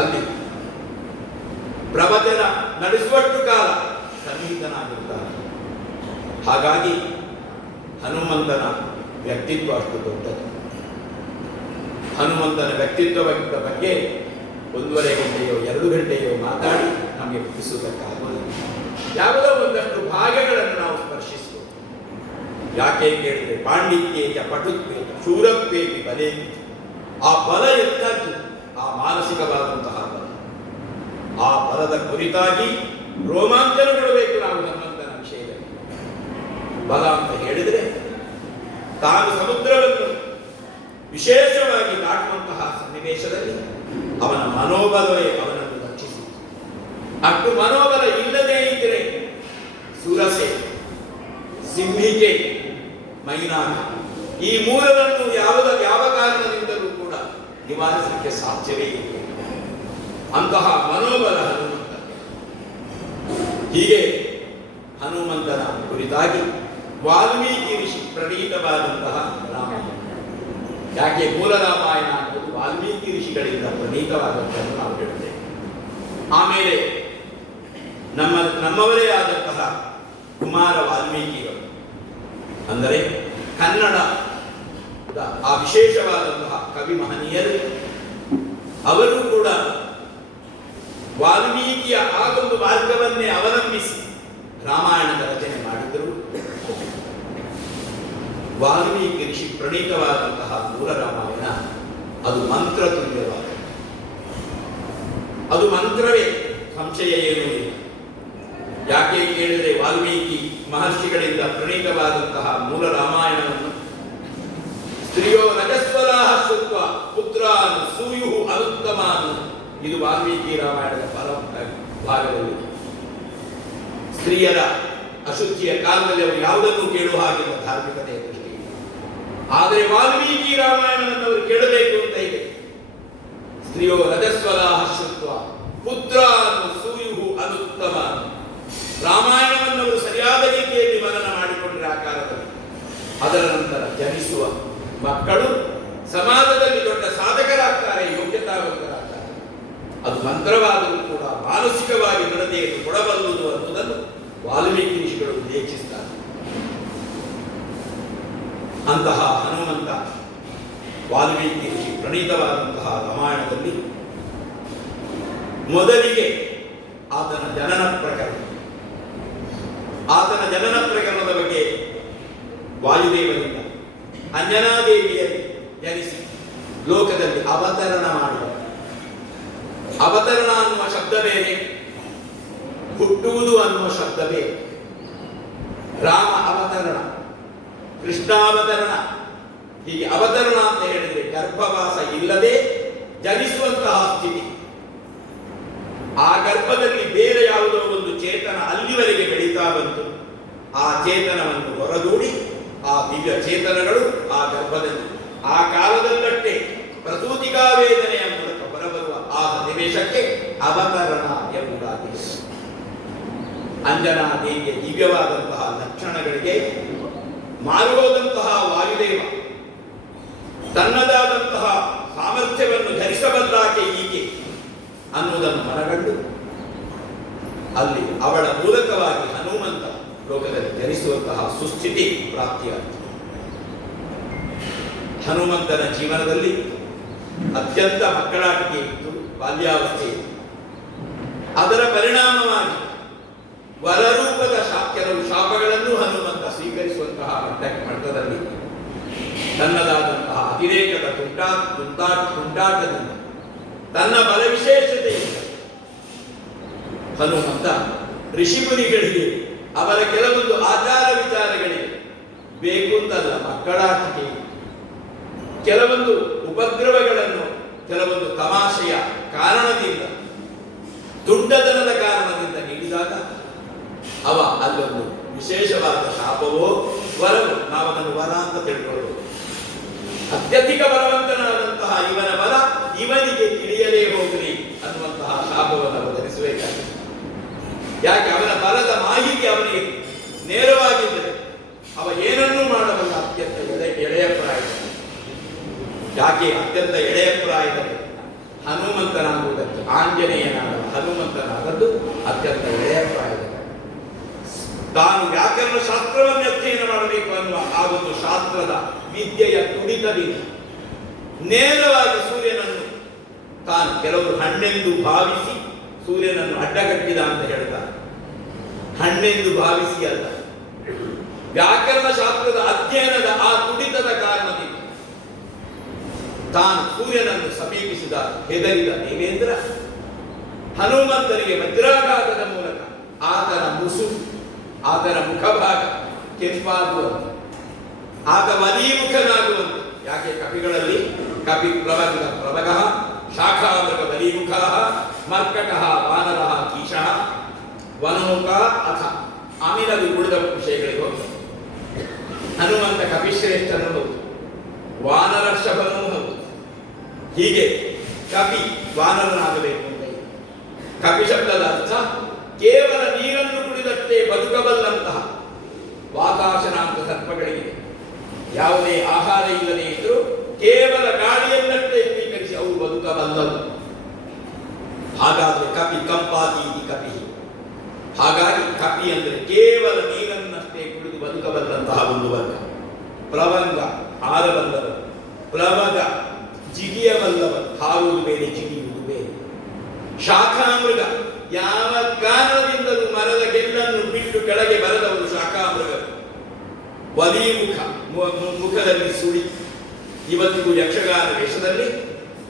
ಅಲ್ಲಿ ಪ್ರವಚನ ನಡೆಸುವಷ್ಟು ಕಾಲ ಸನ್ನಿಹಿತನಾಗಿರ್ತಾನೆ. ಹಾಗಾಗಿ ಹನುಮಂತನ ವ್ಯಕ್ತಿತ್ವ ಅಷ್ಟು ದೊಡ್ಡದು. ಹನುಮಂತನ ವ್ಯಕ್ತಿತ್ವದ ಬಗ್ಗೆ 1.5 ಗಂಟೆಯೋ 2 ಗಂಟೆಯೋ ಮಾತಾಡಿ ನಮಗೆ ಮುಗಿಸುವುದಕ್ಕಾಗುವುದಿಲ್ಲ. ಯಾವುದೋ ಒಂದಷ್ಟು ಭಾಗಗಳನ್ನು ನಾವು ಸ್ಪರ್ಶಿಸುವುದು. ಯಾಕೆ ಕೇಳಿದರೆ ಪಾಂಡಿತ್ಯೇಕ ಪಟುತ್ವೇಕ ಶೂರತ್ವೇಕಿ ಬಲೇಕಿ. ಆ ಬಲ ಎಂಥದ್ದು? ಆ ಮಾನಸಿಕವಾದಂತಹ ಬಲ. ಆ ಬಲದ ಕುರಿತಾಗಿ ರೋಮಾಂಚನಗೊಳ್ಳಬೇಕು ನಾವು ಹನುಮಂತನ ವಿಷಯದಲ್ಲಿ. ಬಲ ಅಂತ ಹೇಳಿದರೆ ತಾನು ಸಮುದ್ರವನ್ನು ವಿಶೇಷವಾಗಿ ದಾಟುವಂತಹ ಸನ್ನಿವೇಶದಲ್ಲಿ ಅವನ ಮನೋಬಲವೇ ಅವನನ್ನು ರಕ್ಷಿಸಿ. ಅಷ್ಟು ಮನೋಬಲ ಇಲ್ಲದೇ ಇದ್ದರೆ ಸುರಸೆ, ಸಿಂಹಿಕೆ, ಮೈನಾಕ ಈ ಮೂರನ್ನು ಯಾವ ಕಾರಣದಿಂದಲೂ ಕೂಡ ನಿವಾರಿಸಲಿಕ್ಕೆ ಸಾಧ್ಯವೇ ಇಲ್ಲ. ಅಂತಹ ಮನೋಬಲ ಹನುಮಂತ. ಹೀಗೆ ಹನುಮಂತನ ಕುರಿತಾಗಿ ವಾಲ್ಮೀಕಿ ಋಷಿ ಪ್ರಣೀತವಾದಂತಹ ರಾಮಾಯಣ. ಯಾಕೆ ಮೂಲ ರಾಮಾಯಣ ಅನ್ನೋದು ವಾಲ್ಮೀಕಿ ಋಷಿಗಳಿಂದ ಪ್ರಣೀತವಾದದ್ದನ್ನು ನಾವು ಹೇಳುತ್ತೇವೆ. ಆಮೇಲೆ ನಮ್ಮವರೇ ಆದಂತಹ ಕುಮಾರ ವಾಲ್ಮೀಕಿಗಳು, ಅಂದರೆ ಕನ್ನಡ ಆ ವಿಶೇಷವಾದಂತಹ ಕವಿ ಮಹನೀಯರು, ಅವರು ಕೂಡ ವಾಲ್ಮೀಕಿಯ ಆಗೊಂದು ಮಾರ್ಗವನ್ನೇ ಅವಲಂಬಿಸಿ ರಾಮಾಯಣದ ರಚನೆ ಮಾಡಿದರು. ವಾಲ್ಮೀಕಿ ಋಷಿ ಪ್ರಣೀತವಾದಂತಹ ಮೂಲ ರಾಮಾಯಣ ಅದು ಮಂತ್ರ ತುಲ್ಯವಾದ, ಅದು ಮಂತ್ರವೇ, ಸಂಶಯ ಏನೂ ಇಲ್ಲ. ಯಾಕೆ ಕೇಳಿದರೆ ವಾಲ್ಮೀಕಿ ಮಹರ್ಷಿಗಳಿಂದ ಪ್ರಣೀತವಾದಂತಹ ಮೂಲ ರಾಮಾಯಣವನ್ನು ಸ್ತ್ರೀಯೋ ರಜಸ್ವಲಾಹ ಶುತ್ವ ಪುತ್ರಾನ್ ಸೂಯು ಅನುತ್ತಮಾನ್, ಇದು ವಾಲ್ಮೀಕಿ ರಾಮಾಯಣದ ಭಾಗದಲ್ಲಿ. ಸ್ತ್ರೀಯರ ಅಶುಚಿಯ ಕಾಲದಲ್ಲಿ ಅವರು ಯಾವುದನ್ನು ಕೇಳುವ ಹಾಗಿಲ್ಲ ಧಾರ್ಮಿಕತೆಯ ದೃಷ್ಟಿಯಿಂದ. ಆದರೆ ವಾಲ್ಮೀಕಿ ರಾಮಾಯಣವನ್ನು ಅವರು ಕೇಳಬೇಕು ಅಂತ ಇದೆ. ಸ್ತ್ರೀಯೋ ರಜಸ್ವಲಾಹ ಶುತ್ವ ಪುತ್ರಾನ್ ಸೂಯು ಅನುತ್ತಮಾನ್. ರಾಮಾಯಣವನ್ನು ಅವರು ಸರಿಯಾದ ರೀತಿಯಲ್ಲಿ ಮನನ ಮಾಡಿಕೊಂಡ್ರೆ ಆ ಕಾಲದಲ್ಲಿ ಅದರ ನಂತರ ಜನಿಸುವ ಮಕ್ಕಳು ಸಮಾಜದಲ್ಲಿ ದೊಡ್ಡ ಸಾಧಕರಾಗ್ತಾರೆ, ಯೋಗ್ಯತಾವಂತರಾಗ್ತಾರೆ. ಅದು ಮಂತ್ರವಾದರೂ ಕೂಡ ಮಾನಸಿಕವಾಗಿ ದೃಢತೆಯನ್ನು ಕೊಡಬಲ್ಲುದು ಅನ್ನುವುದನ್ನು ವಾಲ್ಮೀಕಿ ಋಷಿಗಳು ಉಲ್ಲೇಖಿಸುತ್ತಾರೆ. ಅಂತಹ ಹನುಮಂತ ವಾಲ್ಮೀಕಿ ಋಷಿ ಪ್ರಣೀತವಾದಂತಹ ರಾಮಾಯಣದಲ್ಲಿ ಮೊದಲಿಗೆ ಆತನ ಜನನ ಪ್ರಕರಣದ ಬಗ್ಗೆ ವಾಯುದೇವರಿಂದ ಅಂಜನಾದೇವಿಯಲ್ಲಿ ಜನಿಸಿ ಲೋಕದಲ್ಲಿ ಅವತರಣ ಮಾಡಿದ. ಅವತರಣ ಅನ್ನುವ ಶಬ್ದ ಬೇರೆ, ಹುಟ್ಟುವುದು ಅನ್ನುವ ಶಬ್ದ ಬೇರೆ. ರಾಮ ಅವತರಣ, ಕೃಷ್ಣಾವತರಣ, ಹೀಗೆ ಅವತರಣ ಅಂತ ಹೇಳಿದರೆ ಗರ್ಭವಾಸ ಇಲ್ಲದೆ ಜನಿಸುವಂತಹ ಸ್ಥಿತಿ. ಆ ಗರ್ಭದಲ್ಲಿ ಬೇರೆ ಯಾವುದೋ ಒಂದು ಚೇತನ ಅಲ್ಲಿವರೆಗೆ ಬೆಳೀತಾ ಬಂತು. ಆ ಚೇತನವನ್ನು ಹೊರದೂಡಿ ಆ ದಿವ್ಯ ಚೇತನಗಳು ಆ ಗರ್ಭದಲ್ಲಿ ಆ ಕಾಲದಲ್ಲಷ್ಟೇ ಪ್ರಸೂತಿಕಾ ವೇದನೆಯ ಮೂಲಕ ಹೊರಬರುವ ಆ ಸನ್ನಿವೇಶಕ್ಕೆ ಅವತರಣ ಎಂಬುದಾಗಿದೆ. ಅಂಜನಾ ದೇವಿಯ ದಿವ್ಯವಾದಂತಹ ಲಕ್ಷಣಗಳಿಗೆ ಮಾರುಹೋದಂತಹ ವಾಯುದೇವ ತನ್ನದಾದಂತಹ ಸಾಮರ್ಥ್ಯವನ್ನು ಧರಿಸಬಲ್ಲಾಕೆ ಈಕೆ ಅನ್ನುವುದನ್ನು ಮನಗಂಡು ಅಲ್ಲಿ ಅವಳ ಮೂಲಕವಾಗಿ ಹನುಮಂತ ಲೋಕದಲ್ಲಿ ಜನಿಸುವಂತಹ ಸುಸ್ಥಿತಿ ಪ್ರಾಪ್ತಿಯಾಯಿತು. ಹನುಮಂತನ ಜೀವನದಲ್ಲಿ ಅತ್ಯಂತ ಮಕ್ಕಳಾಟಿಕೆ ಇತ್ತು, ಬಾಲ್ಯಾವಸ್ಥೆ. ಅದರ ಪರಿಣಾಮವಾಗಿ ವರರೂಪದ ಕೆಲವು ಶಾಪಗಳನ್ನು ಹನುಮಂತ ಸ್ವೀಕರಿಸುವಂತಹ ಮಟ್ಟದಲ್ಲಿ ತನ್ನದಾದಂತಹ ಅತಿರೇಕದ ತುಂಟಾಟದಿಂದ ತನ್ನ ಬಲ ವಿಶೇಷತೆಯಿಂದ ಹನುಮಂತ ಋಷಿಮುನಿಗಳಿಗೆ ಅವರ ಕೆಲವೊಂದು ಆಚಾರ ವಿಚಾರಗಳಿಗೆ ಬೇಕು ಅಂತಲ್ಲ, ಮಕ್ಕಳಾಟಿಕೆ, ಕೆಲವೊಂದು ಉಪದ್ರವಗಳನ್ನು, ಕೆಲವೊಂದು ತಮಾಷೆಯ ಕಾರಣದಿಂದ, ತುಂಟತನದ ಕಾರಣದಿಂದ ನೀಡಿದಾಗ ಅವ ಅಲ್ಲೊಂದು ವಿಶೇಷವಾದ ಶಾಪವೋ ವರವೋ, ನಾವದನ್ನು ವರ ಅಂತ ತಿಳ್ಕೊಳ್ಳೋದು. ಅತ್ಯಧಿಕ ಬಲವಂತನಾದಂತಹ ಇವನ ಬಲ ಇವನಿಗೆ ತಿಳಿಯಲೇ ಹೋಗಲಿ ಅನ್ನುವಂತಹ ಶಾಪವನ್ನು ಧರಿಸಬೇಕಾಗಿದೆ. ಯಾಕೆ? ಅವನ ಬಲದ ಮಾಹಿತಿ ಅವನಿಗೆ ನೇರವಾಗಿದ್ದರೆ ಅವ ಏನನ್ನೂ ಮಾಡಬಲ್ಲ. ಅತ್ಯಂತ ಎಳೆಯ ಪ್ರಾಯದಲ್ಲಿ. ಯಾಕೆ ಅತ್ಯಂತ ಎಳೆಯ ಪ್ರಾಯದಲ್ಲಿ ಹನುಮಂತನಾಗುವುದಕ್ಕೆ ಆಂಜನೇಯನಾದ ಹನುಮಂತನಾದದ್ದು ಅತ್ಯಂತ ಎಳೆಯ ಪ್ರಾಯದ ತಾನು ವ್ಯಾಕರಣ ಶಾಸ್ತ್ರವನ್ನು ಅಧ್ಯಯನ ಮಾಡಬೇಕು ಅನ್ನುವ ಆ ಒಂದು ಶಾಸ್ತ್ರದ ವಿದ್ಯೆಯ ತುಡಿತದಿಂದ ನೇರವಾಗಿ ಸೂರ್ಯನನ್ನು ತಾನು ಕೆಲವರು ಹಣ್ಣೆಂದು ಭಾವಿಸಿ ಸೂರ್ಯನನ್ನು ಅಡ್ಡಗಟ್ಟಿದ ಅಂತ ಹೇಳ್ತಾರೆ. ಹಣ್ಣೆಂದು ಭಾವಿಸಿ ಅಲ್ಲ, ವ್ಯಾಕರಣ ಶಾಸ್ತ್ರದ ಅಧ್ಯಯನದ ಆ ತುಡಿತದ ಕಾರಣದಿಂದ ತಾನು ಸೂರ್ಯನನ್ನು ಸಮೀಪಿಸಿದ ಹೆದರಿದ ದೇವೇಂದ್ರ ಹನುಮಂತನಿಗೆ ವಜ್ರಾಘಾತದ ಮೂಲಕ ಆತನ ಮುಸುಕು, ಆತನ ಮುಖಭಾಗ ಕೆಂಪಾಗುವಂತೆ, ಆತ ವಲೀಮುಖನಾಗುವಂತೆ. ಯಾಕೆ ಕಪಿಗಳಲ್ಲಿ ಕಪಿ ಪ್ರಭಗ ಶಾಖಾಮೃಗ ವಲೀಮುಖ ಮರ್ಕಟ ವಾನರ ಕೀಶಃ ವನಮುಖ ಅಥ ಆಮೇಲೆ ಉಳಿದ ವಿಷಯಗಳಿಗೆ ಹೋಗ್ತದೆ. ಹನುಮಂತ ಕಪಿಶ್ರೇಷ್ಠನೂ ಹೌದು, ವಾನರಷಭನೂ ಹೌದು. ಹೀಗೆ ಕಪಿ ವಾನರನಾಗಬೇಕು ಅಂತ ಇದೆ. ಕಪಿ ಶಬ್ದದ ಅರ್ಥ ಕೇವಲ ನೀರನ್ನು ಕುಡಿದಷ್ಟೇ ಬದುಕಬಲ್ಲಂತಹ ವಾತಾಶನಾಂತ ಸರ್ಪಗಳಿಗೆ ಯಾವುದೇ ಆಹಾರ ಇಲ್ಲದೆ ಇದ್ದರೂ ಕೇವಲ ಗಾಳಿಯನ್ನಷ್ಟೇ ಸ್ವೀಕರಿಸಿ ಅವು ಬದುಕಬಲ್ಲವು. ಹಾಗಾದ್ರೆ ಕಪಿ ಕಂಪಾತೀತಿ ಕಪಿ. ಹಾಗಾಗಿ ಕಪಿ ಅಂದರೆ ಕೇವಲ ನೀರನ್ನಷ್ಟೇ ಕುಡಿದು ಬದುಕಬಲ್ಲಂತಹ ಒಂದು ವರ್ಗ. ಪ್ಲವಂಗ ಹಾರಬಲ್ಲವ, ಪ್ಲವಗ ಜಿಗಿಯಬಲ್ಲವ, ಹಾರುವುದು ಬೇರೆ ಜಿಗಿಯುವುದು ಬೇರೆ. ಶಾಖಾಮೃಗ ಯಾವ ಕಾರಣದಿಂದಲೂ ಮರದ ಗೆಲ್ಲನ್ನು ಬಿಟ್ಟು ಕೆಳಗೆ ಬರದವರು ಶಾಖಾಮೃಗ. ವಲೀಮುಖ ಮುಖದಲ್ಲಿ ಸುಳಿ. ಇವತ್ತಿಗೂ ಯಕ್ಷಗಾನ ವೇಷದಲ್ಲಿ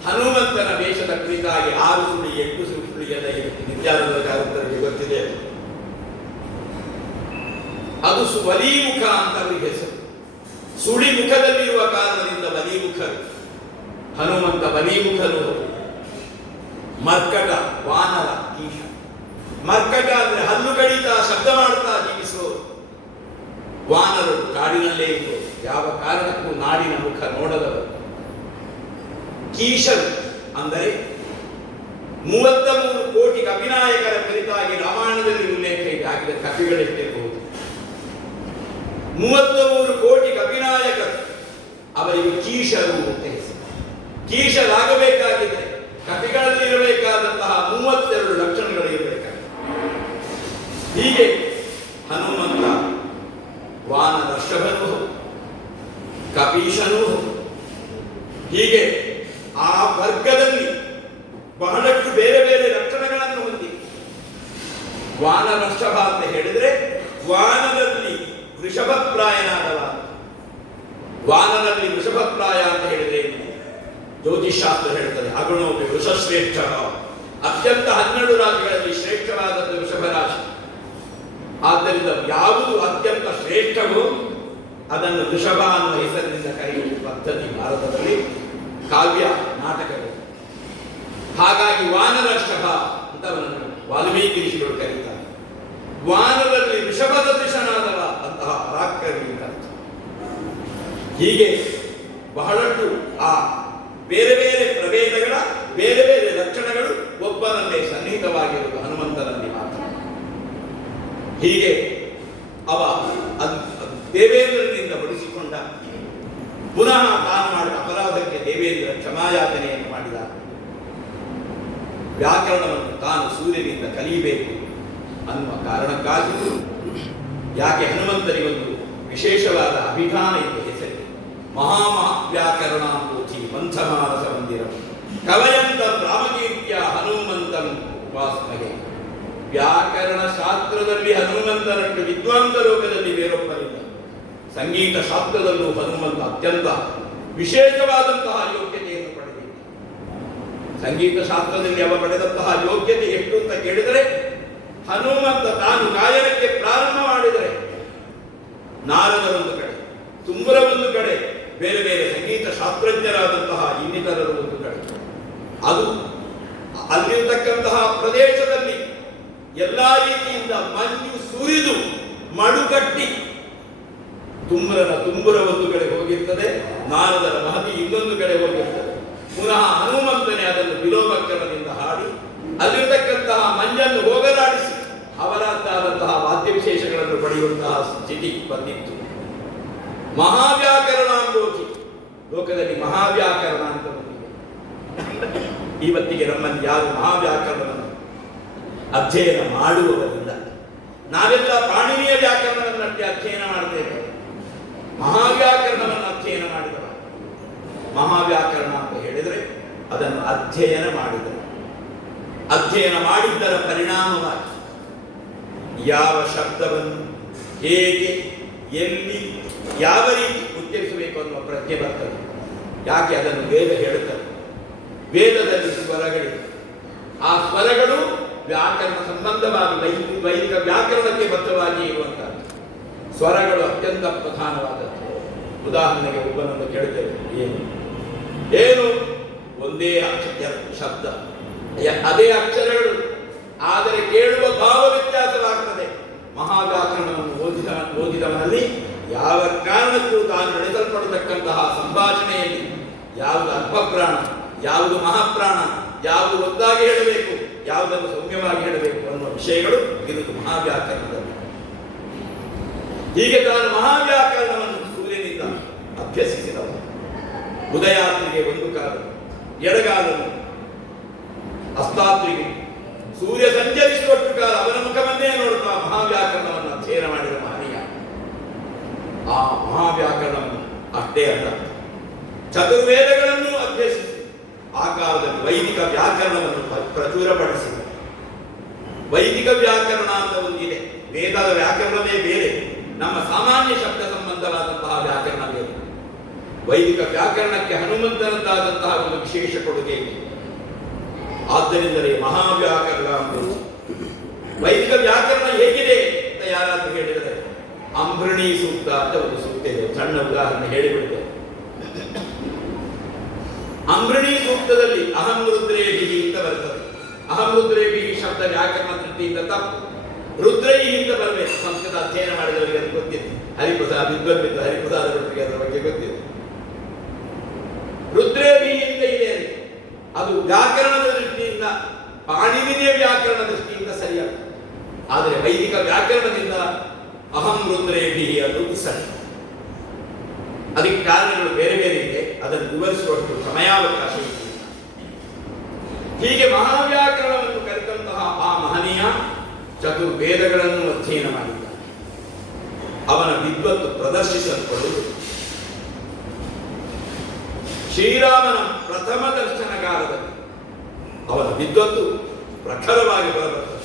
ಹನುಮಂತನ ವೇಷದ ಕುರಿತಾಗಿ 6 ಸುಳಿ 8 ಸುಳಿ ಎಲ್ಲ ನಿತ್ಯಾನಂದ ಕಾರಂತರಿಗೆ ಗೊತ್ತಿದೆ. ಅದು ವಲೀಮುಖ ಅಂತ ಅವರಿಗೆ ಹೆಸರು. ಸುಳಿ ಮುಖದಲ್ಲಿರುವ ಕಾರಣದಿಂದ ವಲೀಮುಖರು. ಹನುಮಂತ ವಲೀಮುಖರು. ಮರ್ಕಟ ವಾನರ ಈಶ. ಮರ್ಕಟ ಅಂದ್ರೆ ಹಲ್ಲು ಕಡಿತಾ ಶಬ್ದ ಮಾಡುತ್ತಾ ಜೀವಿಸುವವರು. ವಾನರರು ಕಾಡಿನಲ್ಲೇ ಇರುವರು, ಯಾವ ಕಾರಣಕ್ಕೂ ನಾಡಿನ ಮುಖ ನೋಡದವರು. ಕೀಶರು ಅಂದರೆ 33 ಕೋಟಿ ಕಪಿನಾಯಕರ ಕುರಿತಾಗಿ ರಾಮಾಯಣದಲ್ಲಿ ಉಲ್ಲೇಖ ಇದೆ. ಹಾಗಿದ್ರೆ ಕಪಿಗಳೆಷ್ಟಿರಬಹುದು? 33 ಕೋಟಿ ಕಪಿನಾಯಕರು, ಅವರಿಗೆ ಕೀಶರು ಅಂತ ಹೆಸರು. ಕೀಶರಾಗಬೇಕಾಗಿದ್ರೆ ಕಪಿಗಳಲ್ಲಿ ಇರಬೇಕಾದಂತಹ 32 ಲಕ್ಷಣಗಳು ಇರಬೇಕಾಗಿದೆ. ಹೀಗೆ ಹನುಮಂತ ವಾನರಷಭನೂ ಕಪೀಶನೂ. ಹೀಗೆ ಆ ವರ್ಗದಲ್ಲಿ ಬಹಳಷ್ಟು ಬೇರೆ ಬೇರೆ ಲಕ್ಷಣಗಳನ್ನು ಹೊಂದಿ. ವಾನರಷಭ ಅಂತ ಹೇಳಿದ್ರೆ ವಾನರಲ್ಲಿ ವೃಷಭಪ್ರಾಯನಾದವ. ವಾನರಲ್ಲಿ ವೃಷಭಪ್ರಾಯ ಅಂತ ಹೇಳಿದ್ರೆ ಜ್ಯೋತಿಷಾಸ್ತ್ರ ಹೇಳ್ತದೆ ಅಗುಣೋಪಿ ವೃಷಶ್ರೇಷ್ಠ. ಅತ್ಯಂತ 12 ರಾಶಿಗಳಲ್ಲಿ ಶ್ರೇಷ್ಠವಾದದ್ದು ವೃಷಭ ರಾಶಿ. ಆದ್ದರಿಂದ ಯಾವುದು ಅತ್ಯಂತ ಶ್ರೇಷ್ಠವೋ ಅದನ್ನು ವೃಷಭ ಅನ್ನುವ ಹೆಸರಿನಿಂದ ಕರೆಯುವ ಪದ್ಧತಿ ಭಾರತದಲ್ಲಿ ಕಾವ್ಯ ನಾಟಕಗಳು. ಹಾಗಾಗಿ ವಾನರಷಭ ಅಂತ ಅವನನ್ನು ವಾಲ್ಮೀಕಿ ಋಷಿಗಳು ಕರೀತಾರೆ. ವಾನರಲ್ಲಿ ವೃಷಭದ ದೃಶನಾದವ ಅಂತಹ ಪರಾಕ್ರಮಿ ಅಂತ. ಹೀಗೆ ಬಹಳಷ್ಟು ಆ ಬೇರೆ ಬೇರೆ ಪ್ರಭೇದಗಳ ಬೇರೆ ಬೇರೆ ಲಕ್ಷಣಗಳು ಒಬ್ಬನಲ್ಲೇ ಸನ್ನಿಹಿತವಾಗಿರುವುದು ಹನುಮಂತನಲ್ಲಿ ಮಾತ್ರ. ಹೀಗೆ ಅವ ದೇವೇಂದ್ರನಿಂದ ಬಡಿಸಿಕೊಂಡ. ಪುನಃ ತಾನು ಮಾಡಿದ ಅಪರಾಧಕ್ಕೆ ದೇವೇಂದ್ರ ಕ್ಷಮಾಯಾಚನೆಯನ್ನು ಮಾಡಿದ. ವ್ಯಾಕರಣವನ್ನು ತಾನು ಸೂರ್ಯನಿಂದ ಕಲಿಯಬೇಕು ಅನ್ನುವ ಕಾರಣಕ್ಕಾಗಿ ಯಾಕೆ ಹನುಮಂತನಿಗೊಂದು ವಿಶೇಷವಾದ ಅಭಿಧಾನ ಇದೆ. ಹೆಸರು ಮಹಾವ್ಯಾಕರಣಾಂಬೋಧಿ ಮಂಥಮಾನಸ ಮಂದಿರಂ ಕವಯಂತಂ ರಾಮಕೀರ್ತಿಯ ಹನುಮಂತಂ ಉಪಾಸನೆಗೆ. ವ್ಯಾಕರಣ ಶಾಸ್ತ್ರದಲ್ಲಿ ಹನುಮಂತನಟ್ಟು ವಿದ್ವಾಂಸ ಲೋಕದಲ್ಲಿ ಬೇರೊಬ್ಬರಿಲ್ಲ. ಸಂಗೀತ ಶಾಸ್ತ್ರದಲ್ಲೂ ಹನುಮಂತ ಅತ್ಯಂತ ವಿಶೇಷವಾದಂತಹ ಯೋಗ್ಯತೆಯನ್ನು ಪಡೆದಿದ್ದ. ಸಂಗೀತ ಶಾಸ್ತ್ರದಲ್ಲಿ ಅವ ಪಡೆದಂತಹ ಯೋಗ್ಯತೆ ಎಷ್ಟು ಅಂತ ಕೇಳಿದರೆ, ಹನುಮಂತ ತಾನು ಗಾಯನಕ್ಕೆ ಪ್ರಾರಂಭ ಮಾಡಿದರೆ ನಾರದ ಒಂದು ಕಡೆ, ತುಂಬುರ ಒಂದು ಕಡೆ, ಬೇರೆ ಬೇರೆ ಸಂಗೀತ ಶಾಸ್ತ್ರಜ್ಞರಾದಂತಹ ಇನ್ನಿತರರು ಒಂದು ಕಡೆ. ಅದು ಅಲ್ಲಿರ್ತಕ್ಕಂತಹ ಪ್ರದೇಶದಲ್ಲಿ ಎಲ್ಲಾ ರೀತಿಯಿಂದ ಮಂಜು ಸುರಿದು ಮಡುಗಟ್ಟಿ ತುಂಬುರ ಒಂದು ಕಡೆ ಹೋಗಿರ್ತದೆ, ನಾರದರ ಮಹತಿ ಇನ್ನೊಂದು ಕಡೆ ಹೋಗಿರ್ತದೆ. ಪುನಃ ಹನುಮಂತನೇ ಅದನ್ನು ವಿಲೋಮಕರಣದಿಂದ ಹಾಡಿ ಅಲ್ಲಿರ್ತಕ್ಕಂತಹ ಮಂಜನ್ನು ಹೋಗಲಾಡಿಸಿ ಅವರದ್ದಾದಂತಹ ವಾದ್ಯ ವಿಶೇಷಗಳನ್ನು ಪಡೆಯುವಂತಹ ಸ್ಥಿತಿ ಬಂದಿತ್ತು. ಮಹಾವ್ಯಾಕರಣಾಂಬೋಧಿ ಲೋಕದಲ್ಲಿ ಮಹಾವ್ಯಾಕರಣ ಅಂತ ಬಂದಿದೆ. ಇವತ್ತಿಗೆ ನಮ್ಮಲ್ಲಿ ಯಾರು ಮಹಾವ್ಯಾಕರಣವನ್ನು ಅಧ್ಯಯನ ಮಾಡುವವರಿಲ್ಲ. ನಾವೆಲ್ಲ ಪಾಣಿನಿಯ ವ್ಯಾಕರಣವನ್ನಷ್ಟೇ ಅಧ್ಯಯನ ಮಾಡ್ತೇವೆ, ಮಹಾವ್ಯಾಕರಣವನ್ನು ಅಧ್ಯಯನ ಮಾಡಿದವ. ಮಹಾವ್ಯಾಕರಣ ಅಂತ ಹೇಳಿದರೆ ಅದನ್ನು ಅಧ್ಯಯನ ಮಾಡಿದರು. ಅಧ್ಯಯನ ಮಾಡಿದ್ದರ ಪರಿಣಾಮವಾಗಿ ಯಾವ ಶಬ್ದವನ್ನು ಹೇಗೆ, ಎಲ್ಲಿ, ಯಾವ ರೀತಿ ಉಚ್ಚರಿಸಬೇಕು ಅನ್ನುವ ಪ್ರಜ್ಞೆ ಬರ್ತದೆ. ಯಾಕೆ ಅದನ್ನು ವೇದ ಹೇಳುತ್ತದೆ. ವೇದದಲ್ಲಿ ಸ್ವರಗಳಿವೆ. ಆ ಸ್ವರಗಳು ವ್ಯಾಕರಣ ಸಂಬಂಧವಾಗಿ ವೈದಿಕ ವ್ಯಾಕರಣಕ್ಕೆ ಬದ್ಧವಾಗಿ ಇರುವಂತಹ ಸ್ವರಗಳು ಅತ್ಯಂತ ಪ್ರಧಾನವಾದದ್ದು. ಉದಾಹರಣೆಗೆ ಒಬ್ಬನನ್ನು ಕೇಳ್ತೇವೆ, ಏನು ಒಂದೇ ಶಬ್ದ, ಅದೇ ಅಕ್ಷರಗಳು, ಆದರೆ ಕೇಳುವ ಭಾವ ವ್ಯತ್ಯಾಸವಾಗ್ತದೆ. ಮಹಾವ್ಯಾಕರಣವನ್ನು ಓದಿದವನಲ್ಲಿ ಯಾವ ಕಾರಣಕ್ಕೂ ತಾನು ನಡೆಸಲ್ಪಡತಕ್ಕಂತಹ ಸಂಭಾಷಣೆಯಲ್ಲಿ ಯಾವುದು ಅಲ್ಪಪ್ರಾಣ, ಯಾವುದು ಮಹಾಪ್ರಾಣ, ಯಾವುದು ಒದ್ದಾಗಿ ಹೇಳಬೇಕು, ಯಾವುದನ್ನು ಸೌಮ್ಯವಾಗಿ ಹೇಳಬೇಕು ಅನ್ನುವ ವಿಷಯಗಳು ಇರುವುದು ಮಹಾವ್ಯಾಕರಣದಲ್ಲಿ. ಹೀಗೆ ತಾನು ಮಹಾವ್ಯಾಕರಣವನ್ನು ಸೂರ್ಯನಿಂದ ಅಭ್ಯಸಿಸಿದವ. ಉದಯಾತ್ರಿಗೆ ಒಂದು ಕಾಲ, ಎಡಗಾಲನು ಅಸ್ತಾತ್ರಿಗೆ, ಸೂರ್ಯ ಸಂಚರಿಸುವಷ್ಟು ಕಾಲ ಅವನ ಮುಖವನ್ನೇ ನೋಡುತ್ತಾ ಮಹಾವ್ಯಾಕರಣವನ್ನು ಅಧ್ಯಯನ ಮಾಡಿದ ಮಹನೀಯ. ಆ ಮಹಾವ್ಯಾಕರಣವನ್ನು ಅಷ್ಟೇ ಅಲ್ಲ, ಚತುರ್ವೇದಗಳನ್ನು ಅಭ್ಯಸಿಸಿ ಆ ಕಾಲದಲ್ಲಿ ವೈದಿಕ ವ್ಯಾಕರಣವನ್ನು ಪ್ರಚುರಪಡಿಸಿದ. ವೈದಿಕ ವ್ಯಾಕರಣ ಅಂತ ಒಂದಿದೆ, ವೇದದ ವ್ಯಾಕರಣವೇ ಬೇರೆ, ನಮ್ಮ ಸಾಮಾನ್ಯ ಶಬ್ದ ಸಂಬಂಧವಾದಂತಹ ವ್ಯಾಕರಣ ಬೇರೆ. ವೈದಿಕ ವ್ಯಾಕರಣಕ್ಕೆ ಹನುಮಂತನದ್ದಾದಂತಹ ಒಂದು ವಿಶೇಷ ಕೊಡುಗೆ ಇದೆ. ಆದ್ದರಿಂದಲೇ ಮಹಾವ್ಯಾಕರಣ ಅಂಬುದು. ವೈದಿಕ ವ್ಯಾಕರಣ ಹೇಗಿದೆ ಅಂತ ಯಾರಾದ್ರೂ ಹೇಳಿದರೆ ಅಂಬೃಣಿ ಸೂಕ್ತ ಅಂತ ಒಂದು ಸೂಕ್ತ ಇದೆ. ಸಣ್ಣ ಉದಾಹರಣೆ ಹೇಳಿಬಿಡುತ್ತೆ. ಅಂಬೃಣಿ ಸೂಕ್ತದಲ್ಲಿ ಅಹಂ ರುದ್ರೇಭಿಹಿ ಅಂತ ಬರ್ತದೆ. ಅಹಂ ರುದ್ರೇಭಿಹಿ ಶಬ್ದ ವ್ಯಾಕರಣ ದೃಷ್ಟಿಯಿಂದ ತಪ್ಪು. ರುದ್ರೈಹಿ ಅಂತ ಬರಬೇಕು. ಸಂಸ್ಕೃತ ಅಧ್ಯಯನ ಮಾಡಿದವರಿಗೆ ಅದು ಗೊತ್ತಿದೆ. ಹರಿಪ್ರಸಾದ್ ವಿದ್ವನ್ವಿತ ಹರಿಪ್ರಸಾದ ಭಟ್ರಿಗೆ ಅದರ ಬಗ್ಗೆ ಗೊತ್ತಿದೆ. ರುದ್ರೇಭಿಹಿ ಅಂತ ಇದೆ, ಅದು ವ್ಯಾಕರಣದ ದೃಷ್ಟಿಯಿಂದ, ಪಾಣಿನಿಯ ವ್ಯಾಕರಣ ದೃಷ್ಟಿಯಿಂದ ಸರಿಯಾದ. ಆದರೆ ವೈದಿಕ ವ್ಯಾಕರಣದಿಂದ ಅಹಂ ರುದ್ರೇಭಿಹಿ ಅನ್ನೋದು ಸರಿ. ಅದಕ್ಕೆ ಕಾರಣಗಳು ಬೇರೆ ಬೇರೆ ಇದೆ, ಅದನ್ನು ವಿವರಿಸುವಷ್ಟು ಸಮಯಾವಕಾಶ ಇದೆ. ಹೀಗೆ ಮಹಾವ್ಯಾಕರಣವನ್ನು ಕಲಿತಂತಹ ಆ ಮಹನೀಯ ಚತುರ್ವೇದಗಳನ್ನು ಅಧ್ಯಯನ ಮಾಡಿದ್ದ. ಅವನ ವಿದ್ವತ್ತು ಪ್ರದರ್ಶಿಸಲ್ಪಡುವುದು ಶ್ರೀರಾಮನ ಪ್ರಥಮ ದರ್ಶನಕಾಲದಲ್ಲಿ ಅವನ ವಿದ್ವತ್ತು ಪ್ರಖರವಾಗಿ ಹೊರಬರುತ್ತದೆ.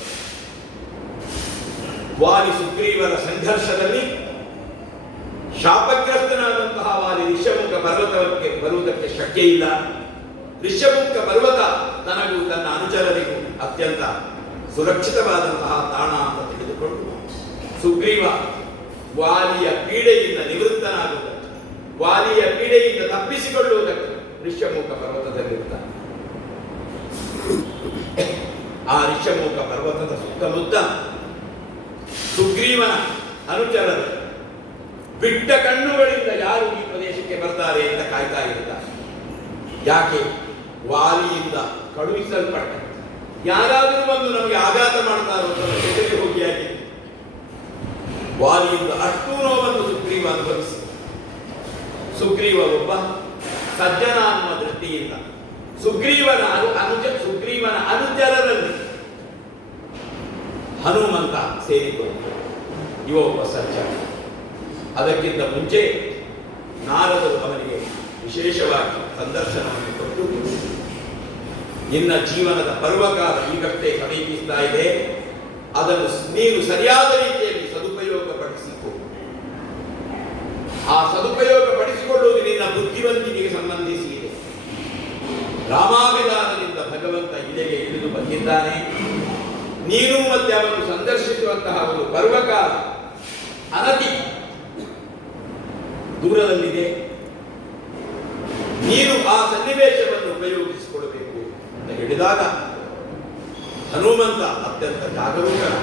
ವಾಲಿ ಸುಗ್ರೀವರ ಸಂಘರ್ಷದಲ್ಲಿ ಶಾಪಗ್ರಸ್ತನಾದಂತಹ ವಾಲಿ ಋಷ್ಯಮುಖ ಪರ್ವತಕ್ಕೆ ಬರುವುದಕ್ಕೆ ಶಕ್ಯ ಇಲ್ಲ. ಋಷ್ಯಮುಖ ಪರ್ವತ ತನಗೂ ತನ್ನ ಅನುಚರರಿಗೂ ಅತ್ಯಂತ ಸುರಕ್ಷಿತವಾದಂತಹ ತಾಣ ಅಂತ ತಿಳಿದುಕೊಂಡು ಸುಗ್ರೀವ ವಾಲಿಯ ಪೀಡೆಯಿಂದ ನಿವೃತ್ತನಾಗುವುದಕ್ಕೆ, ವಾಲಿಯ ಪೀಡೆಯಿಂದ ತಪ್ಪಿಸಿಕೊಳ್ಳುವುದಕ್ಕೆ ಋಷ್ಯಮುಖ ಪರ್ವತದಲ್ಲಿರ್ತಾನೆ. ಆ ಋಷ್ಯಮುಖ ಪರ್ವತದ ಸುತ್ತಮುತ್ತ ಸುಗ್ರೀವನ ಅನುಚರರು ಬಿಟ್ಟ ಕಣ್ಣುಗಳಿಂದ ಯಾರು ಈ ಪ್ರದೇಶಕ್ಕೆ ಬರ್ತಾರೆ ಅಂತ ಕಾಯ್ತಾ ಇರ್ತಾರೆ. ಯಾಕೆ? ವಾಲಿಯಿಂದ ಕಳುಹಿಸಲ್ಪಟ್ಟ ಯಾರಾದರೂ ಬಂದು ನಮಗೆ ಆಘಾತ ಮಾಡ್ತಾರೋ ಅಂತ ಹೆಸರಿಗೆ ಹೋಗಿಯಾಗಿ ವಾಲಿಯಿಂದ ಅಷ್ಟು ನೋವನ್ನು ಸುಗ್ರೀವ ಅನುಭವಿಸಿ, ಸುಗ್ರೀವ ಒಬ್ಬ ಸಜ್ಜನ ಅನ್ನುವ ದೃಷ್ಟಿಯಿಂದ ಸುಗ್ರೀವನ ಅನುಚರರಲ್ಲಿ ಹನುಮಂತ ಸೇರಿಕೊಂಡು ಇವ ಒಬ್ಬ ಸಜ್ಜನ. ಅದಕ್ಕಿಂತ ಮುಂಚೆ ನಾರದರು ಅವನಿಗೆ ವಿಶೇಷವಾಗಿ ಸಂದರ್ಶನವನ್ನು ಕೊಟ್ಟು, ನಿನ್ನ ಜೀವನದ ಪರ್ವಕಾಲ ಈಗಷ್ಟೇ ಸಮೀಪಿಸ್ತಾ ಇದೆ, ಅದನ್ನು ನೀನು ಸರಿಯಾದ ರೀತಿಯಲ್ಲಿ ಸದುಪಯೋಗಪಡಿಸಿಕೊ. ಆ ಸದುಪಯೋಗಪಡಿಸಿಕೊಳ್ಳುವುದು ನಿನ್ನ ಬುದ್ಧಿವಂತಿಕೆಗೆ ಸಂಬಂಧಿಸಿ ಇದೆ. ರಾಮಾಭಿಧಾನದಿಂದ ಭಗವಂತ ಇಲ್ಲಿಗೆ ಇಳಿದು ಬಂದಿದ್ದಾನೆ. ನೀನು ಮತ್ತೆ ಅವನು ಸಂದರ್ಶಿಸುವಂತಹ ಒಂದು ಪರ್ವಕಾಲ ಅನತಿ ದೂರದಲ್ಲಿದೆ. ನೀನು ಆ ಸನ್ನಿವೇಶವನ್ನು ಉಪಯೋಗಿಸಿಕೊಳ್ಳಬೇಕು ಅಂತ ಹೇಳಿದಾಗ ಹನುಮಂತ ಅತ್ಯಂತ ಜಾಗರೂಕನ.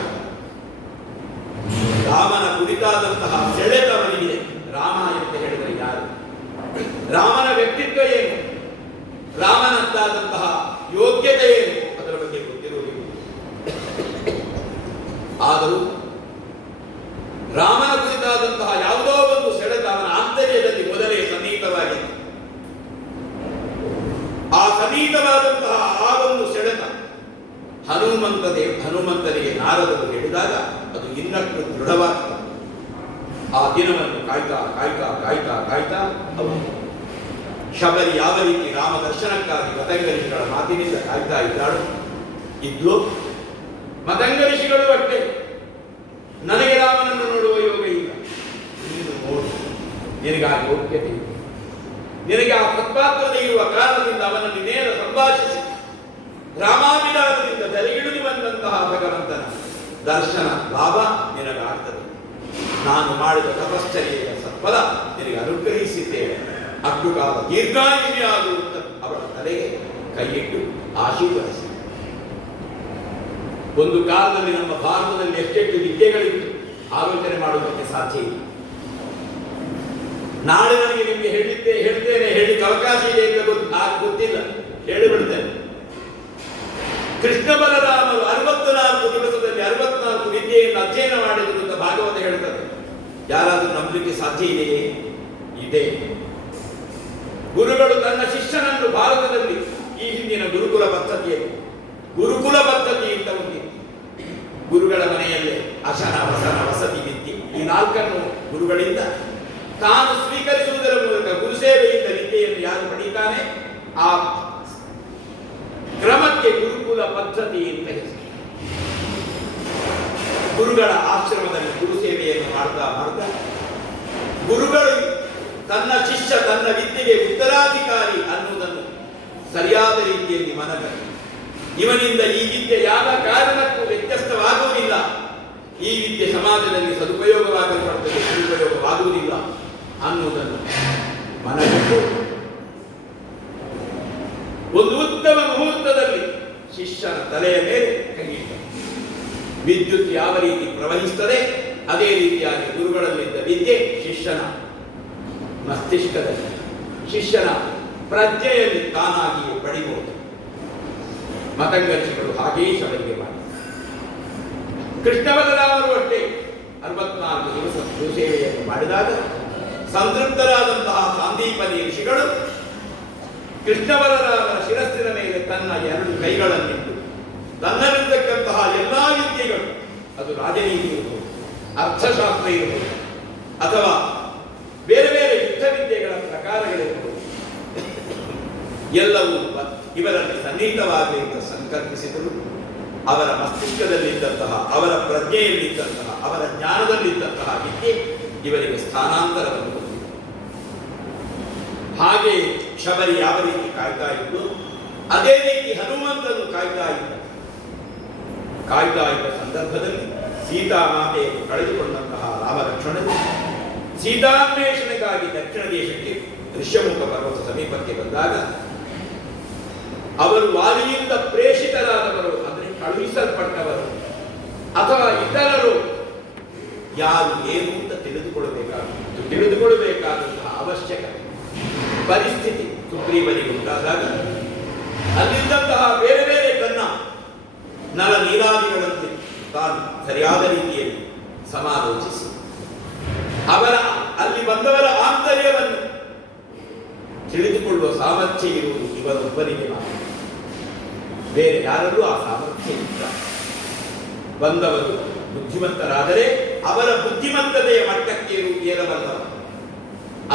ರಾಮನ ಕುರಿತಾದಂತಹ ಸೆಳೆತವನಿಗೆ ರಾಮ ಅಂತ ಹೇಳಿದರೆ ಯಾರು, ರಾಮನ ವ್ಯಕ್ತಿತ್ವ ಏನು, ರಾಮನದ್ದಾದಂತಹ ಯೋಗ್ಯತೆ ಏನು, ಅದರ ಬಗ್ಗೆ ಗೊತ್ತಿರುವುದಿಲ್ಲ. ಆದರೂ ರಾಮನ ಕುರಿತಾದಂತಹ ಯಾವುದೋ ಒಂದು ಸೆಳೆತ ಅವನ ಆಂತರ್ಯದಲ್ಲಿ ಮೊದಲೇ ಸನ್ನಿಹಿತವಾಗಿದೆ. ಆ ಸನ್ನಿಹಿತವಾದಂತಹ ಆ ಹನುಮಂತನಿಗೆ ನಾರದರು ಹೇಳಿದಾಗ ಅದು ಇನ್ನಷ್ಟು ದೃಢವಾಗ್ತದೆ. ಆ ದಿನವನ್ನು ಕಾಯ್ತಾ ಕಾಯ್ತಾ ಕಾಯ್ತಾ ಕಾಯ್ತಾ ಅವರು ಶಬರಿ ಯಾವ ರೀತಿ ರಾಮ ದರ್ಶನಕ್ಕಾಗಿ ಮತಂಗ ಋಷಿಗಳ ಮಾತಿನಿಂದ ಕಾಯ್ತಾ ಇದ್ಲು. ಮತಂಗ ಋಷಿಗಳು ಅಷ್ಟೇ, ನನಗೆ ರಾಮನನ್ನು ನೋಡುವ ಯೋಗ ಇಲ್ಲ, ನೀನು ನೋಡು, ನಿನಗೆ ಆ ಯೋಗ್ಯತೆ ಇದೆ, ನಿನಗೆ ಆ ಸತ್ಪಾತ್ರತೆ ಇರುವ ಕಾರಣದಿಂದ ಅವನನ್ನು ನೇರ ಸಂಭಾಷಿಸಿ ರಾಮಾಭಿಲಾಷದಿಂದ ತೆರೆಗಿಳಿದು ಬಂದಂತಹ ಭಗವಂತನ ದರ್ಶನ ಲಾಭ ನಿನಗಾಗ್ತದೆ. ನಾನು ಮಾಡಿದ ತಪಶ್ಚರ್ಯೆಯ ಸತ್ಫಲ ನಿನಗೆ ಅನುಗ್ರಹಿಸಿದ್ದೇನೆ, ಅಷ್ಟು ಕಾಲ ದೀರ್ಘಾಯುಷ್ಯಾಗುವಂತ ಅವಳ ತಲೆಗೆ ಕೈಯಿಟ್ಟು ಆಶೀರ್ವದಿಸಿ. ಒಂದು ಕಾಲದಲ್ಲಿ ನಮ್ಮ ಭಾರತದಲ್ಲಿ ಎಷ್ಟೆಷ್ಟು ವಿದ್ಯೆಗಳಿತ್ತು ಆಲೋಚನೆ ಮಾಡುವುದಕ್ಕೆ ಸಾಧ್ಯ ಇಲ್ಲ. ನಾಳೆ ನನಗೆ ನಿಮಗೆ ಹೇಳ್ತೇನೆ, ಹೇಳಿಕ್ಕೆ ಅವಕಾಶ ಇದೆ ಅಂತ ಗೊತ್ತಿಲ್ಲ, ಹೇಳಿಬಿಡ್ತೇನೆ. ಕೃಷ್ಣ ಬಲರಾಮರು 64 ದಿವಸದಲ್ಲಿ 64 ವಿದ್ಯೆಯನ್ನು ಅಧ್ಯಯನ ಮಾಡಿದರು ಅಂತ ಭಾಗವತ ಹೇಳ್ತದೆ. ಯಾರಾದರೂ ನಂಬಲಿಕ್ಕೆ ಸಾಧ್ಯ ಇದೆಯೇ? ಇದೆ. ಗುರುಗಳು ತನ್ನ ಶಿಷ್ಯನನ್ನು ಭಾರತದಲ್ಲಿ ಈ ಹಿಂದಿನ ಗುರುಕುಲ ಪದ್ಧತಿಯಲ್ಲಿ ಗುರುಕುಲ ಪದ್ಧತಿ ಅಂತ ಒಂದು ಗುರುಗಳ ಮನೆಯಲ್ಲೇ ಅಶನ ವಸನ ವಸತಿ ವಿದ್ಯೆ, ಈ 4 ಗುರುಗಳಿಂದ ತಾನು ಸ್ವೀಕರಿಸುವುದರ ಮೂಲಕ ಗುರುಸೇವೆಯಿಂದ ವಿದ್ಯೆಯನ್ನು ಯಾರು ಪಡೀತಾನೆ ಆ ಕ್ರಮಕ್ಕೆ ಗುರುಕುಲ ಪದ್ಧತಿ ಅಂತ ಹೆಸರು. ಗುರುಗಳ ಆಶ್ರಮದಲ್ಲಿ ಗುರುಸೇವೆಯನ್ನು ಮಾಡ್ತಾ ಮಾಡ್ತಾ ಗುರುಗಳು ತನ್ನ ಶಿಷ್ಯ ತನ್ನ ವಿದ್ಯೆಗೆ ಉತ್ತರಾಧಿಕಾರಿ ಅನ್ನುವುದನ್ನು ಸರಿಯಾದ ರೀತಿಯಲ್ಲಿ ಮನಗಂಡು ಇವನಿಂದ ಈ ವಿದ್ಯೆ ಯಾವ ಕಾರಣಕ್ಕೂ ವ್ಯತ್ಯಸ್ತವಾಗುವುದಿಲ್ಲ, ಈ ವಿದ್ಯೆ ಸಮಾಜದಲ್ಲಿ ಸದುಪಯೋಗವಾಗಲ್ಪಡುತ್ತದೆ, ದುರುಪಯೋಗವಾಗುವುದಿಲ್ಲ ಅನ್ನುವುದನ್ನು ಮನಗಂಡು ಒಂದು ಉತ್ತಮ ಮುಹೂರ್ತದಲ್ಲಿ ಶಿಷ್ಯನ ತಲೆಯ ಮೇಲೆ ಕೈಯಿಟ್ಟ. ವಿದ್ಯುತ್ ಯಾವ ರೀತಿ ಪ್ರವಹಿಸುತ್ತದೆ ಅದೇ ರೀತಿಯಾಗಿ ಗುರುಗಳಲ್ಲಿದ್ದ ವಿದ್ಯೆ ಶಿಷ್ಯನ ಮಸ್ತಿಷ್ಕದಲ್ಲಿ, ಶಿಷ್ಯನ ಪ್ರಜ್ಞೆಯಲ್ಲಿ ತಾನಾಗಿಯೇ ಪಡಿಬಹುದು. ಮತಂಗ ಋಷಿಗಳು ಹಾಗೆಯೇ ಶಬರಿಗೆ ಮಾಡಿ. ಕೃಷ್ಣ ಬಲರಾಮರು ಅಷ್ಟೇ 64 ದಿವಸ ಗುರುಸೇವೆಯನ್ನು ಮಾಡಿದಾಗ ಸಂತೃಪ್ತರಾದಂತಹ ಸಾಂದೀಪನಿ ಋಷಿಗಳು ಕೃಷ್ಣ ಬಲರಾಮರ ಶಿರಸ್ಸಿನ ಮೇಲೆ ತನ್ನ 2 ಕೈಗಳನ್ನಿಟ್ಟು ತನ್ನಲ್ಲಿರ್ತಕ್ಕಂತಹ ಎಲ್ಲಾ ವಿದ್ಯೆಗಳು, ಅದು ರಾಜನೀತಿ ಇರಬಹುದು, ಅರ್ಥಶಾಸ್ತ್ರ ಇರಬಹುದು, ಅಥವಾ ಬೇರೆ ಬೇರೆ ಯುದ್ಧ ವಿದ್ಯೆಗಳ ಪ್ರಕಾರಗಳಿರಬಹುದು, ಎಲ್ಲವೂ ಇವರಲ್ಲಿ ಸನ್ನಿಹಿತವಾಗಲಿ ಅಂತ ಸಂಕಲ್ಪಿಸಿದರು. ಅವರ ಮಸ್ತಿಷ್ಕದಲ್ಲಿದ್ದಂತಹ, ಅವರ ಪ್ರಜ್ಞೆಯಲ್ಲಿದ್ದಂತಹ, ಅವರ ಜ್ಞಾನದಲ್ಲಿದ್ದಂತಹ ವಿದ್ಯೆ ಇವರಿಗೆ ಸ್ಥಾನಾಂತರವನ್ನು ಕೊಟ್ಟಿದೆ. ಹಾಗೆ ಶಬರಿ ಯಾವ ರೀತಿ ಕಾಯ್ತಾ ಇದ್ದು ಅದೇ ರೀತಿ ಹನುಮಂತನು ಕಾಯ್ತಾ ಇದ್ದ ಸಂದರ್ಭದಲ್ಲಿ ಸೀತಾಮಾತೆಯನ್ನು ಕಳೆದುಕೊಂಡಂತಹ ರಾಮಲಕ್ಷ್ಮಣರು ಸೀತಾನ್ವೇಷಣೆಗಾಗಿ ದಕ್ಷಿಣ ದೇಶಕ್ಕೆ ಋಷ್ಯಮುಖ ಪರ್ವತ ಸಮೀಪಕ್ಕೆ ಬಂದಾಗ ಅವರು ವಾಲಿಯಿಂದ ಪ್ರೇಷಿತರಾದವರು, ಅಂದರೆ ಕಳುಹಿಸಲ್ಪಟ್ಟವರು ಅಥವಾ ಇತರರು ಯಾರು ಏನು ಅಂತ ತಿಳಿದುಕೊಳ್ಳಬೇಕಾದಂತಹ ಅವಶ್ಯಕತೆ ಪರಿಸ್ಥಿತಿ ಸುಗ್ರೀವನಿಗೆ ಉಂಟಾದಾಗ ಅಲ್ಲಿದ್ದಂತಹ ಬೇರೆ ಬೇರೆ ತನ್ನ ನರ ನೀರಾದಿಗಳಂತೆ ತಾನು ಸರಿಯಾದ ರೀತಿಯಲ್ಲಿ ಸಮಾಲೋಚಿಸಿ ಅಲ್ಲಿ ಬಂದವರ ಆಂತರ್ಯವನ್ನು ತಿಳಿದುಕೊಳ್ಳುವ ಸಾಮರ್ಥ್ಯ ಇರುವುದು ಇವರೊಬ್ಬರಿಗೆ ಮಾತ್ರ, ಬೇರೆ ಯಾರಲ್ಲೂ ಆ ಸಾಮರ್ಥ್ಯ ಇಲ್ಲ. ಬಂದವರು ಬುದ್ಧಿವಂತರಾದರೆ ಅವರ ಬುದ್ಧಿಮತ್ತತೆಯ ಮಟ್ಟಕ್ಕೆ ಏರಬಲ್ಲವ,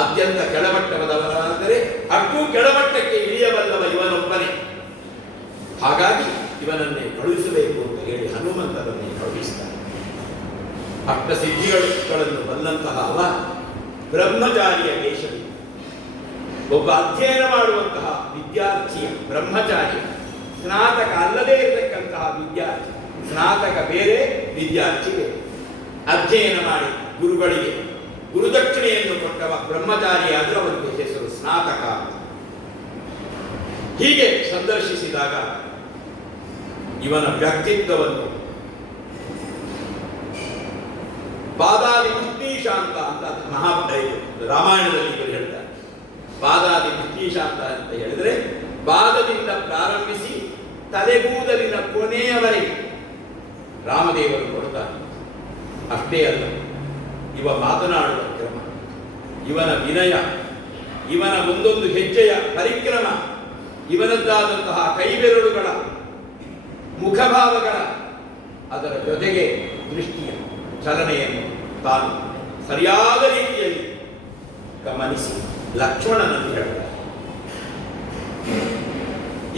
ಅತ್ಯಂತ ಕೆಳಮಟ್ಟವಾದವರಾದರೆ ಅಕ್ಕೂ ಕೆಳಮಟ್ಟಕ್ಕೆ ಇಳಿಯಬಲ್ಲವ ಇವನೊಬ್ಬನೇ. ಹಾಗಾಗಿ ಇವನನ್ನೇ ಕಳುಹಿಸಬೇಕು ಅಂತ ಹೇಳಿ ಹನುಮಂತನನ್ನೇ ಕಳುಹಿಸಿದ್ದಾರೆ. ಅಷ್ಟಸಿದ್ಧಿಗಳನ್ನು ಬಲ್ಲಂತಹ ಅವ ಬ್ರಹ್ಮಚಾರಿಯ ವೇಷದಲ್ಲಿ ಒಬ್ಬ ಅಧ್ಯಯನ ಮಾಡುವಂತಹ ವಿದ್ಯಾರ್ಥಿಯ, ಬ್ರಹ್ಮಚಾರಿ, ಸ್ನಾತಕ ಅಲ್ಲದೇ ಇರತಕ್ಕಂತಹ ವಿದ್ಯಾರ್ಥಿ, ಸ್ನಾತಕ ಬೇರೆ ವಿದ್ಯಾರ್ಥಿ ಬೇರೆ, ಅಧ್ಯಯನ ಮಾಡಿ ಗುರುಗಳಿಗೆ ಗುರುದಕ್ಷಿಣೆಯನ್ನು ಕೊಟ್ಟವ ಬ್ರಹ್ಮಚಾರಿಯಾದರೂ ಅವರಿಗೆ ಹೆಸರು ಸ್ನಾತಕ. ಹೀಗೆ ಸಂದರ್ಶಿಸಿದಾಗ ಇವನ ವ್ಯಕ್ತಿತ್ವವನ್ನು ಪಾದಾದಿ ಮುಷ್ಣೀಶಾಂತ ಅಂತ ರಾಮಾಯಣದಲ್ಲಿ ಇವರು ಹೇಳ್ತಾರೆ. ಪಾದಾದಿ ಮುಷ್ಣೀಶಾಂತ ಅಂತ ಹೇಳಿದ್ರೆ ಪಾದದಿಂದ ಪ್ರಾರಂಭಿಸಿ ತಲೆಗೂದಲಿನ ಕೊನೆಯವರೆಗೆ ರಾಮದೇವರು ಕೊಡ್ತಾರೆ. ಅಷ್ಟೇ ಅಲ್ಲ, ಇವ ಮಾತನಾಡುವ ಕ್ರಮ, ಇವನ ವಿನಯ, ಇವನ ಒಂದೊಂದು ಹೆಜ್ಜೆಯ ಪರಿಕ್ರಮ, ಇವನದ್ದಾದಂತಹ ಕೈಬೆರಳುಗಳ ಮುಖಭಾವಗಳ ಅದರ ಜೊತೆಗೆ ದೃಷ್ಟಿಯ ಚಲನೆಯನ್ನು ತಾನು ಸರಿಯಾದ ರೀತಿಯಲ್ಲಿ ಗಮನಿಸಿ ಲಕ್ಷ್ಮಣನನ್ನು ಹೇಳ್ತಾರೆ,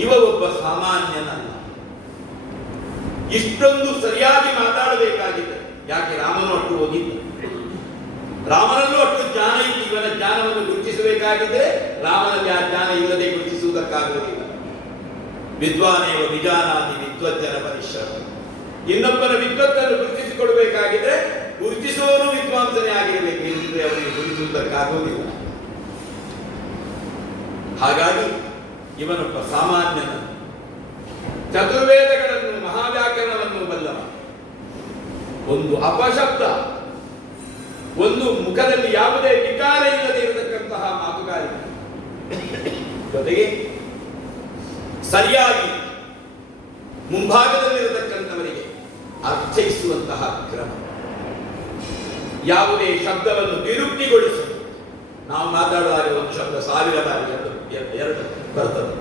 ಇವ ಒಬ್ಬ ಸಾಮಾನ್ಯನಲ್ಲ. ಇಷ್ಟೊಂದು ಸರಿಯಾಗಿ ಮಾತಾಡಬೇಕಾಗಿದೆ. ಯಾಕೆ? ರಾಮನು ಅಷ್ಟು ಹೋಗಿದ್ದ, ರಾಮನಲ್ಲೂ ಅಷ್ಟು ಜ್ಞಾನ ಇತ್ತು. ಇವನ ಜ್ಞಾನವನ್ನು ಗುರುತಿಸಬೇಕಾಗಿದ್ದರೆ ರಾಮನಲ್ಲಿ ಆ ಜ್ಞಾನ ಇಲ್ಲದೆ ಗುರುತಿಸುವುದಕ್ಕಾಗುವುದಿಲ್ಲ. ವಿದ್ವಾನೇವ ವಿಜಾನಾತಿ ವಿದ್ವಜ್ಜನ ಪರಿಶ್ರಮ. ಇನ್ನೊಬ್ಬರ ವಿದ್ವತ್ತನ್ನು ಗುರುತಿಸಿಕೊಡಬೇಕಾಗಿದ್ರೆ ಗುರುತಿಸುವವನು ವಿದ್ವಾಂಸನೇ ಆಗಿರಬೇಕು, ಇಲ್ಲದ್ರೆ ಅವರಿಗೆ ಗುರುತಿಸುವುದಕ್ಕಾಗುವುದಿಲ್ಲ. ಹಾಗಾಗಿ ಇವನೊಬ್ಬ ಸಾಮಾನ್ಯನ, ಚತುರ್ವೇದಗಳನ್ನು ಮಹಾವ್ಯಾಕರಣವನ್ನು ಬಲ್ಲವ, ಒಂದು ಅಪಶಬ್ದ, ಒಂದು ಮುಖದಲ್ಲಿ ಯಾವುದೇ ವಿಕಾರ ಇಲ್ಲದೆ ಇರತಕ್ಕಂತಹ ಮಾತುಗಾರಿಕೆ, ಜೊತೆಗೆ ಸರಿಯಾಗಿ ಮುಂಭಾಗದಲ್ಲಿರತಕ್ಕಂಥವರಿಗೆ ಅರ್ಥೈಸುವಂತಹ ಕ್ರಮ, ಯಾವುದೇ ಶಬ್ದವನ್ನು ನಿರುಕ್ತಿಗೊಳಿಸಿ. ನಾವು ಮಾತಾಡುವಾಗ ಒಂದು ಶಬ್ದ 1000 ಬಾರಿ ಎರಡು ಬರ್ತದೆ.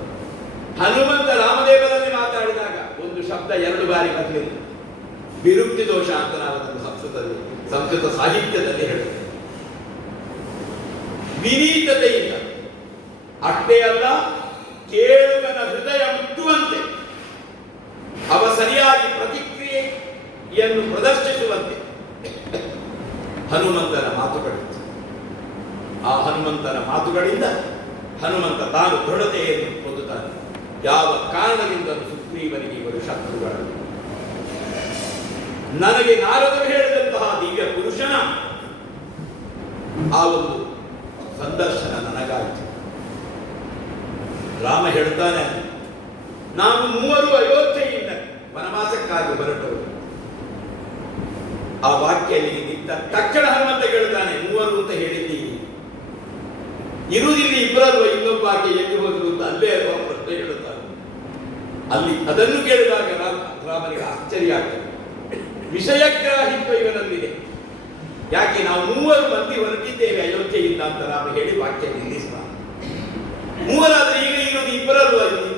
ಹನುಮಂತ ರಾಮದೇವರಲ್ಲಿ ಮಾತಾಡಿದಾಗ ಒಂದು ಶಬ್ದ 2 ಬಾರಿ ಬರಲಿಲ್ಲ. ವಿರುಕ್ತಿ ದೋಷ ಅಂತ ನಾವು ಅದನ್ನು ಸಂಸ್ಕೃತ ಸಾಹಿತ್ಯದಲ್ಲಿ ಹೇಳುತ್ತೇವೆ. ವಿನೀತತೆಯಿಂದ, ಅಷ್ಟೇ ಅಲ್ಲ, ಕೇಳುಗನ ಹೃದಯ ಮುಟ್ಟುವಂತೆ, ಅವ ಸರಿಯಾಗಿ ಪ್ರತಿಕ್ರಿಯೆಯನ್ನು ಪ್ರದರ್ಶಿಸುವಂತೆ ಹನುಮಂತನ ಮಾತುಗಳಿತ್ತು. ಆ ಹನುಮಂತನ ಮಾತುಗಳಿಂದ ಹನುಮಂತ ತಾನು ದೃಢತೆಯನ್ನು ಹೊಂದುತ್ತಾನೆ. ಯಾವ ಕಾರಣದಿಂದಲೂ ಸುಗ್ರೀವನಿಗೆ ಇವರು ಶತ್ರುಗಳು. ನನಗೆ ನಾರದರು ಹೇಳಿದಂತಹ ದಿವ್ಯ ಪುರುಷನ ಆ ಒಂದು ಸಂದರ್ಶನ ನನಗಾಯಿತು. ರಾಮ ಹೇಳ್ತಾನೆ, ನಾವು 3 ಅಯೋಧ್ಯೆಯಿಂದ ವನವಾಸಕ್ಕಾಗಿ ಹೊರಟವರು. ಆ ವಾಕ್ಯಲ್ಲಿ ನಿಂತ ತಕ್ಷಣ ಹನುಮಂತ ಹೇಳ್ತಾನೆ, 3 ಅಂತ ಹೇಳಿದ್ದೀರಿ, ಇರುವುದಿಲ್ಲ ಇಬ್ಬರಲ್ವ, ಇನ್ನೊಬ್ಬ ಆಕೆ ಎಲ್ಲಿ ಹೋದ್ರು ಅಂತ ಅಲ್ಲೇ ಅಲ್ವಾ ಪ್ರಶ್ನೆ ಹೇಳುತ್ತಾನೆ. ಅಲ್ಲಿ ಅದನ್ನು ಕೇಳಿದಾಗ ರಾಮನಿಗೆ ಆಶ್ಚರ್ಯ ಆಗ್ತದೆ. ವಿಷಯಗ್ರಾಹಿತ್ವ ಇವನಲ್ಲಿದೆ. ಯಾಕೆ? ನಾವು 3 ಮಂದಿ ಹೊರಟಿದ್ದೇವೆ ಅಯೋಧ್ಯೆಯಿಂದ ಅಂತ ರಾಮ ಹೇಳಿ ವಾಕ್ಯ ನಿಲ್ಲಿಸ್ತಾನೆ. 3 ಈಗ ಇರೋದು ಇಬ್ಬರಲ್ವ, ಅಲ್ಲಿ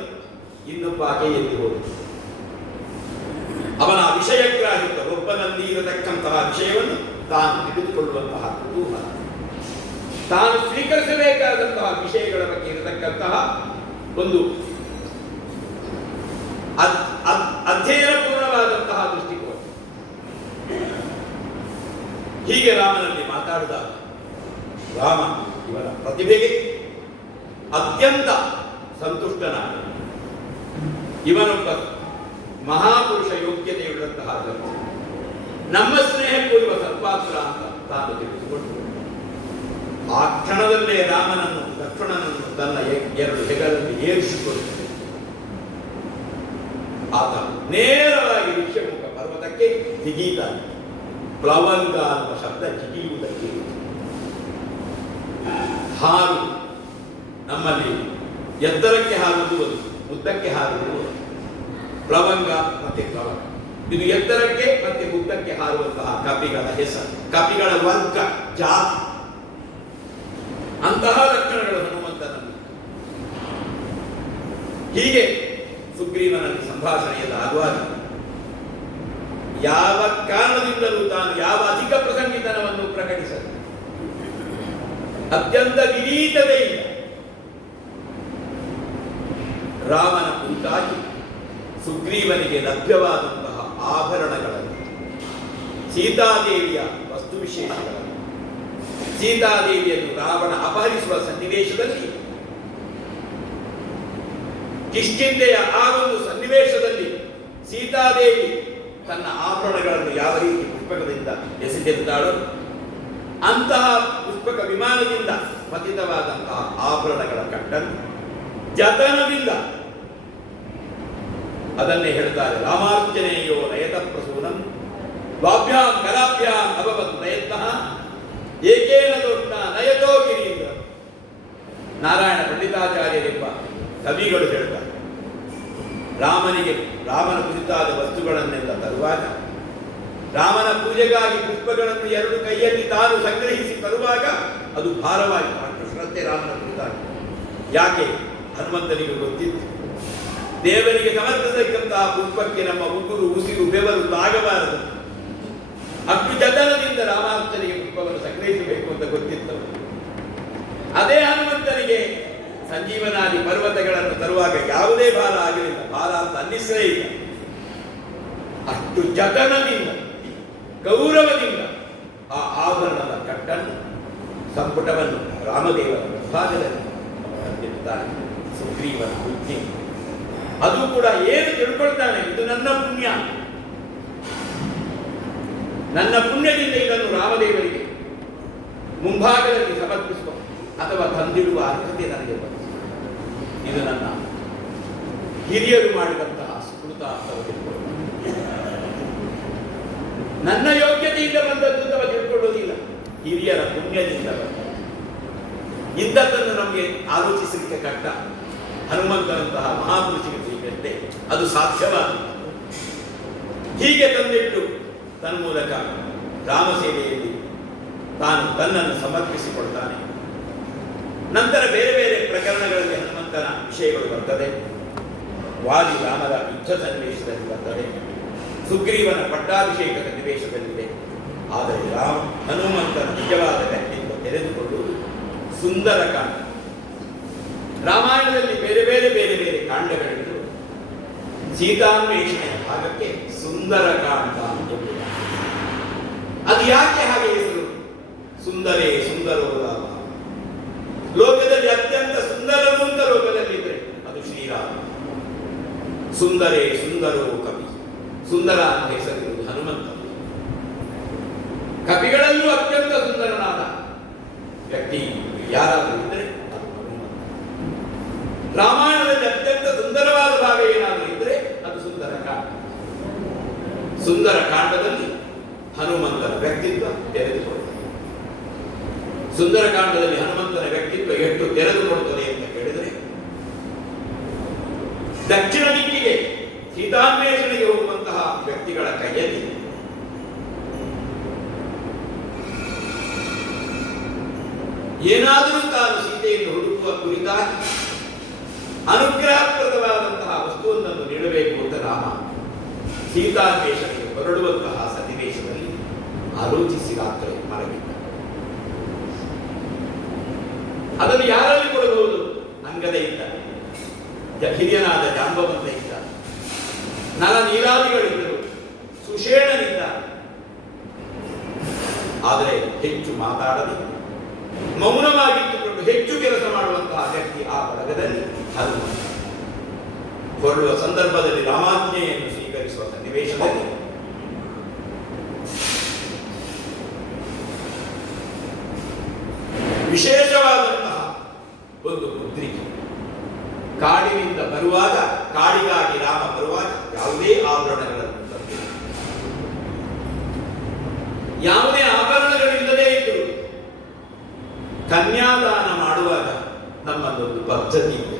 ಇನ್ನೊಬ್ಬ ಆಕೆ ಎಲ್ಲಿ ಹೋದ್ರು. ಅವನ ವಿಷಯಗ್ರಾಹಿತ್ವ, ಒಬ್ಬನಲ್ಲಿ ಇರತಕ್ಕಂತಹ ವಿಷಯವನ್ನು ತಾನು ತಿಳಿದುಕೊಳ್ಳುವಂತಹ ಕುತೂಹಲ, ತಾನು ಸ್ವೀಕರಿಸಬೇಕಾದಂತಹ ವಿಷಯಗಳ ಬಗ್ಗೆ ಇರತಕ್ಕಂತಹ ಒಂದು ಅಧ್ಯಯನಪೂರ್ಣವಾದಂತಹ ದೃಷ್ಟಿಕೋನ. ಹೀಗೆ ರಾಮನಲ್ಲಿ ಮಾತಾಡಿದಾಗ ರಾಮ ಇವನ ಪ್ರತಿಭೆಗೆ ಅತ್ಯಂತ ಸಂತುಷ್ಟನಾದ. ಇವನೊಬ್ಬ ಮಹಾಪುರುಷ ಯೋಗ್ಯತೆಯುಳ್ಳಂತಹ ಜನ, ನಮ್ಮ ಸ್ನೇಹಕ್ಕೂ ಇವ ಸತ್ಪಾತ್ರ ಅಂತ ತಾನು ತಿಳಿದುಕೊಂಡು ಆ ಕ್ಷಣದಲ್ಲೇ ರಾಮನನ್ನು ಲಕ್ಷ್ಮಣನನ್ನು ತನ್ನ 2 ಹೆಗಲಲ್ಲಿ ಏರಿಸಿಕೊಂಡು ಆತ ನೇರವಾಗಿ ಋಷ್ಯಮುಖ ಪರ್ವತಕ್ಕೆ ಜಿಗೀತಾನೆ. ಪ್ಲವಂಗ ಅನ್ನುವ ಶಬ್ದ ಜಿಗಿಯುವುದಕ್ಕೆ. ಹಾರು ನಮ್ಮಲ್ಲಿ ಎತ್ತರಕ್ಕೆ ಹಾರುವುದು ಒಂದು, ಉದ್ದಕ್ಕೆ ಹಾರುವುದು ಒಂದು. ಪ್ಲವಂಗ ಮತ್ತೆ ಪ್ಲವಂಗ ಇದು ಎತ್ತರಕ್ಕೆ ಮತ್ತೆ ಉದ್ದಕ್ಕೆ ಹಾರುವಂತಹ ಕಪಿಗಳ ಹೆಸರು, ಕಪಿಗಳ ವರ್ಗ, ಜಾತಿ. ಅಂತಹ ಲಕ್ಷಣಗಳು ಹನುಮಂತನಲ್ಲಿ. ಹೀಗೆ ಸುಗ್ರೀವನಲ್ಲಿ ಸಂಭಾಷಣೆಯಲ್ಲ ಆಗುವಾಗ ಯಾವ ಕಾರಣದಿಂದಲೂ ತಾನು ಯಾವ ಅಧಿಕ ಪ್ರಸಂಗಿತನವನ್ನು ಪ್ರಕಟಿಸಲು ಅತ್ಯಂತ ವಿನೀತತೆಯಿಂದ ರಾಮನ ಕುರಿತಾಗಿ ಸುಗ್ರೀವನಿಗೆ ಲಭ್ಯವಾದಂತಹ ಆಭರಣಗಳನ್ನು, ಸೀತಾದೇವಿಯ ವಸ್ತು ವಿಶೇಷಗಳನ್ನು, ಸೀತಾದೇವಿಯನ್ನು ರಾವಣ ಅಪಹರಿಸುವ ಸನ್ನಿವೇಶದಲ್ಲಿ, ಕಿಷ್ಕಿಂಧೆಯ ಆ ಒಂದು ಸನ್ನಿವೇಶದಲ್ಲಿ ಸೀತಾದೇವಿ ತನ್ನ ಆಭರಣಗಳನ್ನು ಯಾವ ರೀತಿ ಪುಷ್ಪಕದಿಂದ ಎಸೆದಿರುತ್ತಾಳೋ ಅಂತಹ ಪುಷ್ಪಕ ವಿಮಾನದಿಂದ ಪತಿತವಾದಂತಹ ಆಭರಣಗಳ ಕಟ್ಟನ್ನು ಜತನದಿಂದ, ಅದನ್ನೇ ಹೇಳ್ತಾರೆ, ರಾಮಾರ್ಚನೆಯೋ ನಯತ ಪ್ರಸೂನಂ ದ್ವಾಭ್ಯಾಂ ಕರಾಭ್ಯಾಂ ಅಭವತ್ ಪ್ರಯತ್ನಃ ಏಕೇನ ದೊಡ್ಡ ನಯತೋ ಗಿರೀಂದ್ರ. ನಾರಾಯಣ ಪಂಡಿತಾಚಾರ್ಯರೆಂಬ ಕವಿಗಳು ಹೇಳ್ತಾರೆ, ರಾಮನ ಕುರಿತಾದ ವಸ್ತುಗಳನ್ನೆಲ್ಲ ತರುವಾಗ, ರಾಮನ ಪೂಜೆಗಾಗಿ ಪುಷ್ಪಗಳನ್ನು 2 ಕೈಯಲ್ಲಿ ತಾನು ಸಂಗ್ರಹಿಸಿ ತರುವಾಗ ಅದು ಭಾರವಾಯಿತು. ಅಷ್ಟು ಶ್ರದ್ಧೆ ರಾಮನ ಕುರಿತಾಗಿ. ಯಾಕೆ? ಹನುಮಂತನಿಗೆ ಗೊತ್ತಿತ್ತು, ದೇವರಿಗೆ ಸಮರ್ಪಿಸತಕ್ಕಂತಹ ಪುಷ್ಪಕ್ಕೆ ನಮ್ಮ ಉಗುರು ಉಸಿರು ಬೆವರು ತಾಗಬಾರದು. ಅಷ್ಟು ಜತನದಿಂದ ರಾಮಾನುಜನಿಗೆ ಪುಷ್ಪವನ್ನು ಸಂಗ್ರಹಿಸಬೇಕು ಅಂತ ಗೊತ್ತಿತ್ತು. ಅದೇ ಹನುಮಂತನಿಗೆ ಸಂಜೀವನಾದಿ ಪರ್ವತಗಳನ್ನು ತರುವಾಗ ಯಾವುದೇ ಭಾರ ಆಗಲಿಲ್ಲ, ಭಾರ ಅಂತ ಅನ್ನಿಸಲೇ ಇಲ್ಲ. ಅಷ್ಟು ಜತನದಿಂದ ಗೌರವದಿಂದ ಆ ಆಭರಣದ ಕಟ್ಟನ್ನು ಸಂಪುಟವನ್ನು ರಾಮದೇವರ ಭಾಗದಲ್ಲಿ ತಂದಿರುತ್ತಾನೆ. ಸುಗ್ರೀವನ ಬುದ್ಧಿ ಅದು ಕೂಡ ಏನು ತಿಳ್ಕೊಳ್ತಾನೆ, ಇದು ನನ್ನ ಪುಣ್ಯ, ನನ್ನ ಪುಣ್ಯದಿಂದ ಇದನ್ನು ರಾಮದೇವರಿಗೆ ಮುಂಭಾಗದಲ್ಲಿ ಸಮರ್ಪಿಸುವ ಅಥವಾ ತಂದಿಡುವ ಅರ್ಹತೆ ನನಗೆ ಬಂತು. ಇದು ನನ್ನ ಹಿರಿಯರು ಮಾಡಿದಂತಹ ಸುಕೃತ ಅಂತ ತಿಳ್ಕೊಳ್ಳೋದು. ನನ್ನ ಯೋಗ್ಯತೆಯಿಂದ ಬಂದದ್ದು ಅಂತ ತಿಳ್ಕೊಳ್ಳೋದಿಲ್ಲ, ಹಿರಿಯರ ಪುಣ್ಯದಿಂದ ಬಂದ. ಇಂಥದ್ದನ್ನು ನಮಗೆ ಆಲೋಚಿಸಲಿಕ್ಕೆ ಕಷ್ಟ. ಹನುಮಂತನಂತಹ ಮಹಾಪುರುಷಿಗೆ ಸಿಗಂತೆ ಅದು ಸಾಧ್ಯವಾಗಿದೆ. ಹೀಗೆ ತಂದಿಟ್ಟು ತನ್ಮೂಲಕ ರಾಮಸೇವೆಯಲ್ಲಿ ತಾನು ತನ್ನನ್ನು ಸಮರ್ಪಿಸಿಕೊಳ್ತಾನೆ. ನಂತರ ಬೇರೆ ಬೇರೆ ಪ್ರಕರಣಗಳಲ್ಲಿ ಹನುಮಂತನ ವಿಷಯಗಳು ಬರ್ತದೆ. ವಾಲಿ ರಾಮರ ಯುದ್ಧ ಸನ್ನಿವೇಶದಲ್ಲಿ ಬರ್ತದೆ, ಸುಗ್ರೀವನ ಪಟ್ಟಾಭಿಷೇಕ ಸನ್ನಿವೇಶದಲ್ಲಿದೆ. ಆದರೆ ಹನುಮಂತನ ನಿಜವಾದ ವ್ಯಕ್ತಿತ್ವ ತೆರೆದುಕೊಳ್ಳುವುದು ಸುಂದರ ಕಾಂಡ. ರಾಮಾಯಣದಲ್ಲಿ ಬೇರೆ ಬೇರೆ ಬೇರೆ ಬೇರೆ ಕಾಂಡಗಳಿದ್ದು ಸೀತಾನ್ವೇಷಣೆಯ ಭಾಗಕ್ಕೆ ಸುಂದರ ಕಾಂಡ ಎಂಬುದು. ಅದು ಯಾಕೆ ಹಾಗೆ ಹೆಸರು? ಸುಂದರೇ ಸುಂದರೋ ರಾಮ. ಲೋಕದಲ್ಲಿ ಅತ್ಯಂತ ಸುಂದರರು ಅಂತ ಲೋಕದಲ್ಲಿದ್ದರೆ ಅದು ಶ್ರೀರಾಮ. ಸುಂದರೇ ಸುಂದರೋ ಕವಿ. ಸುಂದರ ಅಂತ ಹೆಸರಿರುವುದು ಹನುಮಂತ. ಕವಿಗಳಲ್ಲೂ ಅತ್ಯಂತ ಸುಂದರನಾದ ವ್ಯಕ್ತಿ ಯಾರಾದರೂ ಇದ್ದರೆ ಅದು ಹನುಮಂತ. ರಾಮಾಯಣದಲ್ಲಿ ಅತ್ಯಂತ ಸುಂದರವಾದ ಭಾಗ ಏನಾದರೂ ಇದ್ದರೆ ಅದು ಸುಂದರ ಕಾಂಡ. ಸುಂದರ ಕಾಂಡದಲ್ಲಿ ಹನುಮಂತನ ವ್ಯಕ್ತಿತ್ವ ತೆರೆದುಕೊಳ್ಳುತ್ತದೆ. ಸುಂದರಕಾಂಡದಲ್ಲಿ ಹನುಮಂತನ ವ್ಯಕ್ತಿತ್ವ ಎಷ್ಟು ತೆರೆದುಕೊಳ್ಳುತ್ತದೆ ಅಂತ ಕೇಳಿದರೆ, ದಕ್ಷಿಣ ದಿಕ್ಕಿಗೆ ಸೀತಾನ್ವೇಷಣೆಗೆ ಹೋಗುವಂತಹ ವ್ಯಕ್ತಿಗಳ ಕೈಯಲ್ಲಿ ಏನಾದರೂ ತಾನು ಸೀತೆಯನ್ನು ಹುಡುಕುವ ಕುರಿತಾಗಿ ಅನುಗ್ರಹಪ್ರದವಾದಂತಹ ವಸ್ತುವೊಂದನ್ನು ನೀಡಬೇಕು ಅಂತ ರಾಮ ಸೀತಾನ್ವೇಷಣೆಗೆ ಹೊರಡುವಂತಹ ಸನ್ನಿವೇಶದಲ್ಲಿ ಆಲೋಚಿಸಿ ರಾತ್ರಿ ಮಲಗಿದ್ದ. ಅದನ್ನು ಯಾರಲ್ಲಿ ಕೊಡಬಹುದು? ಅಂಗದ ಇದ್ದ, ಹಿರಿಯನಾದ ಜಾಂಬವಂತ ಇದ್ದ, ನಲ ನೀಲಾದಿಗಳಿದ್ದರು, ಸುಷೇಣನಿದ್ದ. ಆದರೆ ಹೆಚ್ಚು ಮಾತಾಡದೆ ಮೌನವಾಗಿಟ್ಟುಕೊಂಡು ಹೆಚ್ಚು ಕೆಲಸ ಮಾಡುವಂತಹ ವ್ಯಕ್ತಿ ಆ ಬಳಗದಲ್ಲಿ ಹನುಮಂತ. ಹೊರಡುವ ಸಂದರ್ಭದಲ್ಲಿ ರಾಮಾಜ್ಞೆಯನ್ನು ಸ್ವೀಕರಿಸುವ ಸನ್ನಿವೇಶದಲ್ಲಿ ವಿಶೇಷವಾದಂತಹ ಒಂದು ಮುದ್ರಿಕೆ. ಕಾಡಿನಿಂದ ಬರುವಾಗ, ಕಾಡಿಗಾಗಿ ರಾಮ ಬರುವಾಗ ಯಾವುದೇ ಆಭರಣಗಳನ್ನು ತಂದಿಲ್ಲ. ಯಾವುದೇ ಆಭರಣಗಳಿಲ್ಲದೆ ಇದ್ದರು ಕನ್ಯಾದಾನ ಮಾಡುವಾಗ ನಮ್ಮದೊಂದು ಪದ್ಧತಿ ಇದೆ.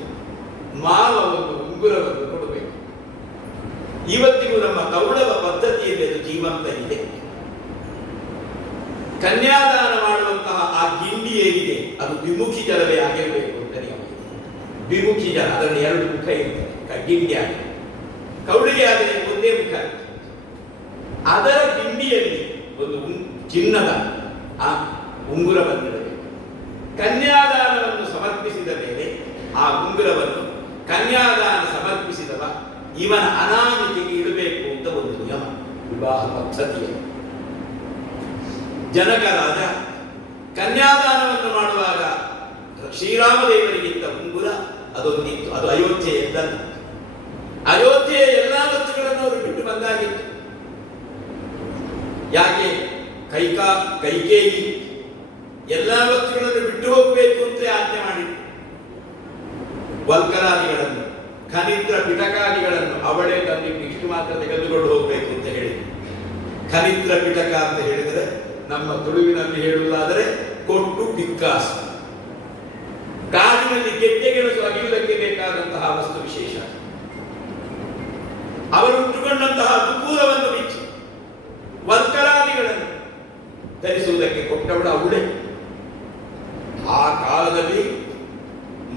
ಮಾವ ಒಂದು ಉಂಗುರವನ್ನು ಕೊಡಬೇಕು. ಇವತ್ತಿಗೂ ನಮ್ಮ ಕೌಳವ ಪದ್ಧತಿಯಲ್ಲಿ ಅದು ಜೀವಂತ ಇದೆ. ಕನ್ಯಾದಾನ ಮಾಡುವಂತಹ ಆ ಗಿಂಡಿ ಏನಿದೆ ಅದು ದ್ವಿಮುಖಿ ಜಲವೇ ಆಗಿರಬೇಕು ಅಂತ ನಿಯಮ. ದ್ವಿಮುಖಿ ಜಲ, ಅದರಲ್ಲಿ ಎರಡು ಮುಖ ಇರ್ತದೆ, ಗಿಂಡಿ ಆಗಿ. ಕೌಳಿಗೆ ಆದರೆ ಒಂದೇ ಮುಖ. ಅದರ ಗಿಂಡಿಯಲ್ಲಿ ಒಂದು ಚಿನ್ನದ ಆ ಉಂಗುರವನ್ನಿಡಬೇಕು. ಕನ್ಯಾದಾನವನ್ನು ಸಮರ್ಪಿಸಿದ ಮೇಲೆ ಆ ಉಂಗುರವನ್ನು ಕನ್ಯಾದಾನ ಸಮರ್ಪಿಸಿದವ ಇವನ ಅನಾಮಿತಿಗೆ ಇಡಬೇಕು ಅಂತ ಒಂದು ನಿಯಮ, ವಿವಾಹ ಪದ್ಧತಿಯ. ಜನಕ ರಾಜ ಕನ್ಯಾದಾನವನ್ನು ಮಾಡುವಾಗ ಶ್ರೀರಾಮದೇವರಿಗಿಂತ ಉಂಗುರ ಅದೊಂದಿತ್ತು. ಅದು ಅಯೋಧ್ಯೆಯದ್ದಲ್ಲ. ಅಯೋಧ್ಯೆಯ ಎಲ್ಲಾ ವಸ್ತುಗಳನ್ನು ಅವರು ಬಿಟ್ಟು ಬಂದಾಗಿತ್ತು. ಯಾಕೆ? ಕೈಕೇಯಿ ಎಲ್ಲಾ ವಸ್ತುಗಳನ್ನು ಬಿಟ್ಟು ಹೋಗಬೇಕು ಅಂತ ಆಜ್ಞೆ ಮಾಡಿತ್ತು. ವಲ್ಕಲಾದಿಗಳನ್ನು, ಖನಿತ್ರ ಪಿಟಕಾದಿಗಳನ್ನು ಅವಳೇ ತಂದಿಟ್ಟು ಇಷ್ಟು ಮಾತ್ರ ತೆಗೆದುಕೊಂಡು ಹೋಗಬೇಕು ಅಂತ ಹೇಳಿದ್ರು. ಖನಿತ್ರ ಪಿಟಕ ಅಂತ ಹೇಳಿದರೆ ನಮ್ಮ ತುಳುವಿನಲ್ಲಿ ಹೇಳುವುದಾದರೆ ಕೊಟ್ಟು ಪಿಕ್ಕಾಸು. ಕಾಡಿನಲ್ಲಿ ಗೆಡ್ಡೆಗೆಣಸು ಅಗಿಯುವುದಕ್ಕೆ ಬೇಕಾದಂತಹ ವಸ್ತು ವಿಶೇಷ. ಅವರು ಉಟ್ಟುಕೊಂಡಂತಹ ದುಪೂರವನ್ನು ಬಿಚ್ಚಿ ವಲ್ಕಲಾದಿಗಳನ್ನು ಧರಿಸುವುದಕ್ಕೆ ಕೊಟ್ಟವಳ ಅವಳೆ. ಆ ಕಾಲದಲ್ಲಿ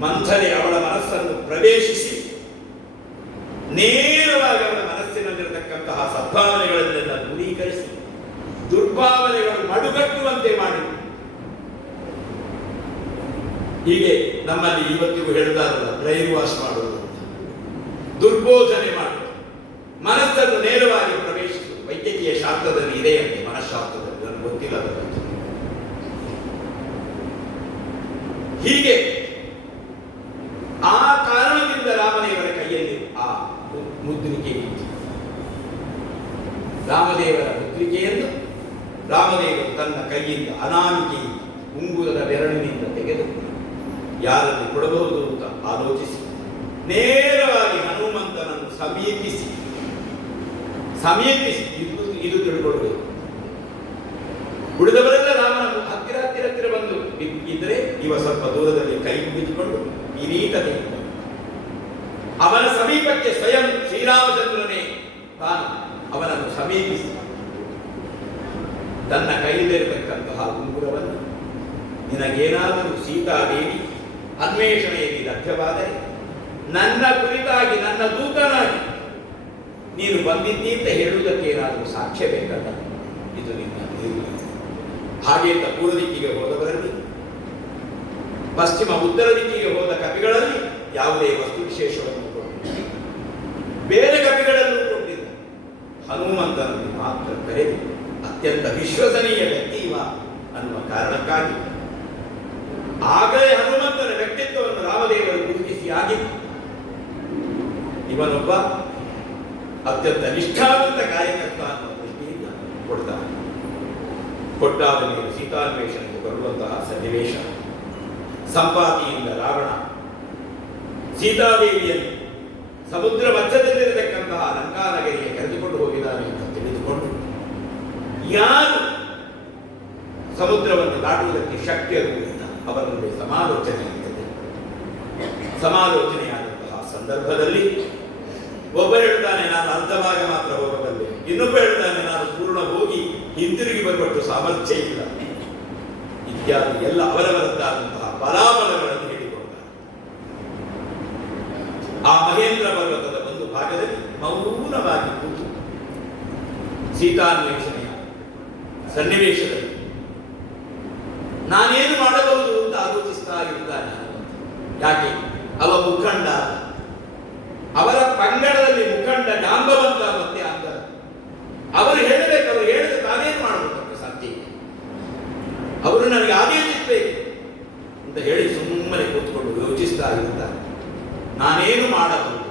ಮಂಥರೆ ಅವಳ ಮನಸ್ಸನ್ನು ಪ್ರವೇಶಿಸಿ ಸದ್ಭಾವನೆಗಳನ್ನೆಲ್ಲ ದೂರೀಕರಿಸಿ ದುರ್ಭಾವನೆಗಳು ಮಡುಗಟ್ಟುವಂತೆ ಮಾಡಿ ಹೀಗೆ ನಮ್ಮಲ್ಲಿ ಇವತ್ತಿಗೂ ಹೇಳ್ತಾರಲ್ಲ, ಬ್ರೈನ್ ವಾಶ್ ಮಾಡುವುದು, ದುರ್ಬೋಧನೆ ಮಾಡುವುದು, ಮನಸ್ಸನ್ನು ನೇರವಾಗಿ ಪ್ರವೇಶಿಸುವುದು. ವೈದ್ಯಕೀಯ ಶಾಸ್ತ್ರದಲ್ಲಿ ಇದೆಯಂತೆ, ಮನಃಶಾಸ್ತ್ರದಲ್ಲಿ, ನನಗೆ ಗೊತ್ತಿಲ್ಲ ಅದರ ಬಗ್ಗೆ. ಹೀಗೆ ಆ ಕಾರಣದಿಂದ ರಾಮದೇವರ ಕೈಯಲ್ಲಿ ಆ ಮುದ್ರಿಕೆ ಇತ್ತು. ರಾಮದೇವರ ಮುದ್ರಿಕೆಯನ್ನು ರಾಮದೇವರು ತನ್ನ ಕೈಯಿಂದ ಅನಾಮಿಕೆಯಿಂದ ಉಂಗುರದ ಬೆರಳಿನಿಂದ ತೆಗೆದು ಯಾರಲ್ಲಿ ಕೊಡಬಹುದು ಅಂತ ಆಲೋಚಿಸಿ ನೇರವಾಗಿ ಹನುಮಂತನನ್ನು ಸಮೀಪಿಸಿ ಇದು ತಿಳ್ಕೊಳ್ಬೇಕು. ಉಳಿದವರೆಲ್ಲ ರಾಮನ ಹತ್ತಿರ ಬಂದು ಇದ್ರೆ ಇವ ಸ್ವಲ್ಪ ದೂರದಲ್ಲಿ ಕೈ ಮುಗಿದುಕೊಂಡು ವಿನೀತತೆಯಿಂದ ಅವನ ಸಮೀಪಕ್ಕೆ ಸ್ವಯಂ ಶ್ರೀರಾಮಚಂದ್ರನೇ ತಾನು ಅವನನ್ನು ಸಮೀಪಿಸಿ ತನ್ನ ಕೈಯಲ್ಲಿರತಕ್ಕಂತಹ ಉಂಗುರವನ್ನು, ನಿನಗೇನಾದರೂ ಸೀತಾದೇವಿ ಅನ್ವೇಷಣೆಯಲ್ಲಿ ಲಭ್ಯವಾದರೆ ನನ್ನ ಕುರಿತಾಗಿ ನನ್ನ ದೂತನಾಗಿ ನೀನು ಬಂದಿದ್ದೀ ಅಂತ ಹೇಳುವುದಕ್ಕೆ ಏನಾದರೂ ಸಾಕ್ಷ್ಯ ಬೇಕಲ್ಲ, ಇದು ನಿನ್ನ ನಿರ್ಣಯ. ಹಾಗೆ ಅಂತ ಪೂರ್ವ ದಿಕ್ಕಿಗೆ ಹೋದವರಲ್ಲಿ, ಪಶ್ಚಿಮ ಉತ್ತರ ದಿಕ್ಕಿಗೆ ಹೋದ ಕವಿಗಳಲ್ಲಿ ಯಾವುದೇ ವಸ್ತು ವಿಶೇಷವನ್ನು ಕೊಟ್ಟಿಲ್ಲ, ಬೇರೆ ಕವಿಗಳಲ್ಲೂ ಕೊಟ್ಟಿಲ್ಲ. ಹನುಮಂತನನ್ನು ಮಾತ್ರ ಕರೆದು ಅತ್ಯಂತ ವಿಶ್ವಸನೀಯ ವ್ಯಕ್ತಿ ಇವ ಅನ್ನುವ ಕಾರಣಕ್ಕಾಗಿ ಆಗಲೇ ಹನುಮಂತನ ವ್ಯಕ್ತಿತ್ವವನ್ನು ರಾಮದೇವರು ಗುರುತಿಸಿ ಆಗಿತ್ತು. ಇವನೊಬ್ಬ ಅತ್ಯಂತ ನಿಷ್ಠಾವಂತ ಕಾರ್ಯಕರ್ತ ಅನ್ನುವ ದೃಷ್ಟಿಯಿಂದ ಕೊಡ್ತಾನೆ. ಕೊಟ್ಟಾದ ಮೇಲೆ ಸೀತಾನ್ವೇಷಣೆಗೆ ಬರುವಂತಹ ಸನ್ನಿವೇಶ, ಸಂಪಾತಿಯಿಂದ ರಾವಣ ಸೀತಾದೇವಿಯನ್ನು ಸಮುದ್ರ ಮಧ್ಯದಲ್ಲಿರತಕ್ಕಂತಹ ಲಂಕಾನಗರಿಗೆ ಕರೆದುಕೊಂಡು ಹೋಗಿದ್ದಾನೆ ಅಂತ ತಿಳಿದುಕೊಂಡು ಯಾರು ಸಮುದ್ರವನ್ನು ದಾಟುವುದಕ್ಕೆ ಶಕ್ತಿಯಾಗುವುದಿಲ್ಲ ಅವರಲ್ಲಿ ಸಮಾಲೋಚನೆಯಾದಂತಹ ಸಂದರ್ಭದಲ್ಲಿ ಒಬ್ಬ ಹೇಳ್ತಾನೆ, ನಾನು ಅರ್ಧ ಭಾಗ ಮಾತ್ರ ಹೋಗಬಲ್ಲೆ, ಇನ್ನೊಬ್ಬ ಹೇಳ್ತಾನೆ, ನಾನು ಪೂರ್ಣ ಹೋಗಿ ಹಿಂತಿರುಗಿ ಬರುವಷ್ಟು ಸಾಮರ್ಥ್ಯ ಇಲ್ಲ, ಇತ್ಯಾದಿ ಎಲ್ಲ ಅವರವರದ್ದಾದಂತಹ ಬಲಾಬಲಗಳನ್ನು ಹೇಳಿಕೊಡ್ತಾರೆ. ಆ ಮಹೇಂದ್ರ ಪರ್ವತದ ಒಂದು ಭಾಗದಲ್ಲಿ ಮೌನವಾಗಿ ಕೂತು ಸೀತಾನ್ವೇಷಣೆಯ ಸನ್ನಿವೇಶದಲ್ಲಿ ನಾನೇನು ಮಾಡಬಹುದು ಅಂತ ಆಲೋಚಿಸ್ತಾ ಇರ್ತಾನೆ. ಯಾಕೆ? ಅವ ಮುಖಂಡ, ಅವರ ಪಂಗಡದಲ್ಲಿ ಮುಖಂಡ ಜಾಂಬವಂತ ಮತ್ತೆ ಅಂಗರ. ಅವರು ಹೇಳಬೇಕು, ಅವರು ಹೇಳಿದ್ರೆ ತಾನೇನು ಮಾಡಬೇಕು ಸಾಧ್ಯ, ಅವರು ನನಗೆ ಆದೇಶಿಸಬೇಕು ಅಂತ ಹೇಳಿ ಸುಮ್ಮನೆ ಕೂತ್ಕೊಂಡು ಯೋಚಿಸ್ತಾ ಇರ್ತಾರೆ, ನಾನೇನು ಮಾಡಬಹುದು.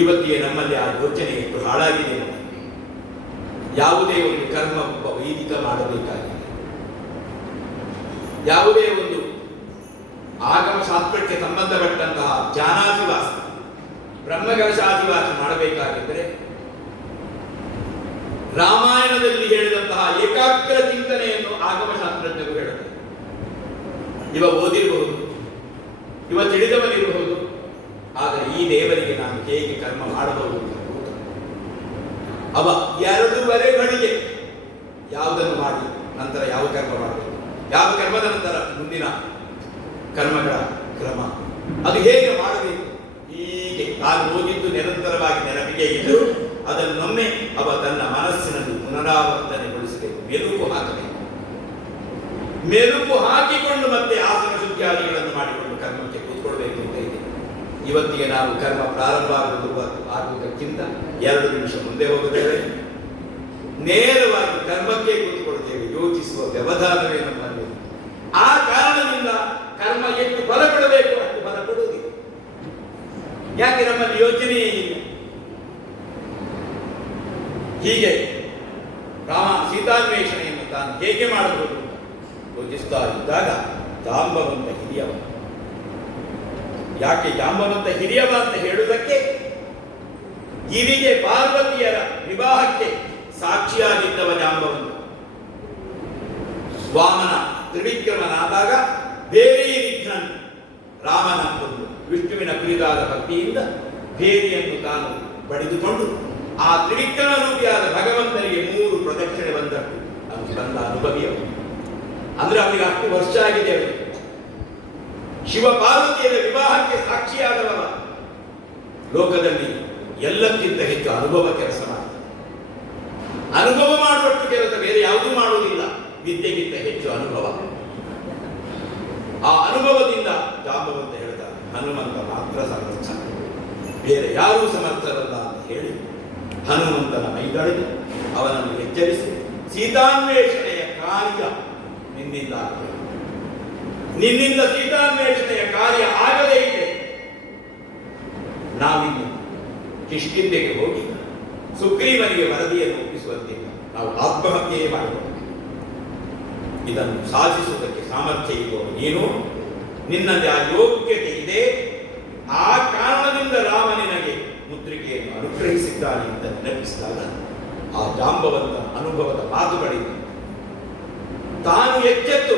ಇವತ್ತಿಗೆ ನಮ್ಮಲ್ಲಿ ಆ ಯೋಚನೆ ಎಷ್ಟು ಹಾಳಾಗಿದೆ. ಯಾವುದೇ ಒಂದು ಕರ್ಮ ಒಬ್ಬ ವೈದಿಕ ಮಾಡಬೇಕಾಗಿದೆ, ಯಾವುದೇ ಒಂದು ಆಗಮ ಶಾಸ್ತ್ರಕ್ಕೆ ಸಂಬಂಧಪಟ್ಟಂತಹ ಜ್ಞಾನಾಧಿವಾಸ ಬ್ರಹ್ಮಕಲಶಾಧಿವಾಸ ಮಾಡಬೇಕಾಗಿದ್ದರೆ ರಾಮಾಯಣದಲ್ಲಿ ಹೇಳಿದಂತಹ ಏಕಾಗ್ರ ಚಿಂತನೆಯನ್ನು ಆಗಮಶಾಸ್ತ್ರಜ್ಞರು ಹೇಳುತ್ತಾರೆ. ಇವ ಓದಿರಬಹುದು, ಇವ ತಿಳಿದವನಿರಬಹುದು, ಆದರೆ ಈ ದೇವರಿಗೆ ನಾನು ಹೇಗೆ ಕರ್ಮ ಮಾಡಬಹುದು ಅಂತ ಅವ 2.5 ಘಳಿಗೆ ಯಾವುದನ್ನು ಮಾಡಿ ನಂತರ ಯಾವ ಕರ್ಮ ಮಾಡಬೇಕು, ಯಾವ ಕರ್ಮದ ನಂತರ ಮುಂದಿನ ಕರ್ಮಗಳ ಕ್ರಮ ಅದು ಹೇಗೆ ಮಾಡಬೇಕು, ಹೀಗೆ ತಾನು ಓದಿದ್ದು ನಿರಂತರವಾಗಿ ನೆನಪಿಗೆ ಇದ್ದು ಅದನ್ನೊಮ್ಮೆ ಅವ ತನ್ನ ಮನಸ್ಸಿನಲ್ಲಿ ಪುನರಾವರ್ತನೆಗೊಳಿಸಬೇಕು, ಮೆಲುಕು ಹಾಕಬೇಕು. ಮೆಲುಕು ಹಾಕಿಕೊಂಡು ಮತ್ತೆ ಆಸನ ಶುದ್ಧಿಯಾದಿಗಳನ್ನು ಮಾಡಿಕೊಂಡು ಕರ್ಮಕ್ಕೆ ಕೂತ್ಕೊಳ್ಬೇಕು ಅಂತ ಇದೆ. ಇವತ್ತಿಗೆ ನಾವು ಕರ್ಮ ಪ್ರಾರಂಭ ಆಗುವುದಕ್ಕಿಂತ 2 ನಿಮಿಷ ಮುಂದೆ ಹೋಗುತ್ತೇವೆ, ನೇರವಾಗಿ ಕರ್ಮಕ್ಕೆ ಕೂತ್ಕೊಳ್ತೇವೆ. ಯೋಚಿಸುವ ವ್ಯವಧಾನವೇ ನಮ್ಮಲ್ಲಿ. ಆ ಕಾರಣದಿಂದ ಕರ್ಮ ಎಷ್ಟು ಬಲ ಕೊಡಬೇಕು ಅಷ್ಟು ಬಲ ಕೊಡುವುದಿಲ್ಲ. ಯಾಕೆ? ನಮ್ಮಲ್ಲಿ ಯೋಚನೆಯೇ ಇಲ್ಲ. ಹೀಗೆ ರಾಮ ಸೀತಾನ್ವೇಷಣೆಯನ್ನು ತಾನು ಹೇಗೆ ಮಾಡಬಹುದು ಅಂತ ಯೋಚಿಸ್ತಾ ಇದ್ದಾಗ ಜಾಂಬವಂತ ಹಿರಿಯವ. ಯಾಕೆ ಜಾಂಬವಂತ ಹಿರಿಯವ ಅಂತ ಹೇಳುವುದಕ್ಕೆ, ಗಿರಿಗೆ ಪಾರ್ವತಿಯರ ವಿವಾಹಕ್ಕೆ ಸಾಕ್ಷಿಯಾಗಿದ್ದವ ಜಾಂಬವಂತ. ವಾಮನ ತ್ರಿವಿಕ್ರಮನಾದಾಗ ಬೇರೆ ವಿಘ್ನನ್ ರಾಮನ ಒಂದು ವಿಷ್ಣುವಿನ ಕುರಿತಾದ ಭಕ್ತಿಯಿಂದ ಬೇರಿಯನ್ನು ತಾನು ಪಡೆದುಕೊಂಡು ಆ ತ್ರಿವಿಕ್ರಮ ರೂಪಿಯಾದ ಭಗವಂತನಿಗೆ 3 ಪ್ರದಕ್ಷಿಣೆ ಬಂದದ್ದು ಅದು ಬಂದ ಅನುಭವಿಯವರು. ಅಂದ್ರೆ ಅವನಿಗೆ 10 ವರ್ಷ ಆಗಿದೆ. ಅವರಿಗೆ ಶಿವ ಪಾರ್ವತಿಯರ ವಿವಾಹಕ್ಕೆ ಸಾಕ್ಷಿಯಾದವ. ಲೋಕದಲ್ಲಿ ಎಲ್ಲಕ್ಕಿಂತ ಹೆಚ್ಚು ಅನುಭವ ಕೆಲಸ ಮಾಡ್ತಾರೆ. ಅನುಭವ ಮಾಡುವಷ್ಟು ಕೆಲಸ ಬೇರೆ ಯಾವುದೂ ಮಾಡುವುದಿಲ್ಲ. ವಿದ್ಯೆಗಿಂತ ಹೆಚ್ಚು ಅನುಭವ. ಆ ಅನುಭವದಿಂದ ಜಾಂಬವಂತ ಹೇಳ್ತಾರೆ, ಹನುಮಂತ ಮಾತ್ರ ಸಮರ್ಥ, ಬೇರೆ ಯಾರೂ ಸಮರ್ಥರಲ್ಲ ಅಂತ ಹೇಳಿ ಹನುಮಂತನ ಮೈದಳೆದು ಅವನನ್ನು ಎಚ್ಚರಿಸಿ, ಸೀತಾನ್ವೇಷಣೆಯ ಕಾರ್ಯ ನಿನ್ನಿಂದ ಆಗಬೇಕು, ನಿನ್ನಿಂದ ಸೀತಾನ್ವೇಷಣೆಯ ಕಾರ್ಯ ಆಗದೇ ಇದೆ. ನಾವಿನ್ನು ಕಿಷ್ಕಿಂಧೆಗೆ ಹೋಗಿ ಸುಗ್ರೀವನಿಗೆ ವರದಿಯನ್ನು ಒಪ್ಪಿಸುವಂತಿಲ್ಲ, ನಾವು ಆತ್ಮಹತ್ಯೆಯೇ ಮಾಡಬಹುದು. ಇದನ್ನು ಸಾಧಿಸುವುದಕ್ಕೆ ಸಾಮರ್ಥ್ಯ ಇರುವ ನೀನು, ನಿನ್ನಲ್ಲಿ ಆ ಯೋಗ್ಯತೆ ಇದೆ, ಆ ಕಾರಣದಿಂದ ರಾಮ ನಿನಗೆ ಮುದ್ರಿಕೆಯನ್ನು ಅನುಗ್ರಹಿಸಿದ್ದಾನೆ ಅಂತ ನೆನಪಿಸಿದಾಗ ಆ ಜಾಂಬವಂತ ಅನುಭವದ ಮಾತುಗಳಿಂದ ತಾನು ಎಚ್ಚೆತ್ತು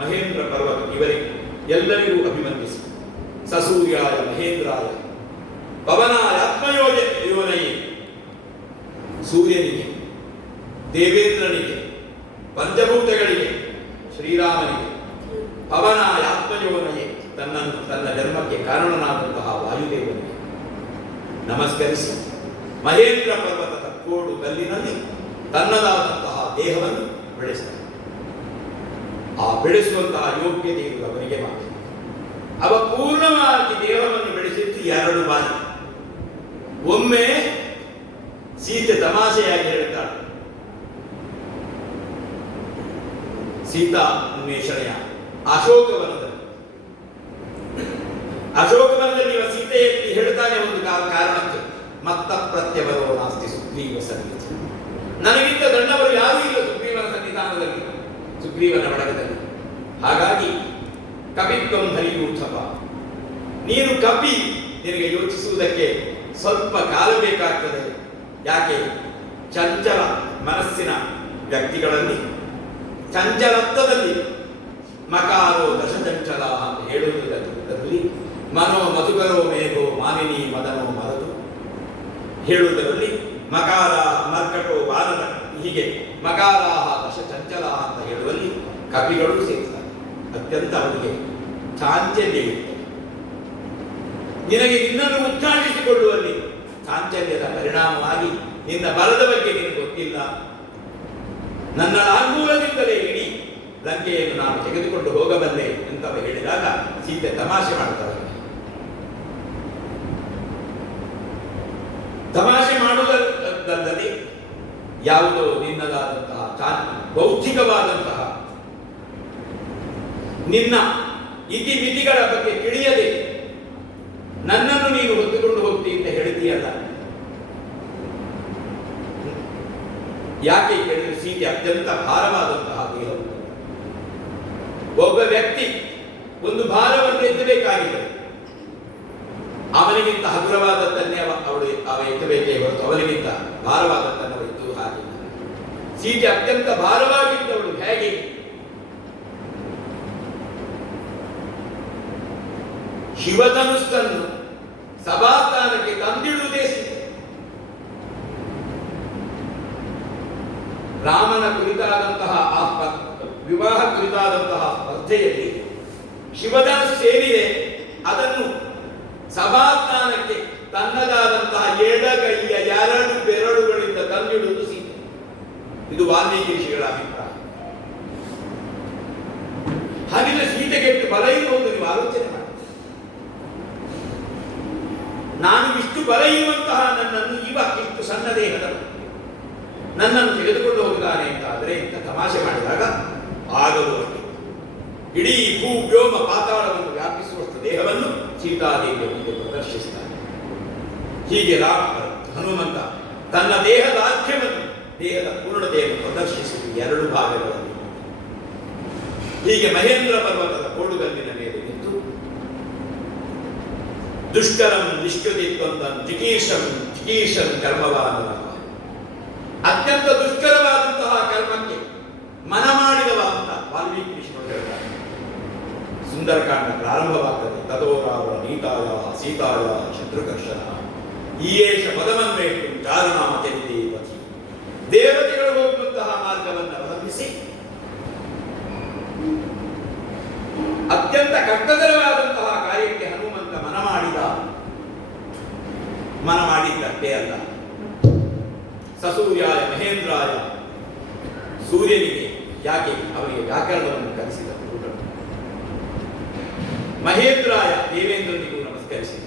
ಮಹೇಂದ್ರ ಪರ್ವತ ಇವರಿಗೆ ಎಲ್ಲರಿಗೂ ಅಭಿವಂದಿಸಿ, ಸಸೂರ್ಯಾಯ ಮಹೇಂದ್ರಾಯ ಪವನಾಯ ಆತ್ಮಯೋನಯೇ, ಸೂರ್ಯನಿಗೆ, ದೇವೇಂದ್ರನಿಗೆ, ಪಂಚಭೂತಗಳಿಗೆ, ಶ್ರೀರಾಮನಿಗೆ, ಪವನಾಯ ಆತ್ಮಯೋನಯೇ ತನ್ನನ್ನು ತನ್ನ ಜನ್ಮಕ್ಕೆ ಕಾರಣನಾದಂತಹ ವಾಯುದೇವನಿಗೆ ನಮಸ್ಕರಿಸಿ ಮಹೇಂದ್ರ ಪರ್ವತದ ಕೋಡು ಕಲ್ಲಿನಲ್ಲಿ ತನ್ನದಾದಂತಹ ದೇಹವನ್ನು ಬೆಳೆಸ್ತಾನೆ. ಆ ಬೆಳೆಸುವಂತಹ ಯೋಗ್ಯತೆ ಅವನಿಗೆ ಮಾತ್ರ. ಅವ ಪೂರ್ಣವಾಗಿ ದೇಹವನ್ನು ಬೆಳೆಸಿದ್ದು 2 ಬಾರಿ. ಒಮ್ಮೆ ಸೀತೆ ತಮಾಷೆಯಾಗಿ ಹೇಳ್ತಾಳೆ, ಸೀತಾ ಅನ್ವೇಷಣೆಯ ಅಶೋಕವನದಲ್ಲಿ ಇವ ಸೀತೆಯಲ್ಲಿ ಹೇಳ್ತಾನೆ ಒಂದು ಕಾರಣಕ್ಕೆ, ಮತ್ತ ಪ್ರತ್ಯವರೋ ನಾಸ್ತಿ ಸುಗ್ರೀವ ಸನ್ನಿಧಿ, ನನಗಿಂತ ದಣ್ಣವರು ಯಾರೂ ಇಲ್ಲ ಸುಗ್ರೀವನ ಸನ್ನಿಧಾನದಲ್ಲಿ, ಸುಗ್ರೀವನ ಬಳಗದಲ್ಲಿ. ಹಾಗಾಗಿ ಕಪಿತ್ವಂ ಹರಿಯೂಥಪ, ನೀನು ಕಪಿ, ನಿನಗೆ ಯೋಚಿಸುವುದಕ್ಕೆ ಸ್ವಲ್ಪ ಕಾಲ ಬೇಕಾಗ್ತದೆ. ಯಾಕೆ? ಚಂಚಲ ಮನಸ್ಸಿನ ವ್ಯಕ್ತಿಗಳಲ್ಲಿ ಚಂಚಲತ್ವದಲ್ಲಿ ಮಕಾರೋ ದಶಚಂಚಲ ಅಂತ ಹೇಳುವುದರಲ್ಲಿ ಮನೋ ಮಧುಕರೋ ಮೇಘೋ ಮಾನಿನಿ ಮದನೋ ಮರದು ಹೇಳುವುದರಲ್ಲಿ ಮಕಾರ ಮರ್ಕಟೋ ಬಾನನ, ಹೀಗೆ ಮಕಾರಾಹ ದಶಚಂಚಲ ಅಂತ ಹೇಳುವಲ್ಲಿ ಕಪಿಗಳು ಸೇರ್ತಾರೆ. ಅತ್ಯಂತ ಅವರಿಗೆ ಚಾಂಚಲ್ಯ ಇರ್ತದೆ. ನಿನಗೆ ನಿನ್ನನ್ನು ಉಚ್ಚಾಟಿಸಿಕೊಳ್ಳುವಲ್ಲಿ ಚಾಂಚಲ್ಯದ ಪರಿಣಾಮವಾಗಿ ನಿನ್ನ ಬಲದ ಬಗ್ಗೆ ನಿನಗೆ ಗೊತ್ತಿಲ್ಲ. ನನ್ನ ಆಂಗೂಲದಿಂದಲೇ ಇಡೀ ಲಂಕೆಯನ್ನು ನಾನು ತೆಗೆದುಕೊಂಡು ಹೋಗಬಲ್ಲೆ ಅಂತವ ಹೇಳಿದಾಗ ಸೀತೆ ತಮಾಷೆ ಮಾಡ್ತಾರೆ. ತಮಾಷೆ ಮಾಡುವುದಲ್ಲದೆ ಯಾವುದೋ ನಿನ್ನದಾದಂತಹ ಬೌದ್ಧಿಕವಾದಂತಹ ನಿನ್ನ ಇತಿಮಿತಿಗಳ ಬಗ್ಗೆ ತಿಳಿಯದೆ ನನ್ನನ್ನು ನೀನು ಹೊತ್ತುಕೊಂಡು ಹೋಗ್ತಿ ಅಂತ ಹೇಳ್ತೀಯಲ್ಲ. ಯಾಕೆ ಕೇಳಿದ್ರೆ ಸೀತೆ ಅತ್ಯಂತ ಭಾರವಾದಂತಹ ದೇಹ. ಒಬ್ಬ ವ್ಯಕ್ತಿ ಒಂದು ಭಾರವನ್ನು ಎತ್ತಬೇಕಾಗಿದೆ, ಅವನಿಗಿಂತ ಹಗುರವಾದದ್ದನ್ನೇ ಅವ ಎತ್ತಬೇಕೇ ಹೊರತು ಅವನಿಗಿಂತ ಭಾರವಾದದ್ದನ್ನು ಎತ್ತುವ ಹಾಗಿಲ್ಲ. ಸೀತೆ ಅತ್ಯಂತ ಭಾರವಾಗಿದ್ದವಳು. ಹೇಗೆ? ಶಿವಧನುಸ್ಸನ್ನು ಸಭಾಸ್ಥಾನಕ್ಕೆ ತಂದಿಡುವುದೇ ಸೀತೆ. ರಾಮನ ಕುರಿತಾದಂತಹ ವಿವಾಹ ಕುರಿತಾದಂತಹ ಸ್ಪರ್ಧೆಯಲ್ಲಿ ಶಿವಧನುಸ್ಸು ಸೇರಿದೆ, ಅದನ್ನು ಸಭಾಸ್ಥಾನಕ್ಕೆ ತನ್ನದಾದಂತಹ ಎಡಗೈಯ 2 ಬೆರಳುಗಳಿಂದ ತಂದಿಡುವುದು ಸೀತೆ. ಇದು ವಾಲ್ಮೀಕಿ ಋಷಿಗಳ ಅಭಿಪ್ರಾಯ. ಹಾಗಿದ್ರೆ ಸೀತೆಗೆ ಎಷ್ಟು ಬಲ ಇರುವುದು ನೀವು ಆಲೋಚನೆ ಮಾಡಿ. ನಾನು ಇಷ್ಟು ಬಲ ಇರುವಂತಹ ನನ್ನನ್ನು ಇಷ್ಟು ಸಣ್ಣ ದೇಹದ ನನ್ನನ್ನು ತೆಗೆದುಕೊಂಡು ಹೋಗುತ್ತಾನೆ ಅಂತ ಆದರೆ ಇಂಥ ತಮಾಷೆ ಮಾಡಿದಾಗ ಆಗಲು ಇಡೀ ಭೂ ವ್ಯೋಮ ಪಾತಾಳವನ್ನು ವ್ಯಾಪಿಸುವಷ್ಟು ದೇಹವನ್ನು ಸೀತಾದೇವಿಯ ಮುಂದೆ ಪ್ರದರ್ಶಿಸ್ತಾನೆ. ಹೀಗೆ ಹನುಮಂತ ತನ್ನ ದೇಹದಾಖ್ಯವನ್ನು, ದೇಹದ ಪೂರ್ಣತೆಯನ್ನು ಪ್ರದರ್ಶಿಸುವ 2 ಭಾಗಗಳಲ್ಲಿ. ಹೀಗೆ ಮಹೇಂದ್ರ ಪರ್ವತದ ಕೋಡುಗಲ್ಲಿನ ಮೇಲೆ ನಿಂತು ದುಷ್ಕರಂ ನಿಷ್ಕೃತಿತ್ವಂತಂ ಜಿಗೀಷಂ ಕರ್ಮವಾದ, ಅತ್ಯಂತ ದುಷ್ಕರವಾದಂತಹ ಕರ್ಮಕ್ಕೆ ಮನ ಮಾಡಿದವ ಅಂತ ವಾಲ್ಮೀಕಿ ಋಷಿಗಳು ಹೇಳ್ತಾರೆ. ಸುಂದರಕಾಂಡ ಪ್ರಾರಂಭವಾಗ್ತದೆ. ತದೋ ರಾವಣ ನೀತಾಯ ಸೀತಾಯ ಶತ್ರುಕರ್ಷಣ ಈಯೇಷ ಪದಮನ್ವೇಷು ಚಾರಣಾಮ ಚರಿತೆ ಪಥಿ. ದೇವತೆಗಳು ಹೋಗುವಂತಹ ಮಾರ್ಗವನ್ನು ಅವಲಂಬಿಸಿ ಅತ್ಯಂತ ಕಷ್ಟಕರವಾದಂತಹ ಕಾರ್ಯಕ್ಕೆ ಹನುಮಂತ ಮನ ಮಾಡಿದ. ಮನ ಮಾಡಿದ್ದಷ್ಟೇ ಅಲ್ಲ, ಸಸೂರ್ಯಾಯ ಮಹೇಂದ್ರಾಯ, ಸೂರ್ಯನಿಗೆ ಯಾಕೆ ಅವನಿಗೆ ವ್ಯಾಕರಣವನ್ನು ಕಲಿಸಿದ ಮಹೇಂದ್ರಾಯ, ದೇವೇಂದ್ರನಿಗೂ ನಮಸ್ಕರಿಸಿದ.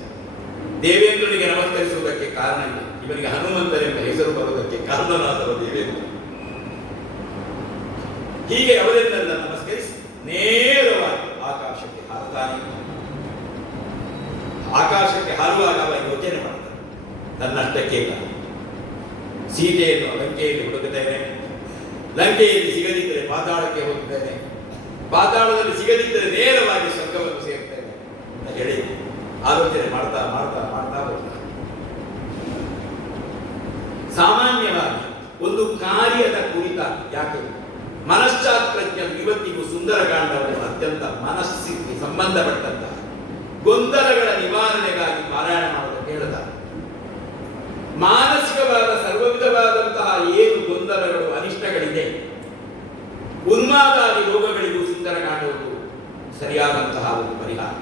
ದೇವೇಂದ್ರನಿಗೆ ನಮಸ್ಕರಿಸುವುದಕ್ಕೆ ಕಾರಣ ಇಲ್ಲ, ಇವನಿಗೆ ಹನುಮಂತರೆಂಬ ಹೆಸರು ಬರುವುದಕ್ಕೆ ಕಾರಣನಾದವ ದೇವೇಂದ್ರ. ಹೀಗೆ ಅವರೆನ್ನೆಲ್ಲ ನಮಸ್ಕರಿಸಿ ನೇರವಾಗಿ ಆಕಾಶಕ್ಕೆ ಹಾರುತ್ತಾನೆ. ಆಕಾಶಕ್ಕೆ ಹಾರುವಾಗ ಅವ ಯೋಚನೆ ಮಾಡ್ತಾನೆ, ತನ್ನಷ್ಟಕ್ಕೆ ಸೀತೆಯನ್ನು ಲಂಕೆಯಲ್ಲಿ ಹುಡುಕುತ್ತೇನೆ, ಲಂಕೆಯಲ್ಲಿ ಸಿಗದಿದ್ದರೆ ಪಾತಾಳಕ್ಕೆ ಹೋಗುತ್ತೇನೆ, ಪಾತಾಳದಲ್ಲಿ ಸಿಗದಿದ್ದರೆ ನೇರವಾಗಿ ಸ್ವರ್ಗವನ್ನು ಸೇರ್ತೇನೆ ಅಂತ ಹೇಳಿ ಆಲೋಚನೆ ಮಾಡ್ತಾ ಮಾಡ್ತಾ ಮಾಡ್ತಾ ಹೋಗ್ತಾರೆ. ಸಾಮಾನ್ಯವಾಗಿ ಒಂದು ಕಾರ್ಯದ ಕುರಿತ, ಯಾಕೆ ಮನಶ್ಶಾಸ್ತ್ರಜ್ಞರು ಇವತ್ತಿಗೂ ಸುಂದರಕಾಂಡವನ್ನು ಅತ್ಯಂತ ಮನಸ್ಸಿಗೆ ಸಂಬಂಧಪಟ್ಟಂತಹ ಗೊಂದಲಗಳ ನಿವಾರಣೆಗಾಗಿ ಪಾರಾಯಣ ಮಾಡೋದಕ್ಕೆ ಹೇಳ್ತಾರೆ. ಮಾನಸಿಕವಾದ ಸರ್ವವಿಧವಾದಂತಹ ಏನು ಗೊಂದಲಗಳು ಅನಿಷ್ಟಗಳಿದೆ, ಉನ್ಮಾದಾದಿ ರೋಗಗಳಿಗೂ ಸುಂದರಕಾಂಡವು ಸರಿಯಾದಂತಹ ಒಂದು ಪರಿಹಾರ.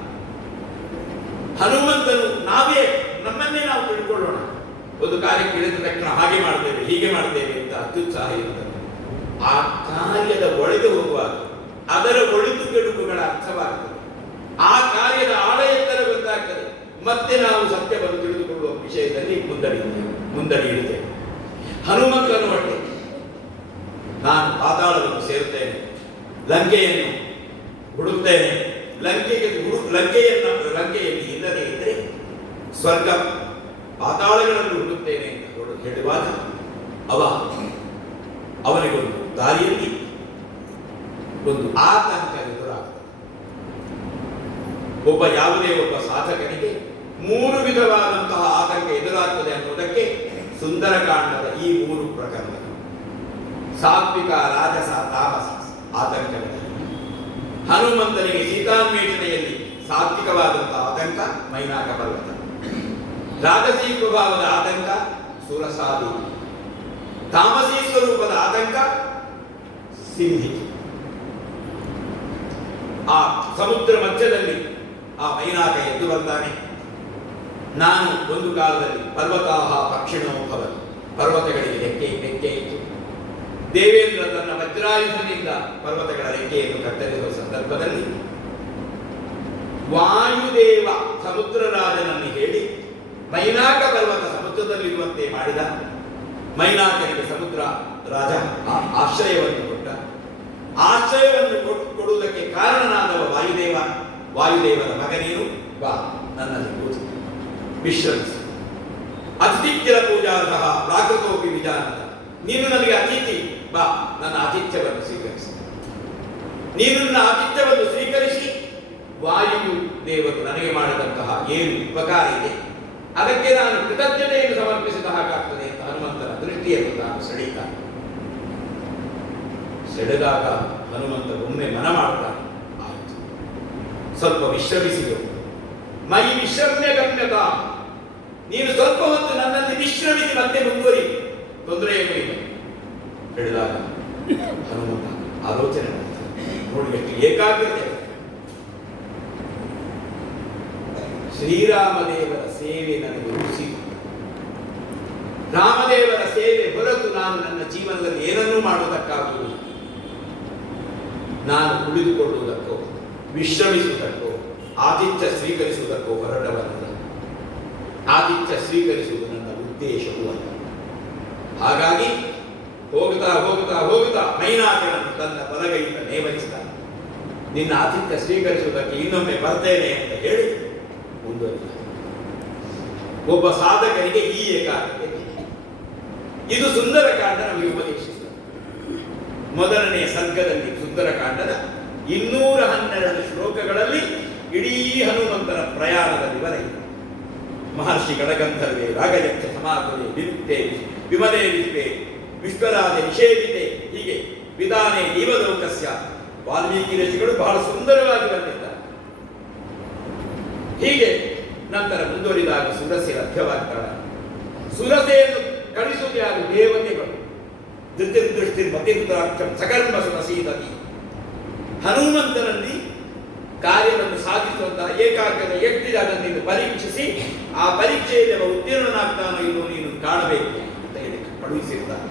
ಹನುಮಂತನು ನಮ್ಮನ್ನೇ ನಾವು ತಿಳ್ಕೊಳ್ಳೋಣ, ಒಂದು ಕಾರ್ಯಕ್ಕೆ ಇಳಿದ ತಕ್ಷಣ ಹಾಗೆ ಮಾಡ್ತೇವೆ ಹೀಗೆ ಮಾಡ್ತೇವೆ ಅಂತ ಅತ್ಯುತ್ಸಾಹ ಇರುತ್ತದೆ. ಆ ಕಾರ್ಯದ ಒಳಗೆ ಹೋಗುವಾಗ ಅದರ ಒಳಿತು ಕೆಡುಕುಗಳ ಅರ್ಥವಾಗ್ತದೆ, ಆ ಕಾರ್ಯದ ಆಳ ಎತ್ತರ ಗೊತ್ತಾಗ್ತದೆ, ಮತ್ತೆ ನಾವು ಸತ್ಯವನ್ನು ತಿಳಿದುಕೊಳ್ಳುವ ವಿಷಯದಲ್ಲಿ ಮುಂದಡಿಯುತ್ತೇವೆ. ಹನುಮಂತನು ಹೊಟ್ಟೆ, ನಾನು ಪಾತಾಳವನ್ನು ಸೇರುತ್ತೇನೆ, ಲಂಕೆಯನ್ನು ಹುಡುಕ್ತೇನೆ, ಲಂಕೆಯಲ್ಲಿ ಇಲ್ಲದೆ ಇದ್ದರೆ ಸ್ವರ್ಗ ಪಾತಾಳಗಳನ್ನು ಹುಡುಕ್ತೇನೆ ಅಂತ ಹೇಳುವಾಗ ಅವನಿಗೊಂದು ದಾರಿಯಲ್ಲಿ ಒಂದು ಆತಂಕ ಎದುರಾಗ್ತದೆ. ಯಾವುದೇ ಒಬ್ಬ ಸಾಧಕನಿಗೆ 3 ವಿಧವಾದಂತಹ ಆತಂಕ ಎದುರಾಗ್ತದೆ ಅನ್ನೋದಕ್ಕೆ ಸುಂದರಕಾಂಡದ ಈ 3 ಪ್ರಕರಣಗಳು, ಸಾತ್ವಿಕ, ರಾಜಸ, ತಾಮಸ ಆತಂಕಗಳು. ಹನುಮಂತನಿಗೆ ಸೀತಾನ್ವೇಷಣೆಯಲ್ಲಿ ಸಾತ್ವಿಕವಾದಂತಹ ಆತಂಕ ಮೈನಾಕ ಪರ್ವತ, ರಾಜಸೀ ಸ್ವಭಾವದ ಆತಂಕ ಸುರಸಾದಿ, ತಾಮಸೀ ಸ್ವರೂಪದ ಆತಂಕ ಸಿಂಧಿ. ಆ ಸಮುದ್ರ ಮಧ್ಯದಲ್ಲಿ ಆ ಮೈನಾಕ ಎದ್ದು ಬರ್ತಾನೆ. ನಾನು ಒಂದು ಕಾಲದಲ್ಲಿ ಪರ್ವತಾಹ ಪಕ್ಷಿಣೋ ಭವತಿ, ಪರ್ವತಗಳಿಗೆ ರೆಕ್ಕೆ ಇತ್ತು. ದೇವೇಂದ್ರ ತನ್ನ ವಜ್ರಾಯುಧದಿಂದ ಪರ್ವತಗಳ ರೆಕ್ಕೆಯನ್ನು ಕತ್ತರಿಸುವ ಸಂದರ್ಭದಲ್ಲಿ ವಾಯುದೇವ ಸಮುದ್ರ ರಾಜನನ್ನು ಹೇಳಿ ಮೈನಾಕ ಪರ್ವತ ಸಮುದ್ರದಲ್ಲಿರುವಂತೆ ಮಾಡಿದ. ಮೈನಾಕನಿಗೆ ಸಮುದ್ರ ರಾಜ ಆಶ್ರಯವನ್ನು ಕೊಟ್ಟ. ಆಶ್ರಯವನ್ನು ಕೊಡುವುದಕ್ಕೆ ಕಾರಣನಾದವ ವಾಯುದೇವನ ಮಗನೇನು, ಬಾ ನನ್ನಲ್ಲಿ ಕೂತು ವಿಶ್ರಮಿಸಿ. ಅತಿಥಿಕ್ಯರ ಪೂಜಾರ್ಹ ಪ್ರಾಕೃತೋಪಿ ವಿಜಾನತ, ನೀನು ನನಗೆ ಅತಿಥಿ, ಬಾ ನನ್ನ ಆತಿಥ್ಯವನ್ನು ಸ್ವೀಕರಿಸಿ. ನೀನು ನನ್ನ ಆತಿಥ್ಯವನ್ನು ಸ್ವೀಕರಿಸಿ ವಾಯು ದೇವರು ನನಗೆ ಮಾಡಿದಂತಹ ಏನು ಉಪಕಾರ ಇದೆ ಅದಕ್ಕೆ ನಾನು ಕೃತಜ್ಞತೆಯನ್ನು ಸಮರ್ಪಿಸಿದ ಹಾಗಾಗ್ತದೆ ಅಂತ ಹನುಮಂತನ ದೃಷ್ಟಿಯನ್ನು ತಾನು ಸೆಳೆದಾಗ ಹನುಮಂತ ಒಮ್ಮೆ ಮನ ಮಾಡ್ತಾನೆ, ಆಯಿತು ಸ್ವಲ್ಪ ವಿಶ್ರಮಿಸಿದೆವು, ಮೈ ವಿಶ್ರಮ್ಯ ಗಮ್ಯತ, ನೀನು ಸ್ವಲ್ಪ ಹೊತ್ತು ನನ್ನಲ್ಲಿ ವಿಶ್ರಮಿಸಿ ಮತ್ತೆ ಮುಂದುವರಿ, ತೊಂದರೆ ಏನೂ ಇಲ್ಲ ಹೇಳಿದಾಗ ಹನುಮಂತ ಆಲೋಚನೆ ಮಾಡ್ತಾನೆ. ನೋಡಿ ಎಷ್ಟು ಏಕಾಗ್ರತೆ. ಶ್ರೀರಾಮದೇವರ ಸೇವೆ ನನಗೆ ರುಚಿ, ರಾಮದೇವರ ಸೇವೆ ಹೊರತು ನಾನು ನನ್ನ ಜೀವನದಲ್ಲಿ ಏನನ್ನೂ ಮಾಡುವುದಕ್ಕಾಗುವುದಿಲ್ಲ. ನಾನು ಕುಳಿತುಕೊಳ್ಳುವುದಕ್ಕೋ ವಿಶ್ರಮಿಸುವುದಕ್ಕೋ ಆತಿಥ್ಯ ಸ್ವೀಕರಿಸುವುದಕ್ಕೋ ಹೊರಟವನಲ್ಲ. ಆತಿಥ್ಯ ಸ್ವೀಕರಿಸುವುದು ನನ್ನ ಉದ್ದೇಶವೂ ಅಲ್ಲ. ಹಾಗಾಗಿ ಹೋಗುತ್ತಾ ಹೋಗುತ್ತಾ ಹೋಗುತ್ತಾ ಮೈನಾಕನನ್ನು ತನ್ನ ಬಲಗೈಯಿಂದ ನೇಮರಿಸ್ತಾನೆ. ನಿನ್ನ ಆತಿಥ್ಯ ಸ್ವೀಕರಿಸುವುದಕ್ಕೆ ಇನ್ನೊಮ್ಮೆ ಬರ್ತೇನೆ ಅಂತ ಹೇಳಿ ಮುಂದುವರಿದ. ಒಬ್ಬ ಸಾಧಕನಿಗೆ ಈ ಏಕಾಗ್ರತೆ, ಇದು ಸುಂದರಕಾಂಡ ನಮಗೆ ಉಪದೇಶಿಸಿದೆ. ಮೊದಲನೆಯ ಸರ್ಗದಲ್ಲಿ ಸುಂದರಕಾಂಡದ 212 ಶ್ಲೋಕಗಳಲ್ಲಿ ಇಡೀ ಹನುಮಂತನ ಪ್ರಯಾಣದ ವಿವರ ಇದೆ. ಮಹರ್ಷಿ ಗಣಗಂಧರ್ವೇ ರಾಗಯಕ್ಷ ಸಮಾಧುವೆ ವಿರುಕ್ತೆ ವಿಮಲೆ ವಿಶ್ವೇ ವಿಶ್ವರಾಜ ನಿಷೇಧಿತೆ, ಹೀಗೆ ವಿಧಾನೆ ಜೀವಲೋಕಸ್ಯ ವಾಲ್ಮೀಕಿ ಋಷಿಗಳು ಬಹಳ ಸುಂದರವಾಗಿ ಬಂದಿದ್ದಾರೆ. ಹೀಗೆ ನಂತರ ಮುಂದುವರಿದಾಗ ಸುರಸೆ ಲಭ್ಯವಾಗ್ತಾಳೆ. ಸುರಸೆಯನ್ನು ಕಳಿಸುವುದು ಯಾರು? ದೇವತೆಗಳು. ಧೃತಿರ್ದೃಷ್ಟಿರ್ ಮತಿರ್ದ್ರಾಕ್ಷಂ ಸಕರ್ಮ ಸುರಸೀದತಿ. ಹನುಮಂತನಲ್ಲಿ ಕಾರ್ಯವನ್ನು ಸಾಧಿಸುವಂತಹ ಏಕಾಗ್ರತೆ ಎಷ್ಟಿದೆ ಅದನ್ನು ನೀನು ಪರೀಕ್ಷಿಸಿ ಆ ಪರೀಕ್ಷೆಯಲ್ಲಿ ಅವ ಉತ್ತೀರ್ಣನಾಗ್ತಾನೋ ಇಲ್ಲೋ ನೀನು ಕಾಣಬೇಕು ಅಂತ ಹೇಳಿ ಕಳುಹಿಸಿರ್ತಾನೆ.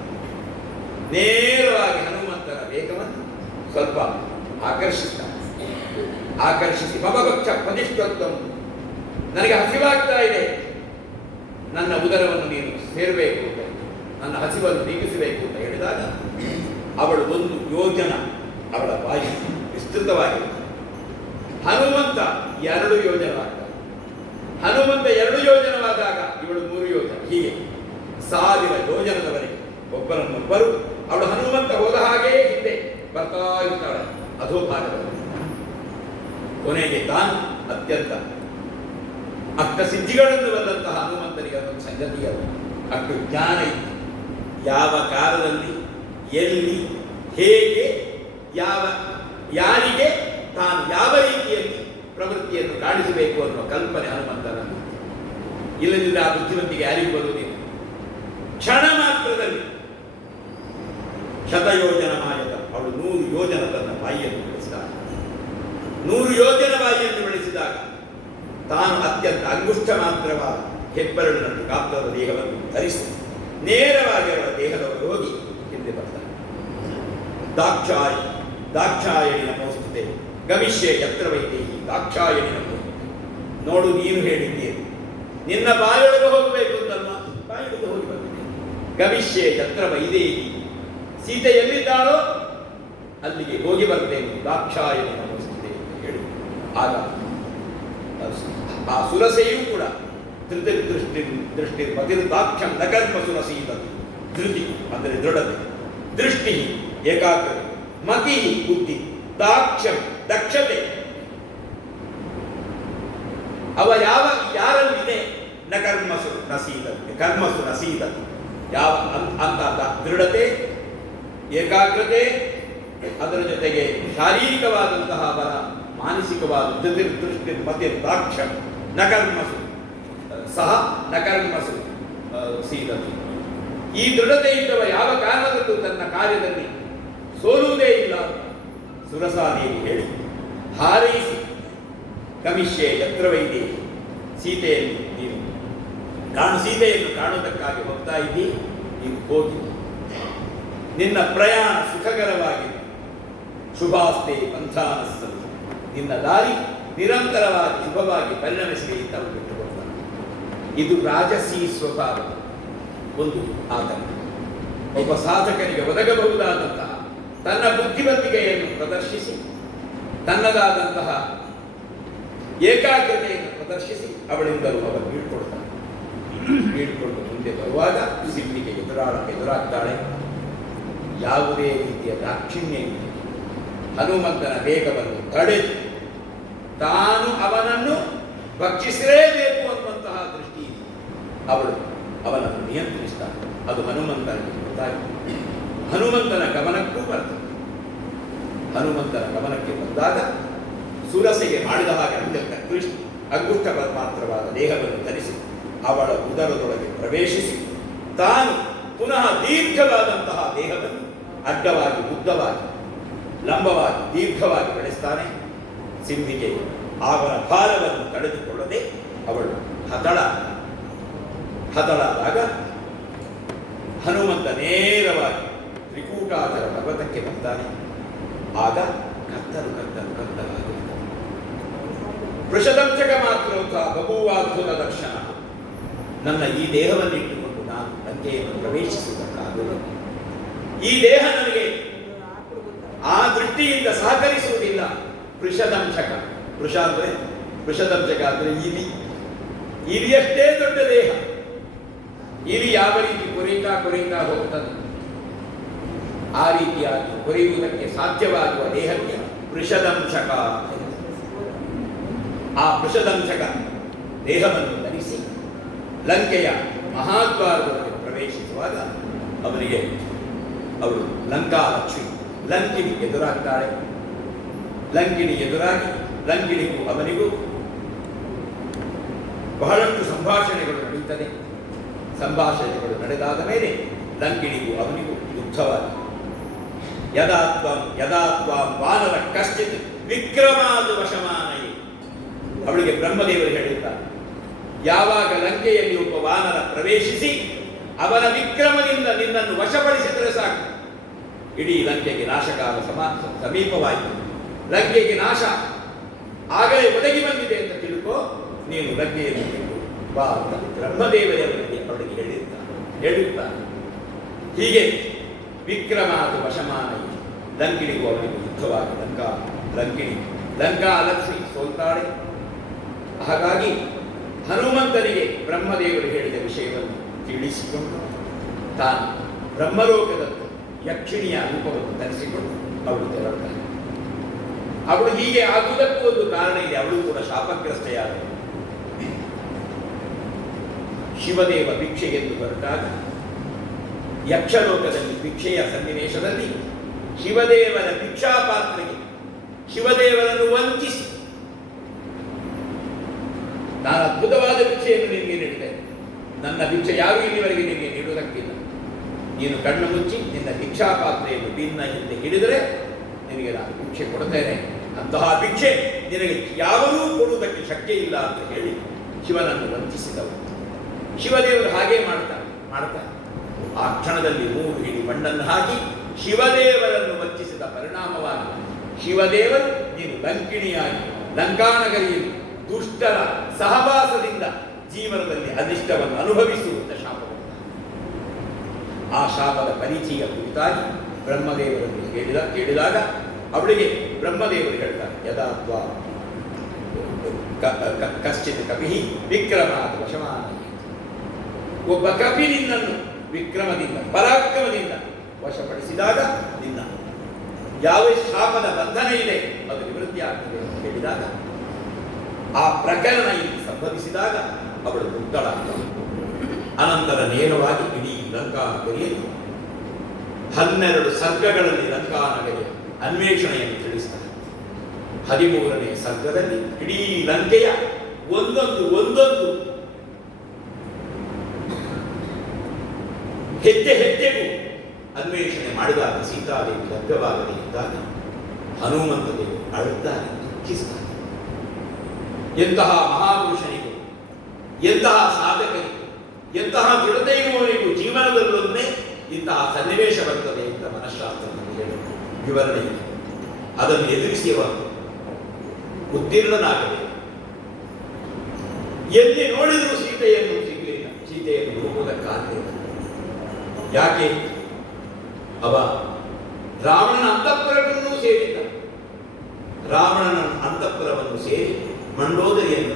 ನೇರವಾಗಿ ಹನುಮಂತನ ವೇಗವನ್ನು ಸ್ವಲ್ಪ ಆಕರ್ಷಿಸಿ ಮಮಭಕ್ಷ ಪ್ರತಿಷ್ಠತ್ವ, ನನಗೆ ಹಸಿವಾಗ್ತಾ ಇದೆ, ನನ್ನ ಉದರವನ್ನು ನೀನು ಸೇರಬೇಕು ಅಂತ, ನನ್ನ ಹಸಿವನ್ನು ನೀಗಿಸಬೇಕು ಅಂತ ಹೇಳಿದಾಗ ಅವಳು 1 ಯೋಜನ ಅವಳ ಬಾಯಿ ವಿಸ್ತೃತವಾಗಿದೆ. ಹನುಮಂತ 2 ಯೋಜನವಾಗ್ತಾನೆ. ಹನುಮಂತ 2 ಯೋಜನವಾದಾಗ ಇವಳು 3 ಯೋಜನ, ಹೀಗೆ 1000 ಯೋಜನದವರೆಗೆ ಒಬ್ಬರನ್ನೊಬ್ಬರು ಅವಳು ಹನುಮಂತ ಹೋದ ಹಾಗೆಯೇ ಹಿಂದೆ ಬರ್ತಾ ಇರ್ತಾಳೆ ಅಧೋಭಾಗದಲ್ಲಿ. ಕೊನೆಗೆ ತಾನು ಅತ್ಯಂತ ಅಷ್ಟಸಿದ್ಧಿಗಳನ್ನು ಬಂದಂತಹ ಹನುಮಂತನಿಗೆ ಅದೊಂದು ಸಂಗತಿಯಲ್ಲ, ಅಷ್ಟು ಜ್ಞಾನ ಇತ್ತು. ಯಾವ ಕಾಲದಲ್ಲಿ ಎಲ್ಲಿ ಹೇಗೆ ಯಾರಿಗೆ ತಾನು ಯಾವ ರೀತಿಯಲ್ಲಿ ಪ್ರವೃತ್ತಿಯನ್ನು ಕಾಣಿಸಬೇಕು ಅನ್ನುವ ಕಲ್ಪನೆ ಹನುಮಂತನನ್ನು. ಇಲ್ಲದಿದ್ದರೆ ಆ ಬುದ್ಧಿವಂತಿಗೆ ಯಾರಿಗೂ ಬರುವುದಿಲ್ಲ. ಕ್ಷಣ ಮಾತ್ರದಲ್ಲಿ ಶತಯೋಜನ ಮಾಯದ ಅವಳು 100 ಯೋಜನ ತನ್ನ ಬಾಯಿಯನ್ನು ಬೆಳೆಸಿದಾಗ, 100 ಯೋಜನ ಬಾಯಿಯನ್ನು ಬೆಳೆಸಿದಾಗ ತಾನು ಅತ್ಯಂತ ಅಂಗುಷ್ಠ ಮಾತ್ರವಾದ ಹೆಬ್ಬರಳಿನಂತೆ ಗಾತ್ರದ ದೇಹವನ್ನು ಧರಿಸಿ ನೇರವಾಗಿ ಅವಳ ದೇಹದವರು ಹೋಗಿ ಹಿಂದೆ ಬರ್ತಾನೆ. ದಾಕ್ಷಾಯಣಿ ನಮೋಸ್ತುತೆ ಗಮಿಷ್ಯೆ ಯತ್ರ ವೈದೇಹಿ ದಾಕ್ಷಾಯಣಿ ನಮೋಸ್ತುತೆ. ನೋಡು, ನೀನು ಹೇಳಿದ್ದೀರಿ ನಿನ್ನ ಬಾಯೊಳಗೆ ಹೋಗಬೇಕು ಅಂತಲ್ವಾ, ಬಾಯೊಳಗೆ ಹೋಗಿ ಬಂದಿದೆ. ಗಮಿಷ್ಯೆ ಯತ್ರ ವೈದೇಹಿ, ಸೀತೆ ಎಲ್ಲಿದ್ದಾಳೋ ಅಲ್ಲಿಗೆ ಹೋಗಿ ಬರ್ತೇನೆ, ದಾಕ್ಷಾಯಣಿ ನಮೋಸ್ತುತೆ ಅಂತ ಹೇಳಿ ಆಗ ಆ ಸುರಸೆಯೂ ಕೂಡ ದೃಷ್ಟಿ ಪತಿರ್ದಾಕ್ಷಂ ನಕರ್ಮ ಸುರಸೀತ. ಧೃತಿ ಅಂದರೆ ದೃಢತೆ, ದೃಷ್ಟಿ ಏಕಾಗ್ರತೆ, ಮತಿ ಬುದ್ಧಿ, ದಾಕ್ಷಂ ದಕ್ಷತೆ. ಅವ ಯಾರಲ್ಲಿದೆ ನ ಕರ್ಮಸು ನಸೀದತಿ, ಕರ್ಮಸು ನಸೀದತಿ. ಯಾವ ಅಂತ ದೃಢತೆ, ಏಕಾಗ್ರತೆ, ಅದರ ಜೊತೆಗೆ ಶಾರೀರಿಕವಾದಂತಹ ಅವರ ಮಾನಸಿಕವಾದ ದೃಷ್ಟಿ ಮತಿರ್ದಾಕ್ಷಂ ನಕರ್ಮಸು ಸಹ ನಕರ್ಮಸು ಸೀದತಿ. ಈ ದೃಢತೆ ಇದ್ದವ ಯಾವ ಕಾರಣದಲ್ಲೂ ತನ್ನ ಕಾರ್ಯದಲ್ಲಿ ಸೋಲುವುದೇ ಇಲ್ಲ ಅಂತ ಸುರಸಾದೇವಿ ಹೇಳಿ ಹಾರೈಸಿ ಗಮಿಷ್ಯೆ ಯತ್ರ ವೈದೇಹಿ, ಸೀತೆಯನ್ನು ನೀನು ಸೀತೆಯನ್ನು ಕಾಣುವುದಕ್ಕಾಗಿ ಹೋಗ್ತಾ ಇದ್ದಿ, ನೀನು ಹೋಗಿ ನಿನ್ನ ಪ್ರಯಾಣ ಸುಖಕರವಾಗಿ ಶುಭಾಸ್ತೆ ಪಂಥಾನಸ್ಸು, ನಿನ್ನ ದಾರಿ ನಿರಂತರವಾಗಿ ಶುಭವಾಗಿ ಪರಿಣಮಿಸಲಿ ಅಂತ ಬಿಟ್ಟುಕೊಡ್ತಾನೆ. ಇದು ರಾಜಸೀ ಸ್ವಭಾವದ ಒಂದು ಆತಂಕ. ಒಬ್ಬ ಸಾಧಕನಿಗೆ ಒದಗಬಹುದಾದಂತಹ ತನ್ನ ಬುದ್ಧಿವಂತಿಕೆಯನ್ನು ಪ್ರದರ್ಶಿಸಿ ತನ್ನದಾದಂತಹ ಏಕಾಗ್ರತೆಯನ್ನು ಪ್ರದರ್ಶಿಸಿ ಅವಳಿಂದಲೂ ಅವರು ಬೀಳ್ಕೊಂಡು ಮುಂದೆ ಬರುವಾಗ ಸಿದ್ಧಿಗೆ ಎದುರಾಗ್ತಾಳೆ. ಯಾವುದೇ ರೀತಿಯ ದಾಕ್ಷಿಣ್ಯ ಇಲ್ಲ. ಹನುಮಂತನ ವೇಗವನ್ನು ತಡೆದು ತಾನು ಅವನನ್ನು ಭಕ್ಷಿಸಲೇಬೇಕು ಅನ್ನುವಂತಹ ದೃಷ್ಟಿ ಅವಳು ಅವನನ್ನು ನಿಯಂತ್ರಿಸ್ತಾಳೆ. ಅದು ಹನುಮಂತನಿಗೆ ಗೊತ್ತಾಗಿದೆ. ಹನುಮಂತನ ಗಮನಕ್ಕೂ ಬರ್ತದೆ. ಹನುಮಂತನ ಗಮನಕ್ಕೆ ಬಂದಾಗ ಸುರಸೆಗೆ ಮಾಡಿದ ಹಾಗೆ ಅಂಗುಷ್ಟ ಮಾತ್ರವಾದ ದೇಹವನ್ನು ಧರಿಸಿ ಅವಳ ಉದರದೊಳಗೆ ಪ್ರವೇಶಿಸಿ ತಾನು ಪುನಃ ದೀರ್ಘವಾದಂತಹ ದೇಹವನ್ನು ಅಡ್ಡವಾಗಿ ಉದ್ದವಾಗಿ ಲಂಬವಾಗಿ ದೀರ್ಘವಾಗಿ ಬೆಳೆಸ್ತಾನೆ. ಸಿಂಹಿಗೆ ಅವನ ಭಾರವನ್ನು ತಡೆದುಕೊಳ್ಳದೆ ಅವಳು ಹತಳಾದಾಗ ಹನುಮಂತ ನೇರವಾಗಿ ತ್ರಿಕೂಟಾಚಲ ಪರ್ವತಕ್ಕೆ ಬರ್ತಾನೆ. ಆಗ ಕತ್ತಲಾಗುತ್ತದೆ. ವೃಷದಂಶಕ ಮಾತ್ರ ಬಭೂವಾದ್ಭುತ ದರ್ಶನ. ನನ್ನ ಈ ದೇಹವನ್ನಿಟ್ಟುಕೊಂಡು ನಾನು ಲಂಕೆಯನ್ನು ಪ್ರವೇಶಿಸುವುದಕ್ಕಾಗಲು ಈ ದೇಹ ನನಗೆ ಆ ದೃಷ್ಟಿಯಿಂದ ಸಹಕರಿಸುವುದಿಲ್ಲ. ವೃಷದಂಶಕ, ವೃಷದಂಶಕ ಅಂದರೆ ಇಲಿಯಷ್ಟೇ ದೊಡ್ಡ ದೇಹ. ಇಲಿ ಯಾವ ರೀತಿ ಕೊರೆಯುತ್ತಾ ಹೋಗ್ತದೆ, ಆ ರೀತಿಯಾಗಿ ಕೊರೆಯುವುದಕ್ಕೆ ಸಾಧ್ಯವಾಗುವ ದೇಹಕ್ಕೆ ವೃಷದಂಶಕ. ಆ ವೃಷದಂಶಕ ದೇಹವನ್ನು ಧರಿಸಿ ಲಂಕೆಯ ಮಹಾದ್ವಾರದೊಳಗೆ ಪ್ರವೇಶಿಸುವಾಗ ಅವರು ಲಂಕಾಲಕ್ಷ್ಮಿ ಲಂಕಿನಿ ಎದುರಾಗ್ತಾಳೆ. ಲಂಕಿನಿ ಎದುರಾಗಿ ಲಂಕಿನಿಗೂ ಅವನಿಗೂ ಬಹಳಷ್ಟು ಸಂಭಾಷಣೆಗಳು ನಡೆಯುತ್ತದೆ. ಸಂಭಾಷಣೆಗಳು ನಡೆದಾದ ಮೇಲೆ ಲಂಕಿನಿಗೂ ಅವನಿಗೂ ಯುದ್ಧವಾಗಿ ಯದಾ ತ್ವಾಂ ವಾನರ ಕಶ್ಚಿತ್ ವಿಕ್ರಮಾದು ವಶಮಾನೈ. ಅವಳಿಗೆ ಬ್ರಹ್ಮದೇವರು ಹೇಳಿದ್ದಾರೆ, ಯಾವಾಗ ಲಂಕೆಯಲ್ಲಿ ಒಬ್ಬ ವಾನರ ಪ್ರವೇಶಿಸಿ ಅವನ ವಿಕ್ರಮದಿಂದ ನಿನ್ನನ್ನು ವಶಪಡಿಸಿದರೆ ಸಾಕು, ಇಡೀ ಲಂಕೆಗೆ ನಾಶಕಾಲ ಸಮೀಪವಾಯಿತು, ಲಂಕೆಗೆ ನಾಶ ಆಗಲೇ ಒದಗಿ ಬಂದಿದೆ ಅಂತ ತಿಳ್ಕೋ, ನೀನು ಲಂಕೆಯನ್ನು ಬಿಟ್ಟು ಬಾ ಅಂತ ಬ್ರಹ್ಮದೇವರೇ ಅವರಿಗೆ ಹೇಳಿರುತ್ತಾರೆ. ಹೀಗೆ ವಿಕ್ರಮಾದು ವಶಮಾನೈ, ಲಂಕಿಣಿಗೂ ಅವನಿಗೂ ಯುದ್ಧವಾಗಿ ಲಂಕಾ ಲಕ್ಷ್ಮಿ ಸೋಲ್ತಾಳೆ. ಹಾಗಾಗಿ ಹನುಮಂತನಿಗೆ ಬ್ರಹ್ಮದೇವರು ಹೇಳಿದ ವಿಷಯವನ್ನು ತಿಳಿಸಿಕೊಂಡು ತಾನು ಬ್ರಹ್ಮಲೋಕದತ್ತು ಯಕ್ಷಿಣಿಯ ರೂಪವನ್ನು ಧರಿಸಿಕೊಂಡು ಅವಳು ತೆರಳುತ್ತಾಳೆ. ಅವಳು ಹೀಗೆ ಆಗುವುದಕ್ಕೂ ಒಂದು ಕಾರಣ ಇದೆ, ಅವಳು ಕೂಡ ಶಾಪಗ್ರಸ್ತೆಯಾದಳು. ಶಿವದೇವ ಭಿಕ್ಷೆಗೆಂದು ಹೊರಟಾಗ ಯಕ್ಷಲೋಕದಲ್ಲಿ ಭಿಕ್ಷೆಯ ಸನ್ನಿವೇಶದಲ್ಲಿ ಶಿವದೇವನ ಭಿಕ್ಷಾಪಾತ್ರೆಗೆ ಶಿವದೇವನನ್ನು ವಂಚಿಸಿ, ನಾನು ಅದ್ಭುತವಾದ ಭಿಕ್ಷೆಯನ್ನು ನಿನಗೆ ನೀಡುತ್ತೇನೆ, ನನ್ನ ಭಿಕ್ಷೆ ಯಾರು ಇಲ್ಲಿವರೆಗೆ ನಿನಗೆ ನೀಡುವುದಕ್ಕಿಲ್ಲ, ನೀನು ಕಣ್ಣು ಮುಚ್ಚಿ ನಿನ್ನ ಭಿಕ್ಷಾಪಾತ್ರೆಯನ್ನು ಬಿನ್ನ ಹಿಂದೆ ಹಿಡಿದರೆ ನಿನಗೆ ನಾನು ಭಿಕ್ಷೆ ಕೊಡುತ್ತೇನೆ, ಅಂತಹ ಭಿಕ್ಷೆ ನಿನಗೆ ಯಾವರೂ ಕೊಡುವುದಕ್ಕೆ ಶಕ್ಯ ಇಲ್ಲ ಅಂತ ಹೇಳಿ ಶಿವನನ್ನು ವಂಚಿಸಿದವು. ಶಿವದೇವರು ಹಾಗೇ ಮಾಡ್ತಾರೆ. ಆ ಕ್ಷಣದಲ್ಲಿ 3 ಹಿಡಿ ಮಣ್ಣನ್ನು ಹಾಕಿ ಶಿವದೇವರನ್ನು ವಂಚಿಸಿದ ಪರಿಣಾಮವಾಗಿ ಶಿವದೇವರು ನೀನು ಲಂಕಿಣಿಯಾಗಿ ಲಂಕಾನಗರಿಯಲ್ಲಿ ದುಷ್ಟರ ಸಹವಾಸದಿಂದ ಜೀವನದಲ್ಲಿ ಅನಿಷ್ಟವನ್ನು ಅನುಭವಿಸುವಂತ ಶಾಪವನ್ನು, ಆ ಶಾಪದ ಪರಿಚಯ ಕುರಿತಾಗಿ ಬ್ರಹ್ಮದೇವರನ್ನು ಕೇಳಿದಾಗ ಅವಳಿಗೆ ಬ್ರಹ್ಮದೇವರು ಹೇಳ್ತಾರೆ, ಯದಾತ್ವಾ ಕಶ್ಚಿತ್ ಕಪಿ ವಿಕ್ರಮಾತ್ ವಶಮಾನೈ. ಒಬ್ಬ ಕಪಿ ನಿನ್ನನ್ನು ವಿಕ್ರಮದಿಂದ ಪರಾಕ್ರಮದಿಂದ ವಶಪಡಿಸಿದಾಗ ನಿನ್ನ ಯಾವ ಶಾಪದ ಬಂಧನ ಇದೆ ಅದು ನಿವೃತ್ತಿ ಆಗ್ತದೆ ಅಂತ ಹೇಳಿದಾಗ, ಆ ಪ್ರಕರಣ ಇಲ್ಲಿ ಸಂಭವಿಸಿದಾಗ ಅವಳು ಮುಕ್ತಳಾಗ್ತಳು. ಅನಂತರ ನೇರವಾಗಿ ಇಡೀ ಲಂಕಾನಗರಿಯಲ್ಲಿ 12 ಸರ್ಗಗಳಲ್ಲಿ ಲಂಕಾನಗರಿಯ ಅನ್ವೇಷಣೆಯನ್ನು ತಿಳಿಸ್ತಾರೆ. 13ನೇ ಸರ್ಗದಲ್ಲಿ ಇಡೀ ಲಂಕೆಯ ಒಂದೊಂದು ಹೆಜ್ಜೆಗೂ ಅನ್ವೇಷಣೆ ಮಾಡಿದಾಗ ಸೀತಾದೇವಿ ಲಭ್ಯವಾಗದೇ ಇದ್ದಾಗ ಹನುಮಂತದೇವರು ಅಳುತ್ತಾರೆ, ದುಃಖಿಸ್ತಾರೆ. ಎಂತಹ ಮಹಾಪುರುಷನಿಗೂ ಎಂತಹ ಸಾಧಕನಿಗೂ ಎಂತಹ ದೃಢತೆ ಇರುವವನಿಗೂ ಜೀವನದಲ್ಲೊಮ್ಮೆ ಇಂತಹ ಸನ್ನಿವೇಶ ಬರುತ್ತದೆ ಅಂತ ಮನಃಶಾಸ್ತ್ರದಲ್ಲಿ ಹೇಳುವ ವಿವರಣೆ ಇದೆ. ಅದನ್ನು ಎದುರಿಸುವ ಉತ್ತೀರ್ಣನಾಗಬೇಕು. ಎಲ್ಲಿ ನೋಡಿದರೂ ಸೀತೆಯನ್ನು ಸಿಗಲಿಲ್ಲ, ಸೀತೆಯನ್ನು ಹುಡುಕುವುದಕ್ಕಾಗಲಿಲ್ಲ. ಯಾಕೆ? ಅವ ರಾವಣನ ಅಂತಃಪುರವನ್ನು ಸೇರಿದ್ದ. ರಾವಣನ ಅಂತಃಪುರವನ್ನು ಸೇರಿ ಮಂಡೋದರಿಯನ್ನು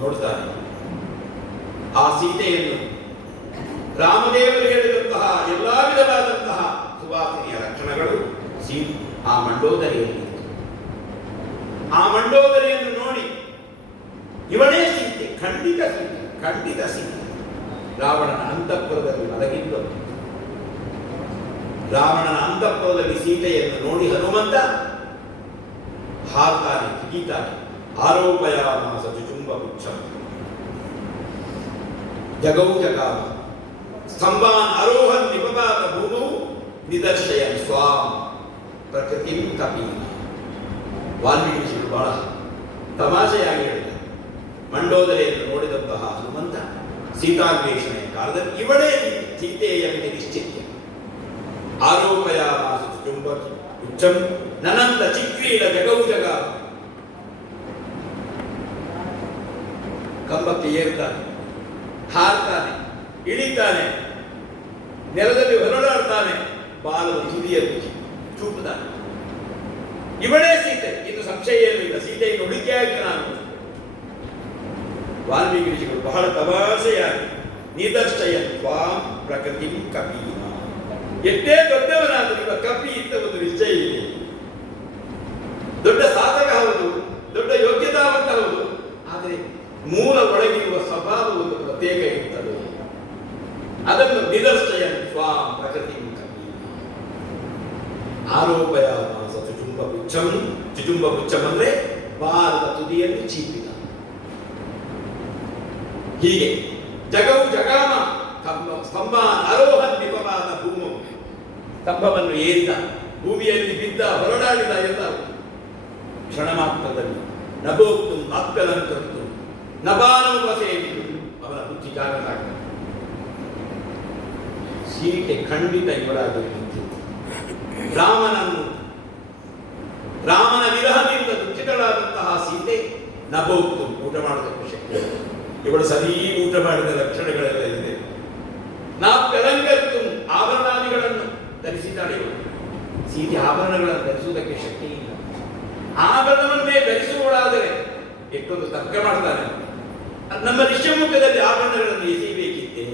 ನೋಡ್ತಾನೆ. ಆ ಸೀತೆಯನ್ನು ರಾಮದೇವರು ಹೇಳಿದಂತಹ ಎಲ್ಲಾ ವಿಧವಾದಂತಹ ಸುವಾಸನೆಯ ಲಕ್ಷಣಗಳು ಆ ಮಂಡೋದರಿಯಲ್ಲಿ. ಆ ಮಂಡೋದರಿಯನ್ನು ನೋಡಿ ಇವಳೇ ಸೀತೆ, ಖಂಡಿತ ಸೀತೆ. ರಾವಣನ ಅಂತಃಪುರದಲ್ಲಿ ಮಲಗಿದ್ದು, ರಾವಣನ ಅಂತಃಪುರದಲ್ಲಿ ಸೀತೆಯನ್ನು ನೋಡಿ ಹನುಮಂತ ಹಾರ್ತಾನೆ, ಜಿಗಿತಾನೆ. ಆರೋಪಯಾಮಾಸ ಚುಚುಂಬ ಪುಚ್ಛಂ ಜಗೌ ಜಗಾಮ ಸ್ತಂಭಾನ್ ಆರೋಹನ್ ನಿಪಪಾತ ಭೂಮೌ ನಿದರ್ಶಯನ್ ಸ್ವಾಂ ಪ್ರಕೃತಿಂ ಕಪೀನ. ವಾಲ್ಮೀಕಿ ಬಹಳ ತಮಾಷೆಯಾಗಿ ಹೇಳಿದ್ದಾರೆ. ಮಂಡೋದರಿಯನ್ನು ನೋಡಿದಂತಹ ಹನುಮಂತ ಸೀತಾನ್ವೇಷಣೆಯ ಕಾಲದಲ್ಲಿ ಇವಳೇ ಸೀತೆಯ ಮೇಲೆ ನಿಶ್ಚಿತ್ಯ. ಆರೋಪಯಾಮಾಸ ಚುಚುಂಬ ಪುಚ್ಛಂ ನನಂದ ಚಿಕ್ರೀಡ ಜಗೌ ಜಗಾಮ. ಕಂಬಕ್ಕೆ ಏರ್ತಾನೆ, ಹಾರ್ತಾನೆ, ಇಳಿತಾನೆ, ನೆಲದಲ್ಲಿ ಹೊರಳಾಡ್ತಾನೆ, ಬಾಲದ ತುದಿಯಲ್ಲಿ ಚೂಪುತ್ತಾನೆ. ಇವಳೇ ಸೀತೆ, ಇನ್ನು ಸಂಶಯ ಏನೂ ಇಲ್ಲ. ಸೀತೆಯನ್ನು ಹುಡುಕಿಯಾಗಿ ನಾನು. ವಾಲ್ಮೀಕಿ ಋಷಿಗಳು ಬಹಳ ತಮಾಷೆಯಾಗಿ ನಿದರ್ಶಯ ತ್ವಾಂ ಪ್ರಕೃತಿ ಕಪೀನ. ಎಷ್ಟೇ ದೊಡ್ಡವನಾದರೂ ಇವ ಕಪಿ ಅಂತ ಒಂದು ನಿಶ್ಚಯ ಇದೆ. ದೊಡ್ಡ ಸಾಧಕ ಹೌದು, ದೊಡ್ಡ ಯೋಗ್ಯತಾವಂತ ಹೌದು, ಆದರೆ ಮೂಲ ಒಳಗಿರುವ ಸ್ವಭಾವ ಒಂದು ಪ್ರತ್ಯೇಕ ಇರ್ತದೆ. ಅದನ್ನು ನಿದರ್ಶಯ ಸ್ವಾಂ ಪ್ರಕೃತಿ ಆರೋಪಯಾಮಾಸ ಚುಚುಂಬ ಪುಚ್ಛಂ. ಚುಚುಂಬ ಪುಚ್ಛಂ ಅಂದ್ರೆ ಬಾಲದ ತುದಿಯನ್ನು ಚೀಪಿದ. ಹೀಗೆ ಜಗೌ ಜಗಾಮ ಸ್ತಂಭ ಆರೋಹನ್ ನಿಪಪಾತ ಭೂಮು. ಸ್ತಂಭವನ್ನು ಏರಿದ, ಭೂಮಿಯಲ್ಲಿ ಬಿದ್ದ, ಹೊರಡಾಡಿದ ಎಲ್ಲ ಕ್ಷಣ ಮಾತ್ರದಲ್ಲಿ ನಭೋಕ್ತು ನಾಪ್ಯಲಂಕರ್ತು ನಭಾನಮುಪಸೇವಿತು ಅವನ ಬುದ್ಧಿ ಜಾಗೃತ. ಸೀತೆ ಖಂಡಿತ ಇವರಾಗಿರಲಿಕ್ಕೆ ರಾಮನ ವಿರಹದಿಂದ ದುಃಖಿತಳಾದಂತಹ ಸೀತೆ ನಭೋಕ್ತು ಊಟ ಮಾಡೋದಕ್ಕೆ ಶಕ್ತಿ. ಇವಳು ಸರಿ ಊಟ ಮಾಡಿದ ಲಕ್ಷಣಗಳೆಲ್ಲ ಇದೆ. ನಾಪ್ಯಲಂಕರ್ತು ಆಭರಣಾದಿಗಳನ್ನು ಧರಿಸಿದ್ದಾಳೆ ಇವಳು. ಸೀತೆ ಆಭರಣಗಳನ್ನು ಧರಿಸುವುದಕ್ಕೆ ಶಕ್ತಿ ಇಲ್ಲ. ಆಭರಣವನ್ನೇ ಧರಿಸುವಳಾದರೆ ಎಷ್ಟೊಂದು ತರ್ಕ ಮಾಡ್ತಾನೆ. ನಮ್ಮ ಋಷ್ಯಮುಖದಲ್ಲಿ ಆಭರಣಗಳನ್ನು ಎಸೆಯಬೇಕಿದ್ದೆ,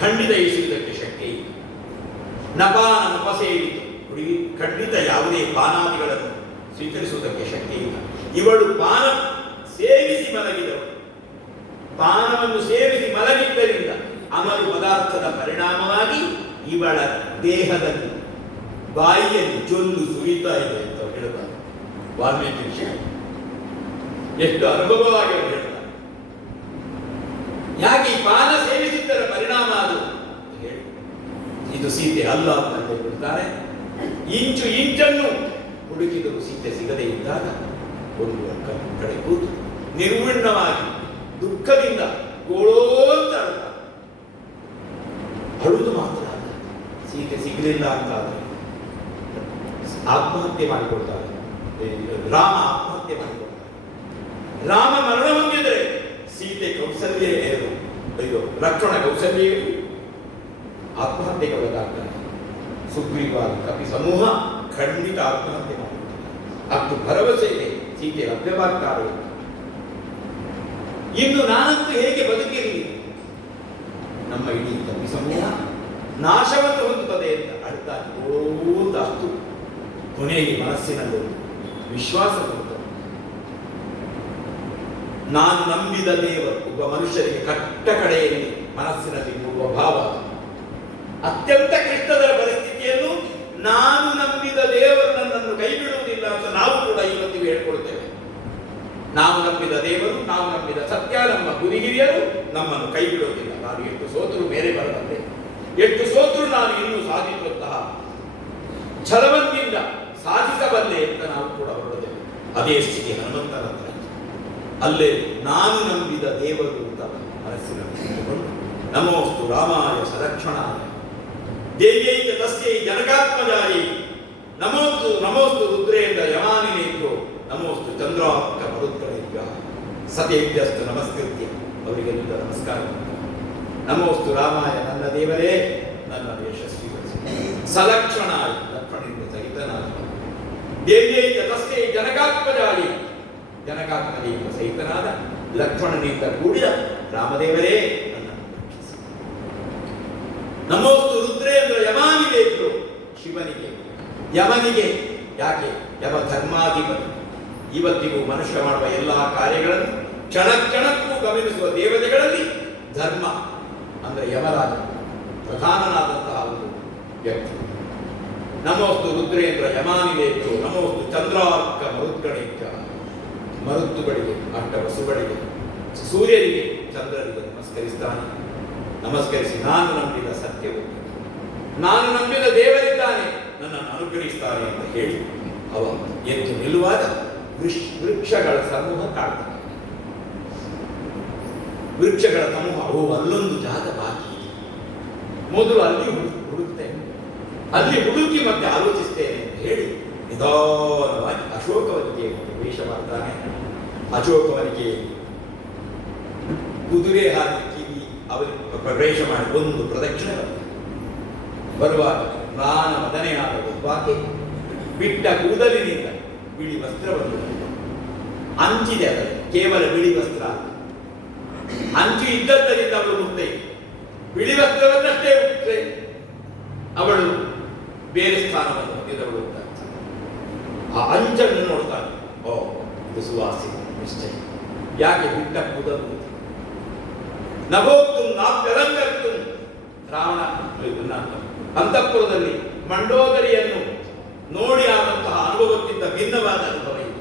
ಖಂಡಿತ ಎಸೆಯುವುದಕ್ಕೆ ಶಕ್ತಿ ಇಲ್ಲ. ನಪಾನ ಉಪಸೇವಿತು ಹುಡುಗಿ ಖಂಡಿತ ಯಾವುದೇ ಪಾನಾದಿಗಳನ್ನು ಸ್ವೀಕರಿಸುವುದಕ್ಕೆ ಶಕ್ತಿ ಇಲ್ಲ. ಇವಳು ಪಾನ ಸೇವಿಸಿ ಮಲಗಿದವಳು. ಪಾನವನ್ನು ಸೇವಿಸಿ ಮಲಗಿದ್ದರಿಂದ ಅಮಲು ಪದಾರ್ಥದ ಪರಿಣಾಮವಾಗಿ ಇವಳ ದೇಹದಲ್ಲಿ ಬಾಯಿಯಲ್ಲಿ ಜೊಲ್ಲು ಸುರಿತಾ ಇದೆ ಅಂತ ಹೇಳ್ತಾರೆ ವಾಲ್ಮೀಕಿ ವಿಷಯ. ಎಷ್ಟು ಅನುಭವವಾಗಿ ಅವರು ಹೇಳ್ತಾರೆ. ಯಾಕೆ ಈ ಪಾನ ಸೇವಿಸಿದ್ದರ ಪರಿಣಾಮ ಅದು ಹೇಳಿ, ಇದು ಸೀತೆ ಅಲ್ಲ ಅಂತ ಹೇಳ್ಬಿಡ್ತಾರೆ. ಇಂಚು ಇಂಚನ್ನು ಹುಡುಕಿದರೂ ಸೀತೆ ಸಿಗದೇ ಇದ್ದಾಗ ಒಂದು ಕಡೆ ಕೂತು ನಿರ್ವಿಣ್ಣವಾಗಿ ದುಃಖದಿಂದ ಗೋಳೋಂತ ಅಳ್ತಾರೆ. ಅಳುವುದು ಮಾತ್ರ ಅಲ್ಲ, ಸೀತೆ ಸಿಗಲಿಲ್ಲ ಅಂತಾದರೆ ಆತ್ಮಹತ್ಯೆ ಮಾಡಿಕೊಳ್ತಾರೆ. ರಾಮ ಆತ್ಮಹತ್ಯೆ ಮಾಡಿಕೊಳ್ತಾರೆ. ರಾಮ ಮರಣ ಹೊಂದಿದರೆ ಸೀತೆ ಲಕ್ಷ್ಮಣ ಕೌಸಲ್ಯರು ಆತ್ಮಹತ್ಯೆಗೆ ಒಳಗಾಗ್ತಾರೆ. ಸುಗ್ರೀವಾದ ಕಪಿ ಸಮೂಹ ಖಂಡಿತ ಆತ್ಮಹತ್ಯೆ ಮಾಡಿಕೊಳ್ತಾರೆ. ಅಷ್ಟು ಭರವಸೆಗೆ ಸೀತೆ ಲಭ್ಯವಾಗ್ತಾರೆ. ಇನ್ನು ನಾನಂತೂ ಹೇಗೆ ಬದುಕಿರಲಿ, ನಮ್ಮ ಇಡೀ ಕಪಿ ಸಮೂಹ ನಾಶವನ್ನು ಹೊಂದುತ್ತದೆ ಅಂತ ಅಳ್ತಾನೆ. ಓದ ಅಷ್ಟು ಕೊನೆಗೆ ಮನಸ್ಸಿನಲ್ಲಿ ವಿಶ್ವಾಸ ಬರುತ್ತದೆ. ನಾನು ನಂಬಿದ ದೇವರು ಒಬ್ಬ ಮನುಷ್ಯರಿಗೆ ಕಟ್ಟ ಕಡೆಯಲ್ಲಿ ಮನಸ್ಸಿನಲ್ಲಿ ಮೂಡುವ ಭಾವ. ಅತ್ಯಂತ ಕ್ಲಿಷ್ಟದ ಪರಿಸ್ಥಿತಿಯನ್ನು ನಾನು ನಂಬಿದ ದೇವರು ನನ್ನನ್ನು ಕೈ ಬಿಡುವುದಿಲ್ಲ ಅಂತ ನಾವು ಕೂಡ ಇವತ್ತಿಗೆ ಹೇಳ್ಕೊಳ್ತೇವೆ. ನಾವು ನಂಬಿದ ದೇವರು, ನಾವು ನಂಬಿದ ಸತ್ಯ, ನಮ್ಮ ಗುರು ಹಿರಿಯರು ನಮ್ಮನ್ನು ಕೈ ಬಿಡುವುದಿಲ್ಲ. ನಾನು ಎಷ್ಟು ಸೋತರು ಬೇರೆ ಬರಬಲ್ಲೆ, ಎಷ್ಟು ಸೋತರು ನಾನು ಇನ್ನೂ ಸಾಧಿಸುವಂತಹ ಛಲವನ್ನಿಂದ ಸಾಧಿಸಬಲ್ಲೆ ಅಂತ ನಾವು ಕೂಡ ಹೊರಡುತ್ತೇವೆ. ಅದೇ ಸ್ಥಿತಿ ಹನುಮಂತನ ಹತ್ರ. ಅಲ್ಲೇ ನಾನು ನಂಬಿದ ದೇವರು ಅಂತ ಮನಸ್ಸಿನಲ್ಲಿ ನಮೋಸ್ತು ರಾಮಾಯ ಸರಕ್ಷಣಾಯ ದೇವ್ಯೈಕ ತಸ್ಯೈ ಜನಕಾತ್ಮಜಾಯಿ ನಮೋಸ್ತು ರುದ್ರೇಂದ್ರ ಯಮಾನಿನೇಭ್ಯೋ ನಮೋಸ್ತು ಚಂದ್ರಾರ್ಕ ಮರುತ್ಕಳೇಭ್ಯ ಸತೇಭ್ಯಸ್ತು ನಮಸ್ಕೃತ್ಯ ಅವರಿಗೆಲ್ಲ ನಮಸ್ಕಾರ. ನಮೋಸ್ತು ರಾಮಾಯ ನನ್ನ ದೇವರೇ ನನ್ನ ಯಶಸ್ವಿಗೊಳಿಸಿ. ಸಲಕ್ಷಣಾಯ ಲಕ್ಷ್ಮಣನಿಂದ ಸಹಿತನಾದ ದೇವ್ಯೈಕ ತಸ್ಯೈ ಜನಕಾತ್ಮಜಾಯಿ ಜನಕಾತ್ಮಜೆಯಿಂದ ಸಹಿತನಾದ ಲಕ್ಷ್ಮಣನಿಂದ ಕೂಡಿದ ರಾಮದೇವರೇ ನನ್ನನ್ನು ರಕ್ಷಿಸಿ. ನಮೋಸ್ತು ರುದ್ರೇಂದ್ರ ಯಮಾನಿವೇದ್ರು ಶಿವನಿಗೆ ಯಮನಿಗೆ. ಯಾಕೆ? ಯಮ ಧರ್ಮಾಧಿಪತಿ. ಇವತ್ತಿಗೂ ಮನುಷ್ಯ ಮಾಡುವ ಎಲ್ಲ ಕಾರ್ಯಗಳನ್ನು ಕ್ಷಣ ಕ್ಷಣಕ್ಕೂ ಗಮನಿಸುವ ದೇವತೆಗಳಲ್ಲಿ ಧರ್ಮ ಅಂದರೆ ಯಮರಾಜ ಪ್ರಧಾನನಾದಂತಹ ಒಂದು ವ್ಯಕ್ತಿ. ನಮೋಸ್ತು ರುದ್ರೇಂದ್ರ ಯಮಾನಿವೇದ್ರು ನಮೋಸ್ತು ಚಂದ್ರಾರ್ಕ ಮರುತ್ಕಣೇಭ್ಯ. ಮರುತ್ತುಗಳಿಗೆ, ಅಷ್ಟವಸುಗಳಿಗೆ, ಸೂರ್ಯರಿಗೆ, ಚಂದ್ರರಿಗೆ ನಮಸ್ಕರಿಸ್ತಾನೆ. ನಮಸ್ಕರಿಸಿ ನಾನು ನಂಬಿದ ಸತ್ಯವು, ನಾನು ನಂಬಿದ ದೇವರಿದ್ದಾನೆ, ನನ್ನನ್ನು ಅನುಗ್ರಹಿಸ್ತಾನೆ ಅಂತ ಹೇಳಿ ಅವ ಎದ್ದು ನಿಲ್ಲುವಾಗ ವೃಕ್ಷಗಳ ಸಮೂಹ ಕಾಣ್ತಾನೆ. ವೃಕ್ಷಗಳ ಸಮೂಹ, ಅಲ್ಲೊಂದು ಜಾಗ ಬಾಕಿ ಇದೆ, ಮೊದಲು ಅಲ್ಲಿ ಹುಡುಕ್ತೇನೆ, ಅಲ್ಲಿ ಹುಡುಕಿ ಮತ್ತೆ ಆಲೋಚಿಸ್ತೇನೆ ಅಂತ ಹೇಳಿ ನಿಧಾನವಾಗಿ ಅಶೋಕವನಿಕೆಯನ್ನು ಪ್ರವೇಶ ಮಾಡ್ತಾನೆ. ಅಶೋಕವನಿಕೆಯಲ್ಲಿ ಕುದುರೆ ಹಾಕಿ ಕಿವಿ ಅವರಿಗೆ ಪ್ರವೇಶ ಮಾಡಿ ಒಂದು ಪ್ರದಕ್ಷಿಣೆ ಬರುವಾಗ ಪ್ರಾಣ ಮದನೆಯಾದ ಒಬ್ಬಾಕೆ ಬಿಟ್ಟ ಕೂದಲಿನಿಂದ ಬಿಳಿ ವಸ್ತ್ರವನ್ನು ಅಂಚಿದೆ. ಅದರಲ್ಲಿ ಕೇವಲ ಬಿಳಿ ವಸ್ತ್ರ, ಅಂಚು ಇದ್ದದ್ದರಿಂದ ಅವಳು ಮುಕ್ತೆ ಬಿಳಿ ವಸ್ತ್ರವನ್ನಷ್ಟೇ ಮುಕ್ತೆ ಅವಳು ಬೇರೆ ಸ್ಥಾನವನ್ನು ಹೊಂದಿದವಳು ಅಂತ. ಆ ಅಂಚನ್ನು ನೋಡ್ತಾನೆ. ಓ, ಇದು ಸುವಾಸಿ ನಿಶ್ಚಯ. ಯಾಕೆ? ಬಿಟ್ಟ ಕೂದಲು ನಭೋಕ್ತು ನಾಪ್ಯಲಂಕರ್ತು. ರಾವಣ ಅಂತಃಪುರದಲ್ಲಿ ಮಂಡೋದರಿಯನ್ನು ನೋಡಿ ಆದಂತಹ ಅನುಭವಕ್ಕಿಂತ ಭಿನ್ನವಾದ ಅನುಭವ ಇದೆ.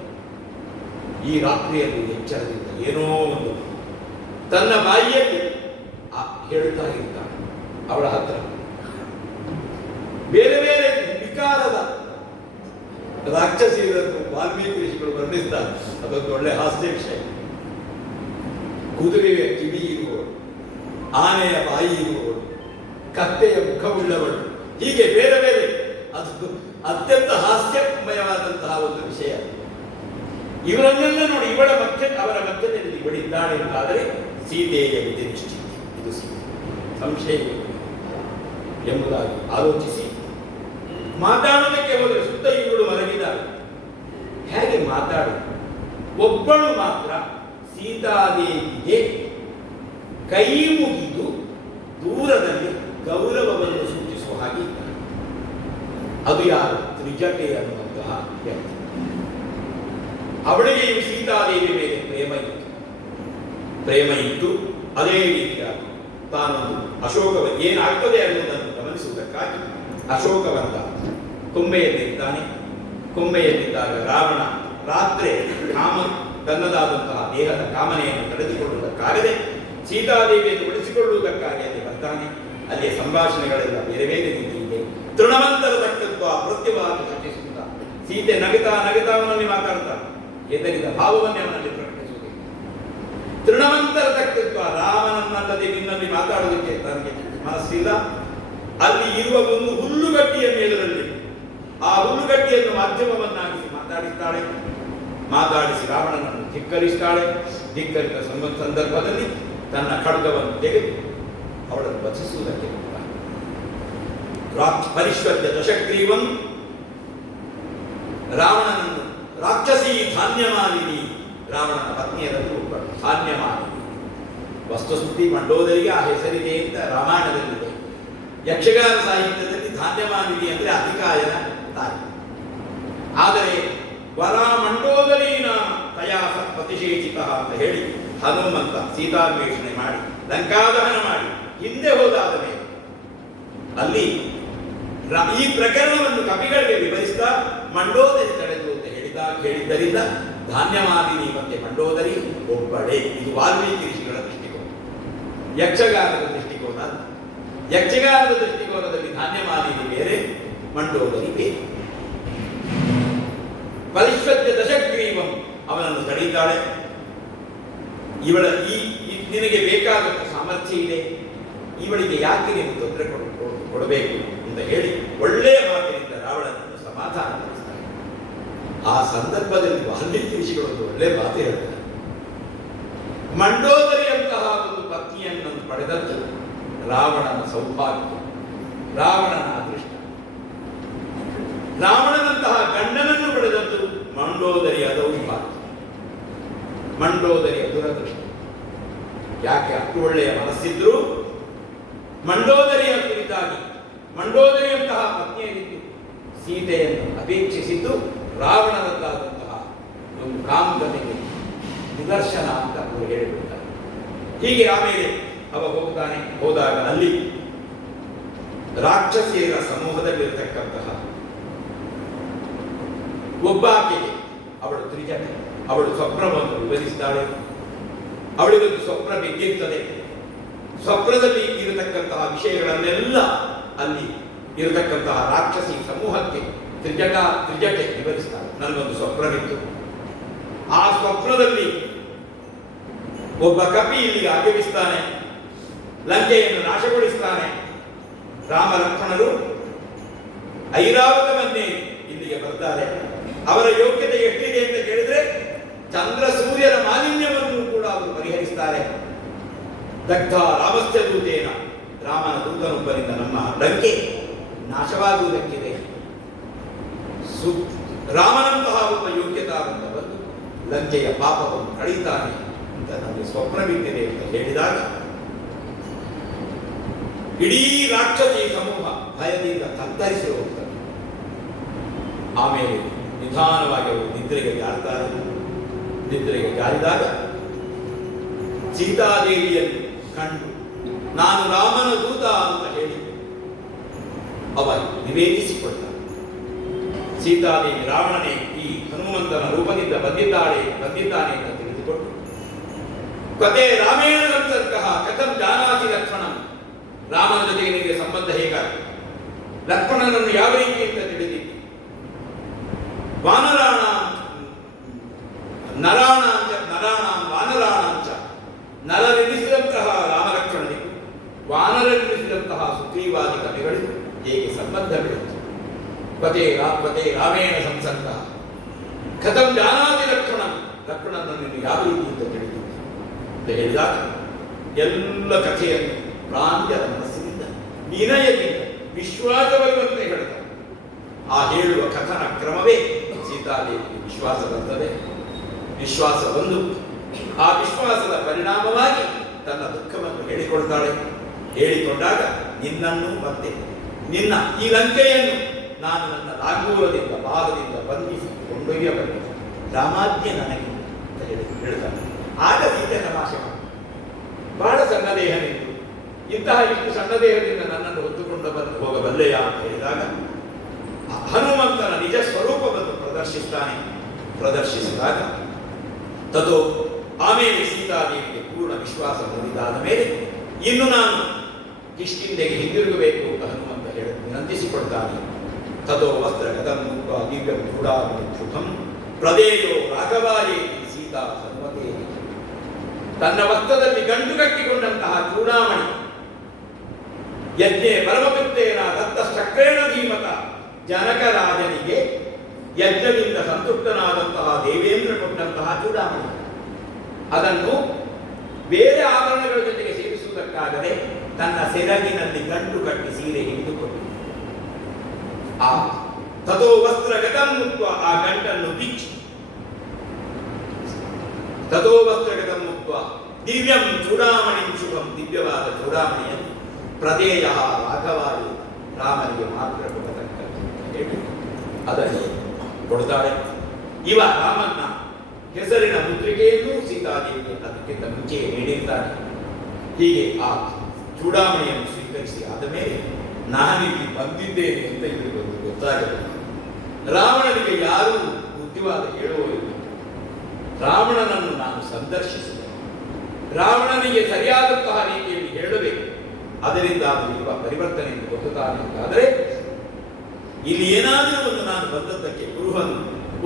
ಈ ರಾತ್ರಿಯಲ್ಲಿ ಎಚ್ಚರದಿಂದ ಏನೋ ಒಂದು ತನ್ನ ಬಾಯಿಯಲ್ಲಿ ಹೇಳುತ್ತಾ ಇರ್ತಾನೆ. ಅವಳ ಹತ್ರ ಬೇರೆ ಬೇರೆ ವಿಕಾರದ ರಾಕ್ಷಸಿಯರನ್ನು ವಾಲ್ಮೀಕಿ ಋಷಿಗಳು ವರ್ಣಿಸ್ತಾರೆ. ಅದೊಂದು ಒಳ್ಳೆ ಹಾಸ್ಯ ವಿಷಯ. ಕುದುರೆಯ ಕಿವಿ ಇರುವವಳು, ಆನೆಯ ಬಾಯಿ ಇರುವವಳು, ಕತ್ತೆಯ ಮುಖವುಳ್ಳವಳು, ಹೀಗೆ ಬೇರೆ ಬೇರೆ. ಅದು ಅತ್ಯಂತ ಹಾಸ್ಯಮಯವಾದಂತಹ ಒಂದು ವಿಷಯ. ಇವರನ್ನೆಲ್ಲ ನೋಡಿ, ಅವರ ಮಧ್ಯದಲ್ಲಿ ಇವಳಿದ್ದಾಳೆ ಎಂದಾದರೆ ಸೀತೆಯ ವಿಧಿ ನಿಶ್ಚಿತ, ಇದು ಸೀತೆ, ಸಂಶಯ ಎಂಬುದಾಗಿ ಆಲೋಚಿಸಿ ಮಾತಾಡೋದಕ್ಕೆ ಹೋದರೆ ಸುತ್ತ ಇವಳು ಮಲಗಿದ್ದಾಳೆ. ಹೇಗೆ ಮಾತಾಡು? ಒಬ್ಬಳು ಮಾತ್ರ ಸೀತಾದೇವಿಗೆ ಕೈ ಮುಗಿದು ದೂರದಲ್ಲಿ ಗೌರವವನ್ನು ಸೂಚಿಸುವ ಹಾಗೆ ಇದ್ದಾಳೆ. ಅದು ಯಾರು? ತ್ರಿಜಟೆ ಅನ್ನುವಂತಹ ವ್ಯಕ್ತಿ. ಅವಳಿಗೆ ಸೀತಾದೇವಿ ಮೇಲೆ ಪ್ರೇಮ ಇತ್ತು. ಅದೇ ರೀತಿಯಾಗಿ ತಾನೊಂದು ಏನಾಗ್ತದೆ ಅನ್ನೋದನ್ನು ಗಮನಿಸುವುದಕ್ಕಾಗಿ ಅಶೋಕವಂತ ಕೊಂಬೆಯಲ್ಲಿದ್ದಾನೆ. ಕೊಂಬೆಯಲ್ಲಿದ್ದಾಗ ರಾವಣ ರಾತ್ರಿ ತನ್ನದಾದಂತಹ ದೇಹದ ಕಾಮನೆಯನ್ನು ತಡೆದುಕೊಳ್ಳುವುದಕ್ಕಾಗದೆ ಸೀತಾದೇವಿಯನ್ನು ಉಳಿಸಿಕೊಳ್ಳುವುದಕ್ಕಾಗಿ ಅಲ್ಲಿ ಬರ್ತಾನೆ. ಅಲ್ಲಿಯ ಸಂಭಾಷಣೆಗಳೆಲ್ಲ ಬೇರೆ ಬೇರೆ ರೀತಿ ಇದೆ. ತೃಣವಂತರ ತಕ್ಕತ್ವ ಅಪ್ರತ್ಯವಾಗಿ ಸೂಚಿಸುತ್ತಾ ಸೀತೆ ನಗುತ್ತಾ ಅವನಲ್ಲಿ ಮಾತಾಡ್ತಾನೆ. ಎದರಿದ ಭಾವವನ್ನೇ ಅವನಲ್ಲಿ ಪ್ರಕಟಿಸುವುದಿಲ್ಲ. ತೃಣವಂತರ ತಕ್ಕತ್ವ, ರಾಮನನ್ನಲ್ಲದೆ ನಿನ್ನಲ್ಲಿ ಮಾತಾಡುವುದಕ್ಕೆ ತನಗೆ ಮನಸ್ಸಿಲ್ಲ. ಅಲ್ಲಿ ಇರುವ ಒಂದು ಹುಲ್ಲುಗಡ್ಡಿಯ ಮೇಲರಲ್ಲಿ ಆ ಹುಲ್ಲುಗಡ್ಡಿಯನ್ನು ಮಾಧ್ಯಮವನ್ನಾಗಿಸಿ ಮಾತಾಡಿಸಿ ರಾವಣನನ್ನು ಧಿಕ್ಕರಿಸ್ತಾಳೆ. ಧಿಕ್ಕರಿದ ಸಂದರ್ಭದಲ್ಲಿ ತನ್ನ ಖಡ್ಗವನ್ನು ತೆಗೆದು ಅವಳನ್ನು ವಧಿಸುವುದಕ್ಕೆ ಪರಿಶ್ವತ್ಯ ದಶಗ್ರೀವಂ, ರಾವಣನನ್ನು ರಾಕ್ಷಸಿ ಧಾನ್ಯಮಾಲಿನಿ, ರಾವಣನ ಪತ್ನಿಯರಲ್ಲಿ ಒಬ್ಬಳು ಧಾನ್ಯಮಾಲಿನಿ. ವಸ್ತುಸ್ಥಿತಿ ಮಂಡೋದರಿಗೆ ಆ ಹೆಸರಿದೆ ಅಂತ ರಾಮಾಯಣದಲ್ಲಿದೆ. ಯಕ್ಷಗಾನ ಸಾಹಿತ್ಯದಲ್ಲಿ ಧಾನ್ಯಮಾಲಿನಿ ಅಂದರೆ ಅಧಿಕಾಯನ ತಾಯಿ. ಆದರೆ ವರ ಮಂಡೋದರೀನ ತಯಾ ಪ್ರತಿಷೇಚಿತ ಅಂತ ಹೇಳಿ ಹನುಮಂತ ಸೀತಾನ್ವೇಷಣೆ ಮಾಡಿ ಲಂಕಾದಹನ ಮಾಡಿ ಹಿಂದೆ ಹೋದಾದ ಮೇಲೆ ಅಲ್ಲಿ ಈ ಪ್ರಕರಣವನ್ನು ಕವಿಗಳಿಗೆ ವಿವರಿಸಿದ ಮಂಡೋದರಿ ತಡೆದು ಅಂತ ಹೇಳಿದ್ದರಿಂದ ಧಾನ್ಯಮಾಲಿನಿ ಮತ್ತೆ ಮಂಡೋದರಿ ಒಬ್ಬಳೇ. ಇದು ವಾಲ್ಮೀಕಿ ಋಷಿಗಳ ದೃಷ್ಟಿಕೋನ. ಯಕ್ಷಗಾನದ ದೃಷ್ಟಿಕೋನ. ಯಕ್ಷಗಾನದ ದೃಷ್ಟಿಕೋನದಲ್ಲಿ ಧಾನ್ಯಮಾಲಿನಿ ಬೇರೆ, ಮಂಡೋದರಿ ಬೇರೆ. ಪರಿಶ್ವತ್ಯ ದಶಗ್ರೀವಂ, ಅವನನ್ನು ತಡೀತಾಳೆ. ಇವಳ ನಿನಗೆ ಬೇಕಾದಷ್ಟು ಸಾಮರ್ಥ್ಯ ಇದೆ, ಇವಳಿಗೆ ಯಾಕೆ ನೀವು ತೊಂದರೆ ಕೊಡಬೇಕು ಅಂತ ಹೇಳಿ ಒಳ್ಳೆಯ ಮಾತಿನಿಂದ ರಾವಣನನ್ನು ಸಮಾಧಾನಪಡಿಸ್ತಾಳೆ. ಆ ಸಂದರ್ಭದಲ್ಲಿ ವಾಲ್ಮೀಕಿ ಋಷಿಗಳೊಂದು ಒಳ್ಳೆಯ ಮಾತು ಹೇಳ್ತಾರೆ. ಮಂಡೋದರಿಯಂತಹ ಒಂದು ಪತ್ನಿಯನ್ನು ಪಡೆದದ್ದು ರಾವಣನ ಸೌಭಾಗ್ಯ, ರಾವಣನ ಅದೃಷ್ಟ. ರಾವಣನಂತಹ ಗಂಡನನ್ನು ಪಡೆದದ್ದು ಮಂಡೋದರಿಯ ದೌರ್ಭಾಗ್ಯ, ಮಂಡೋದರಿಯ ದುರದೃಷ್ಟ. ಯಾಕೆ ಅಷ್ಟು ಒಳ್ಳೆಯ ಮನಸ್ಸಿದ್ರು ಮಂಡೋದರಿಯ ಕುರಿತಾಗಿ ಮಂಡೋದರಿಯಂತಹ ಪತ್ನಿಯರಿದ್ದು ಸೀತೆಯನ್ನು ಅಪೇಕ್ಷಿಸಿದ್ದು ರಾವಣನದ್ದಾದಂತಹ ಒಂದು ಕಾಮುಕತೆಗೆ ನಿದರ್ಶನ ಅಂತ ಅವರು ಹೇಳಿಬಿಡ್ತಾರೆ. ಹೀಗೆ ಆಮೇಲೆ ಹೋದಾಗ ಅಲ್ಲಿ ರಾಕ್ಷಸಿಯರ ಸಮೂಹದಲ್ಲಿರತಕ್ಕಂತಹ ಒಬ್ಬಾಕೆಗೆ ಅವಳು ತ್ರಿಜಟೆ, ಅವಳು ಸ್ವಪ್ನವನ್ನು ವಿವರಿಸಿದ್ದಾಳೆ. ಅವಳಿಗೊಂದು ಸ್ವಪ್ನ ಬಿದ್ದಿರ್ತದೆ. ಸ್ವಪ್ನದಲ್ಲಿ ಇರತಕ್ಕಂತಹ ವಿಷಯಗಳನ್ನೆಲ್ಲ ಅಲ್ಲಿ ಇರತಕ್ಕಂತಹ ರಾಕ್ಷಸಿ ಸಮೂಹಕ್ಕೆ ತ್ರಿಜಟೆ ವಿವರಿಸ್ತಾಳೆ. ನನಗೊಂದು ಸ್ವಪ್ನವಿತ್ತು. ಆ ಸ್ವಪ್ನದಲ್ಲಿ ಒಬ್ಬ ಕಪಿ ಇಲ್ಲಿಗೆ ಆಗಮಿಸ್ತಾನೆ, ಲಂಕೆಯನ್ನು ನಾಶಗೊಳಿಸ್ತಾನೆ. ರಾಮ ಲಕ್ಷ್ಮಣರು ಐರಾವತವನ್ನೇ ಇಲ್ಲಿಗೆ ಬರ್ತಾರೆ. ಅವರ ಯೋಗ್ಯತೆ ಎಷ್ಟಿದೆ ಅಂತ ಕೇಳಿದ್ರೆ ಚಂದ್ರ ಸೂರ್ಯರ ಮಾಲಿನ್ಯವನ್ನು ಕೂಡ ಅವರು ಪರಿಹರಿಸ್ತಾರೆ. ದಗ್ಧ ರಾಮಸ್ಯ ದೂತೇನ, ರಾಮನ ದೂತನೊಬ್ಬರಿಂದ ನಮ್ಮ ಲಂಕೆ ನಾಶವಾಗುವುದಕ್ಕಿದೆ. ರಾಮನಂತಹ ಒಬ್ಬ ಯೋಗ್ಯತಾವಂತ ಬಂದು ಲಂಕೆಯ ಪಾಪವನ್ನು ಕಳೀತಾನೆ ಅಂತ ನಮಗೆ ಸ್ವಪ್ನ ಬಿದ್ದಿದೆ ಅಂತ ಹೇಳಿದಾಗ ಇಡೀ ರಾಕ್ಷಸಿ ಸಮೂಹ ಭಯದಿಂದ ತತ್ತರಿಸಿ ಹೋಗ್ತಾರೆ. ಆಮೇಲೆ ನಿಧಾನವಾಗಿ ಅವರು ನಿದ್ರೆಗೆ ಜಾರುತ್ತಾರೆ. ನಿದ್ರೆಗೆ ಜಾರಿದಾಗ ಸೀತಾದೇವಿಯನ್ನು ಕಂಡು ನಾನು ರಾಮನ ದೂತ ಅಂತ ಹೇಳಿ ಅವ ನಿವೇದಿಸಿಕೊಳ್ತಾನೆ. ಸೀತಾದೇವಿ ರಾವಣನೇ ಈ ಹನುಮಂತನ ರೂಪದಿಂದ ಬಂದಿದ್ದಾನೆ ಅಂತ ತಿಳಿದುಕೊಂಡು ಕತೆ ರಾಮೇಣ ಸಂಸರ್ಗಃ ಕಥಂ ಜಾನಾತಿ ಲಕ್ಷ್ಮಣಂ, ರಾಮನ ಜೊತೆಗೆ ನಿಮಗೆ ಸಂಬಂಧ ಹೇಗಾಗಿದೆ, ಲಕ್ಷ್ಮಣನನ್ನು ಯಾವ ರೀತಿ ಅಂತ ತಿಳಿದಿದ್ದಿ, ವಾನರಾಣ ನರಾಣಾಂಚ ನರಾಣಾಂ ವಾನರಾಣಾಂಚ ನರರೆನಿಸಿದಂತಹ ರಾಮಲಕ್ಷ್ಮಣನಿಗೂ ವಾನರರೆನಿಸಿದಂತಹ ಸುಗ್ರೀವಾದಿ ಕವಿಗಳಿಗೂ ಹೇಗೆ ಸಂಬಂಧವಿರುತ್ತದೆ. ಪತೆ ರಾಮೇಣ ಸಂಸರ್ಗ ಕಥಂ ಜಾನಾತಿ ಲಕ್ಷ್ಮಣನನ್ನು ನೀನು ಯಾವ ರೀತಿಯಿಂದ ತಿಳಿದಿದ್ದ ಅಂತ ಹೇಳಿದಾಗ ಎಲ್ಲ ಕಥೆಯನ್ನು ಪ್ರಾಂತ್ಯದ ಮನಸ್ಸಿನಿಂದ ವಿನಯದಿಂದ ವಿಶ್ವಾಸವನ್ನುವಂತೆ ಹೇಳಿದ. ಆ ಹೇಳುವ ಕಥನ ಕ್ರಮವೇ ಸೀತಾದೇವಿಗೆ ವಿಶ್ವಾಸ ಬರ್ತದೆ. ವಿಶ್ವಾಸ ಬಂದು ಆ ವಿಶ್ವಾಸದ ಪರಿಣಾಮವಾಗಿ ತನ್ನ ದುಃಖವನ್ನು ಹೇಳಿಕೊಳ್ತಾಳೆ. ಹೇಳಿಕೊಂಡಾಗ ನಿನ್ನನ್ನು ಮತ್ತೆ ನಿನ್ನ ಈ ಲಂಕೆಯನ್ನು ನಾನು ನನ್ನ ಲಾಂಗೂಲದಿಂದ ಪಾದದಿಂದ ಬಂಧಿಸಿ ಕೊಂಡೊಯ್ಯಬಲ್ಲೆ, ರಾಮಾಜ್ಞೆ ನನಗೆ ಅಂತ ಹೇಳ್ತಾನೆ. ಆಗ ಸೀತೆ ತಮಾಷೆ ಮಾಡಿ, ಬಹಳ ಸಣ್ಣ ದೇಹ ನಿಂತು ಇಂತಹ ಇಷ್ಟು ಸಣ್ಣ ದೇಹದಿಂದ ನನ್ನನ್ನು ಹೊತ್ತುಕೊಂಡು ಹೋಗಬಲ್ಲೆಯ ಅಂತ ಹೇಳಿದಾಗ ಹನುಮಂತನ ನಿಜ ಸ್ವರೂಪವನ್ನು ಪ್ರದರ್ಶಿಸಿದಾಗ ತದೋ ಆಮೇಲೆ ಸೀತಾದೇವಿಗೆ ಪೂರ್ಣ ವಿಶ್ವಾಸ ಮೂಡಿದಾದ ಮೇಲೆ ಇನ್ನು ನಾನು ಕಿಷ್ಕಿಂಧೆಗೆ ಹಿಂದಿರುಗಬೇಕು ಅಂತ ಹನುಮಂತ ಹೇಳಿ ವಿನಂತಿಸಿಕೊಳ್ತಾನೆ. ತದೋ ವಸ್ತ್ರಗತಂ ದಿವ್ಯಂ ಚೂಡಾಮಣಿ ಶುಭಂ ಪ್ರದೇಯೋ ರಾಘವಾಯೇ ಸೀತಾ ಹನುಮತೇ. ತನ್ನ ವಸ್ತ್ರದಲ್ಲಿ ಗಂಟು ಕಟ್ಟಿಕೊಂಡಂತಹ ಚೂಡಾಮಣಿ ಯಜ್ಞೆ ಪರಮಪಿತ್ತೇನ ದತ್ತ ಚಕ್ರೇಣ ಧೀಮತ ಜನಕರಾಜನಿಗೆ ಯಜ್ಞದಿಂದ ಸಂತೃಪ್ತನಾದಂತಹ ದೇವೇಂದ್ರ ಕೊಟ್ಟಂತಹ ಚೂಡಾಮಣಿ, ಅದನ್ನು ಬೇರೆ ಆಭರಣಗಳ ಜೊತೆಗೆ ಸೇರಿಸುವುದಕ್ಕಾಗದೆ ತನ್ನ ಸೆರಗಿನಲ್ಲಿ ಗಂಟು ಕಟ್ಟಿ ಸೀರೆ ಹಿಡಿದುಕೊಂಡು ಆ ತದೋ ವಸ್ತ್ರಗತಂ ಮುಕ್ತ ಆ ಗಂಟನ್ನು ಬಿಚ್ಚಿ ತದೋ ವಸ್ತ್ರಗತಂ ಮುಕ್ತ ದಿವ್ಯಂ ಚೂಡಾಮಣಿ ಶುಭಂ ದಿವ್ಯವಾದ ಚೂಡಾಮಣಿಯನ್ನು ಪ್ರದೇಯ ರಾಘವಾಯಿ ರಾಮನಿಗೆ ಮಾತ್ರ ಕೊಡತಕ್ಕಂಥ ಹೇಳಿ ಅದನ್ನು ಕೊಡ್ತಾಳೆ. ಇವ ರಾಮನ ಹೆಸರಿನ ಮುದ್ರಿಕೆಯನ್ನು ಸೀತಾದೇವಿಗೆ ಅದಕ್ಕಿಂತ ಮುಂಚೆ ನೀಡಿರ್ತಾನೆ. ಹೀಗೆ ಆ ಚೂಡಾಮಣಿಯನ್ನು ಸ್ವೀಕರಿಸಿ ಆದ ಮೇಲೆ ನಾನಿಲ್ಲಿ ಬಂದಿದ್ದೇನೆ ಅಂತ ಇವರಿಗೆ ಗೊತ್ತಾಗಬೇಕು. ರಾವಣನಿಗೆ ಯಾರೂ ಬುದ್ಧಿವಾದ ಹೇಳುವುದಿಲ್ಲ. ರಾವಣನನ್ನು ನಾನು ಸಂದರ್ಶಿಸಿದೆ, ರಾವಣನಿಗೆ ಸರಿಯಾದಂತಹ ರೀತಿಯಲ್ಲಿ ಹೇಳಬೇಕು. ಅದರಿಂದ ಅದು ಇರುವ ಪರಿವರ್ತನೆಯನ್ನು ಗೊತ್ತಾನೆ. ಆದರೆ ಇಲ್ಲಿ ಏನಾದರೂ ಒಂದು ನಾನು ಬಂದದ್ದಕ್ಕೆ ಗುರುವನ್ನು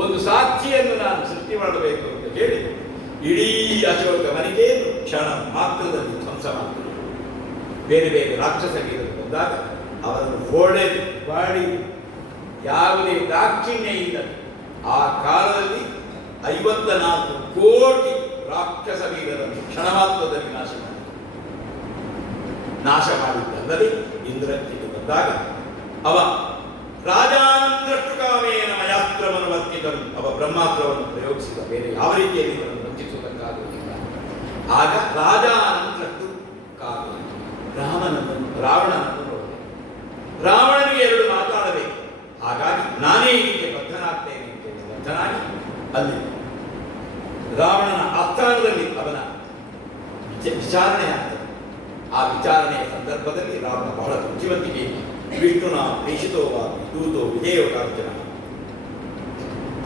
ಒಂದು ಸಾಕ್ಷಿಯನ್ನು ನಾನು ಸೃಷ್ಟಿ ಮಾಡಬೇಕು ಅಂತ ಹೇಳಿ ಇಡೀ ಅಶೋಕ ಮನೆಗೆಯನ್ನು ಕ್ಷಣ ಮಾತ್ರದಲ್ಲಿ ಧ್ವಂಸ ಮಾಡ್ತಾರೆ. ಬೇರೆ ಬೇರೆ ರಾಕ್ಷಸರಿಗೆ ಬಂದಾಗ ಅವರನ್ನು ಹೊಡೆದು ಬಾಡಿ ಯಾವುದೇ ದಾಕ್ಷಿಣ್ಯ ಇಲ್ಲ. ಆ ಕಾಲದಲ್ಲಿ 54 ಕೋಟಿ ರಾಕ್ಷಸ ವೀರರನ್ನು ಕ್ಷಣ ಮಾತ್ರದಲ್ಲಿ ನಾಶ ಮಾಡಿದ್ದಲ್ಲದೆ ಇಂದ್ರಜಿಗೆ ಬಂದಾಗ ಅವ ರಾಜಾನಂದ್ರಷ್ಟುಕಾಮೇನ ಮಯಾಸ್ತ್ರವನ್ನು ವರ್ತಿತನು, ಅವ ಬ್ರಹ್ಮಾಸ್ತ್ರವನ್ನು ಪ್ರಯೋಗಿಸಿದ, ಬೇರೆ ಯಾವ ರೀತಿಯಲ್ಲಿ ಇವರನ್ನು ವಂಚಿಸುವುದಕ್ಕಾಗುವುದಿಲ್ಲ. ಆಗ ರಾಜಾನಂದ್ರಷ್ಟು ಕಾಮೇ ರಾವಣನನ್ನು ನೋಡಿದೆ. ರಾವಣನಿಗೆ 2 ಮಾತಾಡಬೇಕು. ಹಾಗಾಗಿ ನಾನೇ ಇದಕ್ಕೆ ಬದ್ಧನಾಗ್ತೇನೆ ಅಂತೇಳಿ ಬದ್ಧನಾಗಿ ಅಲ್ಲಿ ರಾವಣನ ಆಸ್ಥಾನದಲ್ಲಿ ಅವನ ವಿಚಾರಣೆ ಆಗ್ತದೆ. ಆ ವಿಚಾರಣೆಯ ಸಂದರ್ಭದಲ್ಲಿ ರಾವಣ ಬಹಳ ಬುದ್ಧಿವಂತಿಕೆ, ವಿಷ್ಣುನ ಪ್ರೇಷಿತೋವಾಗಿ ದೂತೋ ವಿಧೇಯೋಕಾರ್ಜನ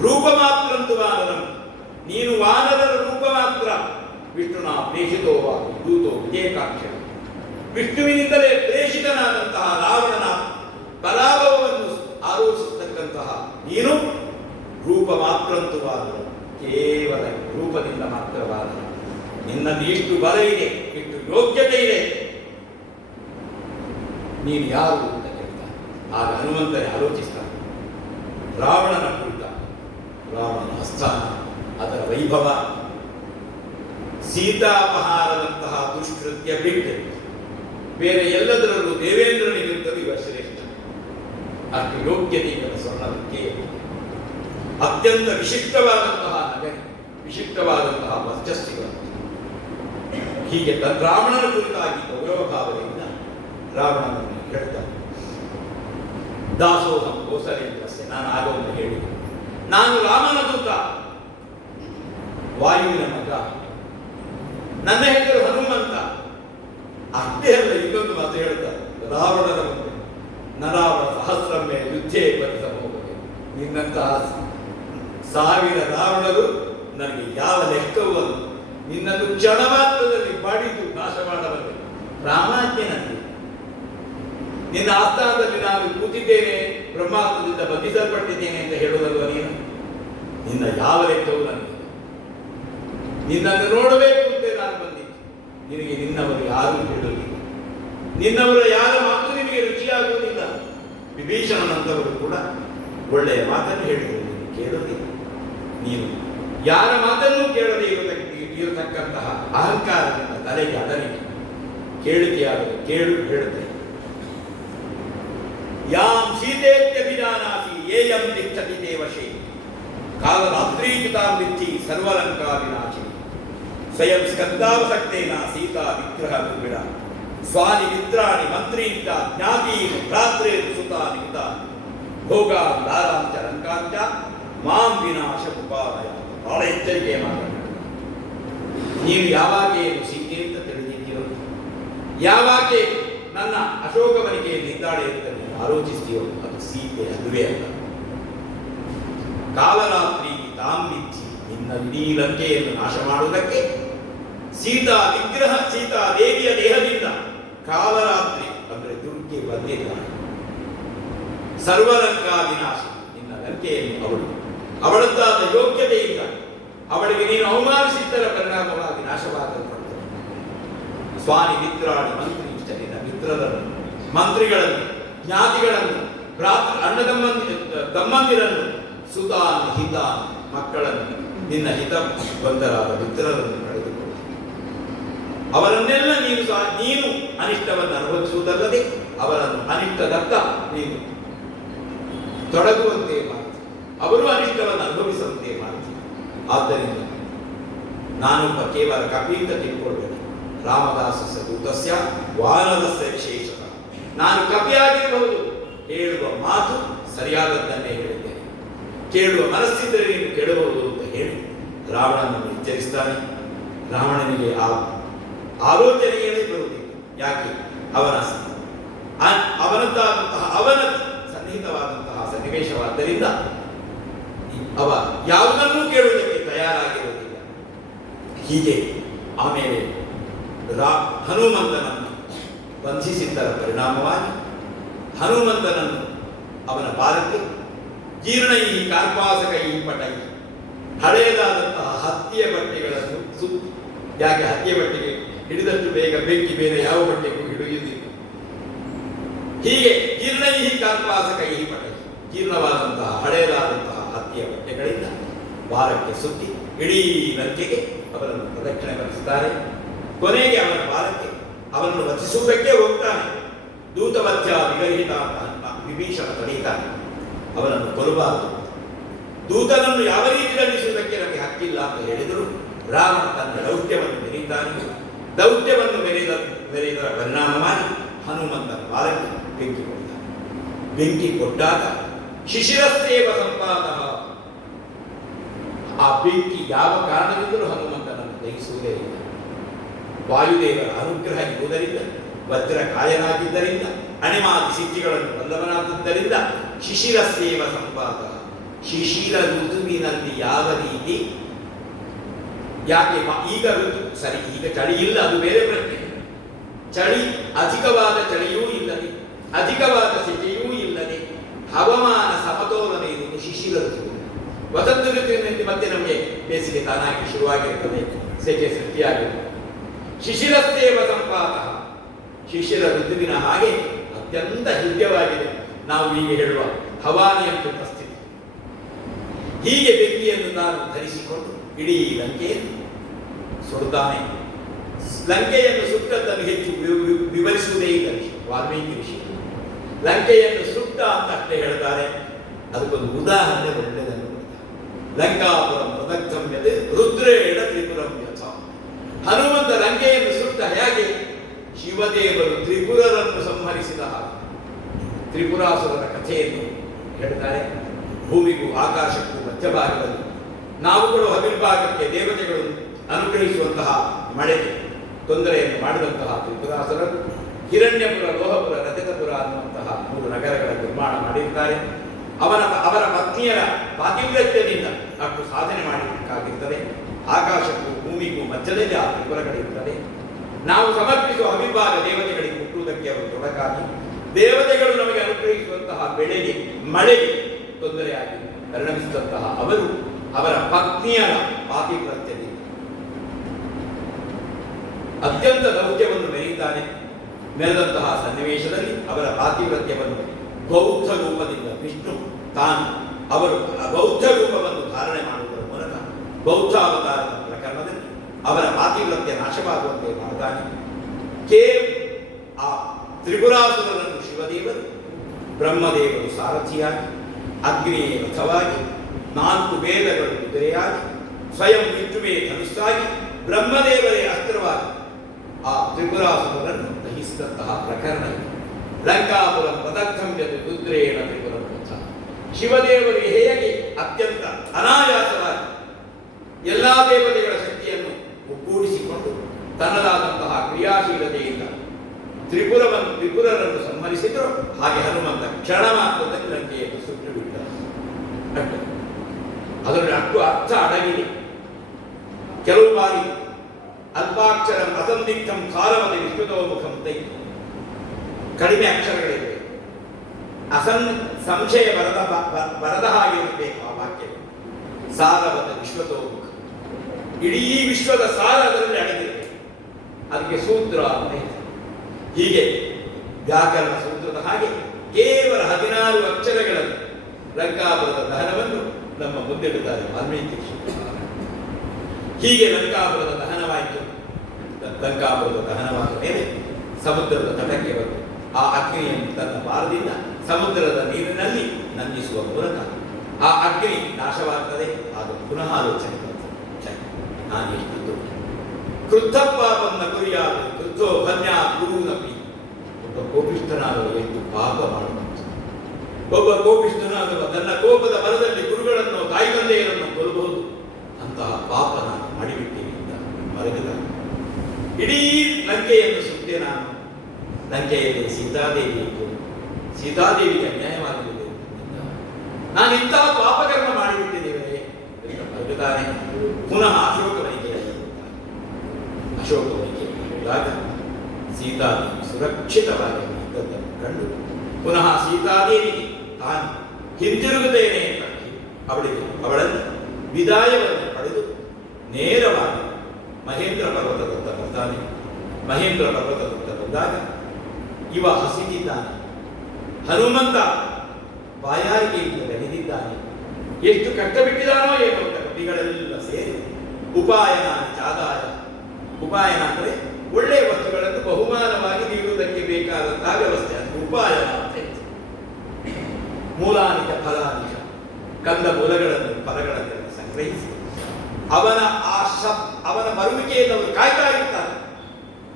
ರೂಪ ಮಾತ್ರಂತು ವಾನರಂ, ನೀನು ವಾನರರ ರೂಪ ಮಾತ್ರ, ವಿಷ್ಣುನ ಪ್ರೇಷಿತೋವಾಗಿ ದೂತೋ ವಿಧೇಯಕಾಕ್ಷಣ, ವಿಷ್ಣುವಿನಿಂದಲೇ ಪ್ರೇಷಿತನಾದಂತಹ ರಾವಣನ ಪರಾಭವವನ್ನು ಆಲೋಚಿಸತಕ್ಕಂತಹ ನೀನು ರೂಪ ಮಾತ್ರಂತು ವಾನರಂ, ಕೇವಲ ರೂಪದಿಂದ ಮಾತ್ರವಾದ ನಿನ್ನಲ್ಲಿ ಇಷ್ಟು ಬಲ ಇದೆ, ಇಷ್ಟು ಯೋಗ್ಯತೆ ಇದೆ, ನೀನು ಯಾರು ಅಂತ ಕೇಳ್ತಾನೆ. ಆಗ ಹನುಮಂತನೇ ಆಲೋಚಿಸ್ತಾನೆ. ರಾವಣನ ಕುರಿತ ರಾವಣನ ಅಸ್ಥಾನ, ಅದರ ವೈಭವ, ಸೀತಾಪಹಾರದಂತಹ ದುಷ್ಕೃತ್ಯ ಬಿಟ್ಟು ಬೇರೆ ಎಲ್ಲದರಲ್ಲೂ ದೇವೇಂದ್ರನಿಗಿಂತಲೂ ಇವ ಶ್ರೇಷ್ಠ. ಅಷ್ಟು ಯೋಗ್ಯತೆ ಇವರ ಸ್ವರ್ಣಕ್ಕೆ ಅತ್ಯಂತ ವಿಶಿಷ್ಟವಾದಂತಹ ನಗರಿ, ವಿಶಿಷ್ಟವಾದಂತಹ ವರ್ಚಸ್ಸುಗಳು. ಹೀಗೆ ರಾವಣನ ಕುರಿತಾಗಿ ಗೌರವ ಭಾವನೆಯಿಂದ ರಾವಣನನ್ನು ಹೇಳ್ತಾನೆ. ದಾಸೋಹಂ ಕೋಸಲೇಂದ್ರಸ್ಯ, ನಾನು ಆಗೋವನ್ನು ಹೇಳಿ, ನಾನು ರಾಮನ ದೂತ, ವಾಯುವಿನ ಮಗ, ನನ್ನ ಹೆಸರು ಹನುಮಂತ. ಅಷ್ಟೇ ಅಲ್ಲ, ಇನ್ನೊಂದು ಮಾತು ಹೇಳ್ತಾರೆ ರಾವಣನ ಮುಂದೆ, ನರಾವಣ ಸಹಸ್ರಮ್ಮೆ ಯುದ್ಧೇ ಪರಿಸಬಹುದು, ನಿನ್ನಂತಹ 1000 ರಾವಣರು ನನಗೆ ಯಾವ ಲೆಕ್ಕವೂ ಅಲ್ಲ, ನಿನ್ನನ್ನು ಕ್ಷಣ ಮಾತ್ರದಲ್ಲಿ ಬಡಿದು ನಾಶ ಮಾಡಬಲ್ಲೆ, ರಾಮಾಜ್ಞೆ ನನಗೆ. ನಿನ್ನ ಆಸ್ಥಾನದಲ್ಲಿ ನಾನು ಕೂತಿದ್ದೇನೆ, ಬ್ರಹ್ಮಾಸ್ತ್ರದಿಂದ ಬಂಧಿಸಲ್ಪಟ್ಟಿದ್ದೇನೆ ಅಂತ ಹೇಳುವುದಲ್ವ ನೀನು, ನಿನ್ನ ಯಾವ ಲೆಕ್ಕವೂ ನನಗೆ ನಿನ್ನನ್ನು ನೋಡಬೇಕು ಅಂತ ನಾನು ಬಂದಿದ್ದೆ. ನಿನಗೆ ನಿನ್ನವರು ಯಾರು ಹೇಳುವುದಿಲ್ಲ, ನಿನ್ನವರ ಯಾರ ಮಾತು ನಿನಗೆ ರುಚಿಯಾಗುವುದಿಲ್ಲ. ವಿಭೀಷಣನಂತವರು ಕೂಡ ಒಳ್ಳೆಯ ಮಾತನ್ನು ಹೇಳಿದರು, ನೀನು ಕೇಳೋದಿಲ್ಲ. ನೀನು ಯಾರ ಮಾತನ್ನೂ ಕೇಳದೆ ಇರತಕ್ಕಂತಹ ಅಹಂಕಾರದಿಂದ ತಲೆಗೆ ಅದನಿಗೆ ಕೇಳಿಕೆಯಾದರೂ ಕೇಳು ಹೇಳುತ್ತೆ. ಯಾಂ ಸೀತೇತ್ಯಭಿಜಾನಾಸಿ ಏಯಂ ತಿಷ್ಠತಿ ದೇವಶೇ ಕಾಲರಾತ್ರೀಚಿತಾಂ ವಿತ್ತಿ ಸರ್ವಲಂಕಾ ವಿನಾಶಿ ಸ್ವಯಂ ಸ್ಕಂದಾವಸಕ್ತೇನ ಸೀತಾ ವಿಗ್ರಹ ರೂಪಿಣ ಸ್ವಾನಿ ಮಿತ್ರಾಣಿ ಮಂತ್ರೀಂಚ ಜ್ಞಾತೀನ್ ಭ್ರಾತೃ ಸುತಾನಿ ಮಿತಾನಿ ಭೋಗಾನ್ ದಾರಾಂಚ ಲಂಕಾಂಚ ಮಾಂ ವಿನಾಶ ಉಪಾದಯ. ಬಹಳ ಎಚ್ಚರಿಕೆಯ ಮಾತನಾಡ. ನೀನು ಯಾವಾಗೆ ಸೀತೆ ಅಂತ ತಿಳಿದಿದ್ದೀರೋ, ಯಾವಾಗೆ ನನ್ನ ಅಶೋಕವನಿಕೆಯಲ್ಲಿ ಇದ್ದಾಳೆ ಅಂತ ನೀನು ಆಲೋಚಿಸ್ತೀಯೋ, ಅದು ಸೀತೆ ಅದುವೇ ಅಲ್ಲ. ಕಾಲರಾತ್ರಿ ತಾಂಬಿಚ್ಚಿ ನಿನ್ನ ಇಡೀ ಲಂಕೆಯನ್ನು ನಾಶ ಮಾಡುವುದಕ್ಕೆ ಸೀತಾ ವಿಗ್ರಹ ಸೀತಾ ದೇವಿಯ ದೇಹದಿಂದ ಕಾಲರಾತ್ರಿ ಅಂದರೆ ದುರ್ಗೆ ಬಂದಿದ್ದಾಳೆ. ಸರ್ವಲಂಕಾ ವಿನಾಶ, ನಿನ್ನ ಲಂಕೆಯನ್ನು ಅವಳದ್ದಾದ ಯೋಗ್ಯತೆಯಿಂದ ಅವಳಿಗೆ ನೀನು ಅವಮಾನಿಸಿದ್ದರ ಪರಿಣಾಮವಾಗಿ ನಾಶವಾಗಲ್ಪಡುತ್ತದೆ. ಸ್ವಾನಿ ಮಿತ್ರಾಣಿ ಮಂತ್ರಿ ಇಷ್ಟ, ನಿನ್ನ ಮಿತ್ರರನ್ನು, ಮಂತ್ರಿಗಳನ್ನು, ಜ್ಞಾತಿಗಳನ್ನು, ತಮ್ಮಂದಿರನ್ನು, ಸುತಾನ್ ಹಿತಾನ್ ಮಕ್ಕಳನ್ನು, ನಿನ್ನ ಹಿತ ಬಂಧರಾದ ಮಿತ್ರರನ್ನು ಕಳೆದುಕೊಳ್ಳು. ಅವರನ್ನೆಲ್ಲ ನೀನು ಅನಿಷ್ಟವನ್ನು ಅನುಭವಿಸುವುದಲ್ಲದೆ ಅವರನ್ನು ಅನಿಷ್ಟದತ್ತ ನೀನು ತೊಡಗುವಂತೆ ಮಾಡ್ತೀನಿ, ಅವರು ಅನಿಷ್ಟವನ್ನು ಅನುಭವಿಸುವಂತೆ ಮಾಡ್ತೀನಿ. ಆದ್ದರಿಂದ ನಾನೊಬ್ಬ ಕೇವಲ ಕಪಿ ಅಂತ ತಿಳ್ಕೊಳ್ಬೇಡ. ರಾಮದಾಸ ದೂತಸ್ಯ ವಾನರಸ್ಯ ವಿಶೇಷತ. ನಾನು ಕಪಿಯಾಗಿರಬಹುದು, ಹೇಳುವ ಮಾತು ಸರಿಯಾದದ್ದನ್ನೇ ಹೇಳಿದ್ದೇನೆ, ಕೇಳುವ ಮನಸ್ಸಿದ್ದರೆ ನೀನು ಕೇಳಬಹುದು ಅಂತ ಹೇಳಿ ರಾವಣನನ್ನು ಎಚ್ಚರಿಸ್ತಾನೆ. ರಾವಣನಿಗೆ ಆ ಆಲೋಚನೆಯೇ ಬರುವುದಿಲ್ಲ. ಯಾಕೆ? ಅವನದ್ದಾದಂತಹ ಅವನ ಸನ್ನಿಹಿತವಾದಂತಹ ಸನ್ನಿವೇಶವಾದ್ದರಿಂದ ಅವ ಯಾವುದನ್ನೂ ಕೇಳುವುದಕ್ಕೆ ತಯಾರಾಗಿರುವುದಿಲ್ಲ. ಹೀಗೆ ಆಮೇಲೆ ಹನುಮಂತನನ್ನು ಬಂಧಿಸಿದ್ದರ ಪರಿಣಾಮವಾಗಿ ಹನುಮಂತನನ್ನು ಅವನ ಬಾಲಕ್ಕೆ ಜೀರ್ಣೈ ಕಾರ್ಪಾಸಕೈ ಪಟೈ ಹಳೆಯದಾದಂತಹ ಹತ್ತಿಯ ಬಟ್ಟೆಗಳನ್ನು ಸುತ್ತಿ, ಯಾಕೆ ಹತ್ತಿಯ ಬಟ್ಟೆಗೆ ಹಿಡಿದಷ್ಟು ಬೇಗ ಬೆಂಕಿ ಬೇರೆ ಯಾವ ಬಟ್ಟೆಗೂ ಹಿಡಿಯುವುದಿಲ್ಲ. ಹೀಗೆ ಜೀರ್ಣೈ ಕಾರ್ಪಾಸಕೈ ಪಟೈ, ಜೀರ್ಣವಾದಂತಹ ಹಳೆಯದಾದಂತಹ ಹತ್ತಿಯ ಬಟ್ಟೆಗಳಿಂದ ಬಾಲಕ್ಕೆ ಸುತ್ತಿ ಇಡೀ ಲಂಕೆಗೆ ಅವರನ್ನು ಪ್ರದಕ್ಷಿಣೆ ಬರೆಸುತ್ತಾರೆ. ಕೊನೆಗೆ ಅವನ ಬಾಲಕ್ಕೆ ಅವನನ್ನು ವಧಿಸುವುದಕ್ಕೆ ಹೋಗ್ತಾನೆ. ದೂತವಧ್ಯ ವಿಗರ್ಹಿತ ಅಂತ ವಿಭೀಷಣ ತಡೀತಾನೆ. ಅವನನ್ನು ಕೊಲ್ಲಬಾರದು, ದೂತನನ್ನು ಯಾವ ರೀತಿ ದಂಡಿಸುವುದಕ್ಕೆ ನಮಗೆ ಹಕ್ಕಿಲ್ಲ ಅಂತ ಹೇಳಿದರು. ರಾಮ ತನ್ನ ದೌತ್ಯವನ್ನು ಮೆರೀತಾನೆ. ದೌತ್ಯವನ್ನು ಮೆರೆಯುವುದರ ಪರಿಣಾಮವಾಗಿ ಹನುಮಂತನ ಬಾಲಕ್ಕೆ ಬೆಂಕಿ ಕೊಡ್ತಾನೆ. ಬೆಂಕಿ ಕೊಟ್ಟಾಗ ಶಿಶಿರಸ್ಸೇವ ಸಂಪಾತ, ಆ ಬೆಂಕಿ ಯಾವ ಕಾರಣದಿಂದಲೂ ಹನುಮಂತನನ್ನು ದಹಿಸುವುದೇ ಇಲ್ಲ. ವಾಯುದೇವರ ಅನುಗ್ರಹ ಇರುವುದರಿಂದ, ವಜ್ರ ಕಾಯನಾಗಿದ್ದರಿಂದ, ಅಣಿಮಾದಿ ಸಿದ್ಧಿಗಳನ್ನು ಬಲ್ಲವನಾಗಿದ್ದರಿಂದ ಶಿಶಿರಸ್ಸೇವ ಸಂಪಾತ. ಶಿಶಿರ ಋತುವಿನಲ್ಲಿ ಯಾವ ರೀತಿ, ಯಾಕೆ ಈಗ ಋತು ಸರಿ, ಈಗ ಚಳಿ ಇಲ್ಲ, ಅದು ಬೇರೆ ಪ್ರಶ್ನೆ. ಚಳಿ ಅಧಿಕವಾದ ಚಳಿಯೂ ಇಲ್ಲದೆ ಅಧಿಕವಾದ ಸೆಕೆಯೂ ಇಲ್ಲದೆ ಹವಾಮಾನ ಸಮತೋಲನ ಇರುವುದು ಶಿಶಿರ ಋತು. ವಸಂತ ಋತುವಿನಲ್ಲಿ ಮತ್ತೆ ನಮಗೆ ಬೇಸಿಗೆ ತಾನಾಗಿ ಶುರುವಾಗಿರುತ್ತದೆ, ಸೆಕೆ ಸೃಷ್ಟಿಯಾಗಿರುತ್ತದೆ. ಶಿಶಿರಸ್ತೇವ ಸಂಪಾತ, ಶಿಶಿರ ಋತುವಿನ ಹಾಗೆ ಅತ್ಯಂತ ಹೃದಯವಾಗಿದೆ ನಾವು ಹೀಗೆ ಹೇಳುವ ಹವಾನಿಯಂತ್ರಿತ ಸ್ಥಿತಿ. ಹೀಗೆ ಬೆಂಕಿಯನ್ನು ನಾನು ಧರಿಸಿಕೊಂಡು ಇಡೀ ಲಂಕೆಯನ್ನು ಸುಡುತ್ತಾನೆ. ಲಂಕೆಯನ್ನು ಸುಟ್ಟದ್ದನ್ನು ಹೆಚ್ಚು ವಿವರಿಸುವುದೇ ಇಲ್ಲ ವಾಲ್ಮೀಕಿ ಋಷಿ. ಲಂಕೆಯನ್ನು ಸುಟ್ಟ ಅಂತ ಅಷ್ಟೇ ಹೇಳ್ತಾರೆ. ಅದಕ್ಕೊಂದು ಉದಾಹರಣೆ ಒಳ್ಳೆಯದನ್ನು ಲಂಕಾಪುರಂ ಪ್ರದಗ್ಧಂ ಯತ್ ರುದ್ರೇಣ ತ್ರಿಪುರಂ ಯಥ. ಹನುಮಂತ ಲಂಕೆಯನ್ನು ಸುಟ್ಟ ಹೇಗೆ ಶಿವದೇವರು ತ್ರಿಪುರರನ್ನು ಸಂಹರಿಸಿದ ಹಾಗೆ ತ್ರಿಪುರಾಸುರರ ಕಥೆಯನ್ನು ಹೇಳ್ತಾರೆ. ಭೂಮಿಗೂ ಆಕಾಶಕ್ಕೂ ಮಧ್ಯಭಾಗದಲ್ಲಿ ನಾವುಗಳು ಹವಿರ್ಭಾಗಕ್ಕೆ ದೇವತೆಗಳು ಅನುಗ್ರಹಿಸುವಂತಹ ಮಳೆಗೆ ತೊಂದರೆಯನ್ನು ಮಾಡಿದಂತಹ ತ್ರಿಪುರಾಸುರರು ಹಿರಣ್ಯಪುರ, ಲೋಹಪುರ, ರಜತಪುರ ಅನ್ನುವಂತಹ 3 ನಗರಗಳ ನಿರ್ಮಾಣ ಮಾಡಿರ್ತಾರೆ. ಅವರ ಪತ್ನಿಯರ ಪಾತಿವ್ರತ್ಯದಿಂದ ಅಷ್ಟು ಸಾಧನೆ ಮಾಡಬೇಕಾಗಿರ್ತದೆ. ಆಕಾಶಕ್ಕೂ ಭೂಮಿಗೂ ಮಧ್ಯದಲ್ಲಿ ಆ ತ್ರಿಪುರಗಳಿರ್ತದೆ. ನಾವು ಸಮರ್ಪಿಸುವ ಅವಿಭಾಗ ದೇವತೆಗಳಿಗೆ ಮುಟ್ಟುವುದಕ್ಕೆ ಅವರು ತೊಡಕಾಗಿ ದೇವತೆಗಳು ನಮಗೆ ಅನುಗ್ರಹಿಸುವಂತಹ ಬೆಳೆಗೆ, ಮಳೆಗೆ ತೊಂದರೆಯಾಗಿ ಪರಿಣಮಿಸಿದಂತಹ ಅವರು ಅವರ ಪತ್ನಿಯರ ಪಾತಿವ್ರತ್ಯದಿಂದ ಅತ್ಯಂತ ದೌತ್ಯವನ್ನು ಮೆರೆಯುತ್ತಾನೆ. ಮೆರೆದಂತಹ ಸನ್ನಿವೇಶದಲ್ಲಿ ಅವರ ಪಾತಿವ್ರತ್ಯವನ್ನು ಬೌದ್ಧ ರೂಪದಿಂದ ವಿಷ್ಣು ತಾನು ಅವರು ಬೌದ್ಧ ರೂಪವನ್ನು ಧಾರಣೆ ಮಾಡುವುದರ ಮೂಲಕ ಬೌದ್ಧ ಅವತಾರದ ಪ್ರಕರಣದಲ್ಲಿ ಅವರ ಪಾತಿವ್ರತ್ಯ ನಾಶವಾಗುವಂತೆ ಮಾಡುತ್ತಾನೆ. ಆ ತ್ರಿಪುರಾಸುರರನ್ನು ಶಿವದೇವರು ಬ್ರಹ್ಮದೇವರು ಸಾರಥಿಯಾಗಿ, ಅಗ್ನಿಯೇ ರಥವಾಗಿ, 4 ವೇದಗಳು ಕುದುರೆಯಾಗಿ, ಸ್ವಯಂ ವಿಷ್ಣುವೇ ಧನುಸ್ಸಾಗಿ, ಬ್ರಹ್ಮದೇವರೇ ಅಸ್ತ್ರವಾಗಿ ಆ ತ್ರಿಪುರಾಸುರರನ್ನು ದಹಿಸಿದಂತಹ ಪ್ರಕರಣ ಇದೆ. ಲಂಕಾಪುರಂ ಪದರ್ಥಂ ಯದು ರುದ್ರೇಣ ತ್ರಿಪುರಂ ವತ್ಸ. ಶಿವದೇವರಿಗೆ ಹೇಗೆ ಅತ್ಯಂತ ಅನಾಯಾಸವಾಗಿ ಎಲ್ಲಾ ದೇವತೆಗಳ ಶಕ್ತಿಯನ್ನು ಒಗ್ಗೂಡಿಸಿಕೊಂಡು ತನ್ನದಾದಂತಹ ಕ್ರಿಯಾಶೀಲತೆಯಿಂದ ತ್ರಿಪುರರನ್ನು ಸಂಹರಿಸಿದರು, ಹಾಗೆ ಹನುಮಂತ ಕ್ಷಣ ಮಾತ್ರದಲ್ಲಿ ಲಂಕೆಯನ್ನು ಸುಟ್ಟು ಬಿಟ್ಟ. ಅದರಲ್ಲಿ ಅರ್ಥ ಅಡಗಿದೆ. ಕೆಲವು ಬಾರಿ ಅಲ್ಪಾಕ್ಷರಂ ಅಸಂದಿಗ್ಧಂ ಸಾರವತಿ ವಿಶ್ವತೋಮುಖಂ ತೈ, ಕಡಿಮೆ ಅಕ್ಷರಗಳಿವೆ, ಸಂಶಯ ಬರದ ಹಾಗಿರಬೇಕು ಆ ವಾಕ್ಯ. ಸಾರವತ ವಿಶ್ವತೋಮುಖ, ಇಡೀ ವಿಶ್ವದ ಸಾರ ಅದರಲ್ಲಿ ಅಡಗಿರಬೇಕು. ಅದಕ್ಕೆ ಸೂತ್ರ ಅಂತ ಇದೆ. ಹೀಗೆ ವ್ಯಾಕರಣ ಸೂತ್ರದ ಹಾಗೆ ಕೇವಲ 16 ಅಕ್ಷರಗಳಲ್ಲಿ ಲಂಕಾಪುರದ ದಹನವನ್ನು ನಮ್ಮ ಮುಂದಿಡುತ್ತಾರೆ ವಾಲ್ಮೀಕಿ. ಹೀಗೆ ಲಂಕಾಪುರದ ದಹನವಾಯಿತು. ಲಂಕಾಪುರದ ದಹನವಾದ ಮೇಲೆ ಸಮುದ್ರದ ತಟಕ್ಕೆ ಬಂದು ಆ ಅಗ್ನಿಯನ್ನು ತನ್ನ ಬಾರದಿಂದ ಸಮುದ್ರದ ನೀರಿನಲ್ಲಿ ನಂದಿಸುವ ಮೂಲಕ ಆ ಅಗ್ನಿ ನಾಶವಾಗ್ತದೆ. ಆಗ ಪುನಃ ಆಲೋಚನೆ ಬರ್ತದೆ, ನಾನು ಎಷ್ಟಿದ್ದು ಕೃತಪಾಪನ್ನ ಕುರಿಯಾದ ಕೃತೋ ಭನ್ಯ ಗುರುನಪಿ. ಒಬ್ಬ ಕೋಪಿಷ್ಠನಾದವ ಎಷ್ಟು ಪಾಪ ಮಾಡುವಂತ, ಒಬ್ಬ ಕೋಪಿಷ್ಠನಾದವ ತನ್ನ ಕೋಪದ ಬಲದಲ್ಲಿ ಗುರುಗಳನ್ನು ತಾಯಿ ತಂದೆಯರನ್ನು ಕೊಲ್ಲಬಹುದು. ಅಂತಹ ಪಾಪ ನಾನು ಮಾಡಿಬಿಟ್ಟೇನೆ ಅಂತ ಮರಗಿದ. ಇಡೀ ಲಂಕೆಯನ್ನು ಸುತ್ತೆ ನಾನು. ಲಂಕೆಯಲ್ಲಿ ಸೀತಾದೇವಿ ಇತ್ತು, ಸೀತಾದೇವಿಗೆ ಅನ್ಯಾಯವಾಗಲಿದೆ, ನಾನು ಇಂತಹ ಪಾಪಕರ್ಮ ಮಾಡಿಬಿಟ್ಟಿದ್ದೇವೆ ಎಂದು ಮರಗುತ್ತಾನೆ. ಪುನಃ ಅಶೋಕವನಿಕೆಯಾಗ ಸೀತಾದೇವಿ ಸುರಕ್ಷಿತವಾಗಿ ಇದ್ದದ್ದನ್ನು ಕಂಡು ಪುನಃ ಸೀತಾದೇವಿಗೆ ತಾನು ಹಿಂದಿರುಗುತ್ತೇನೆ ಅಂತ ಅವಳನ್ನು ವಿದಾಯವನ್ನು ಪಡೆದು ನೇರವಾಗಿ ಮಹೇಂದ್ರ ಪರ್ವತದತ್ತ ಬರ್ತಾನೆ. ಮಹೇಂದ್ರ ಪರ್ವತದತ್ತ ಬಂದಾಗ ಇವ ಹಸಿದಿದ್ದಾನೆ, ಹನುಮಂತ ಬಾಯಾರಿಕೆಯಿಂದ ಬೆಳೆದಿದ್ದಾನೆ. ಎಷ್ಟು ಕಷ್ಟ ಬಿಟ್ಟಿದ್ದಾನೋ ಏನೋ ಅಂತ ಕವಿಗಳೆಲ್ಲ ಸೇರಿ ಉಪಾಯನ ಚಾದಾಯ, ಉಪಾಯನ ಅಂದರೆ ಒಳ್ಳೆಯ ವಸ್ತುಗಳನ್ನು ಬಹುಮಾನವಾಗಿ ನೀಡುವುದಕ್ಕೆ ಬೇಕಾದಂತಹ ವ್ಯವಸ್ಥೆ, ಅದು ಉಪಾಯನ ಅಂತ ಹೇಳ್ತಾರೆ. ಮೂಲಾನಿಕ ಫಲಾನಿಕ, ಕಂದ ಮೂಲಗಳನ್ನು ಫಲಗಳನ್ನೆಲ್ಲ ಸಂಗ್ರಹಿಸಿ ಅವನ ಬರುವಿಕೆಯನ್ನು ಅವರು ಕಾಯ್ತಾ ಇರ್ತಾರೆ.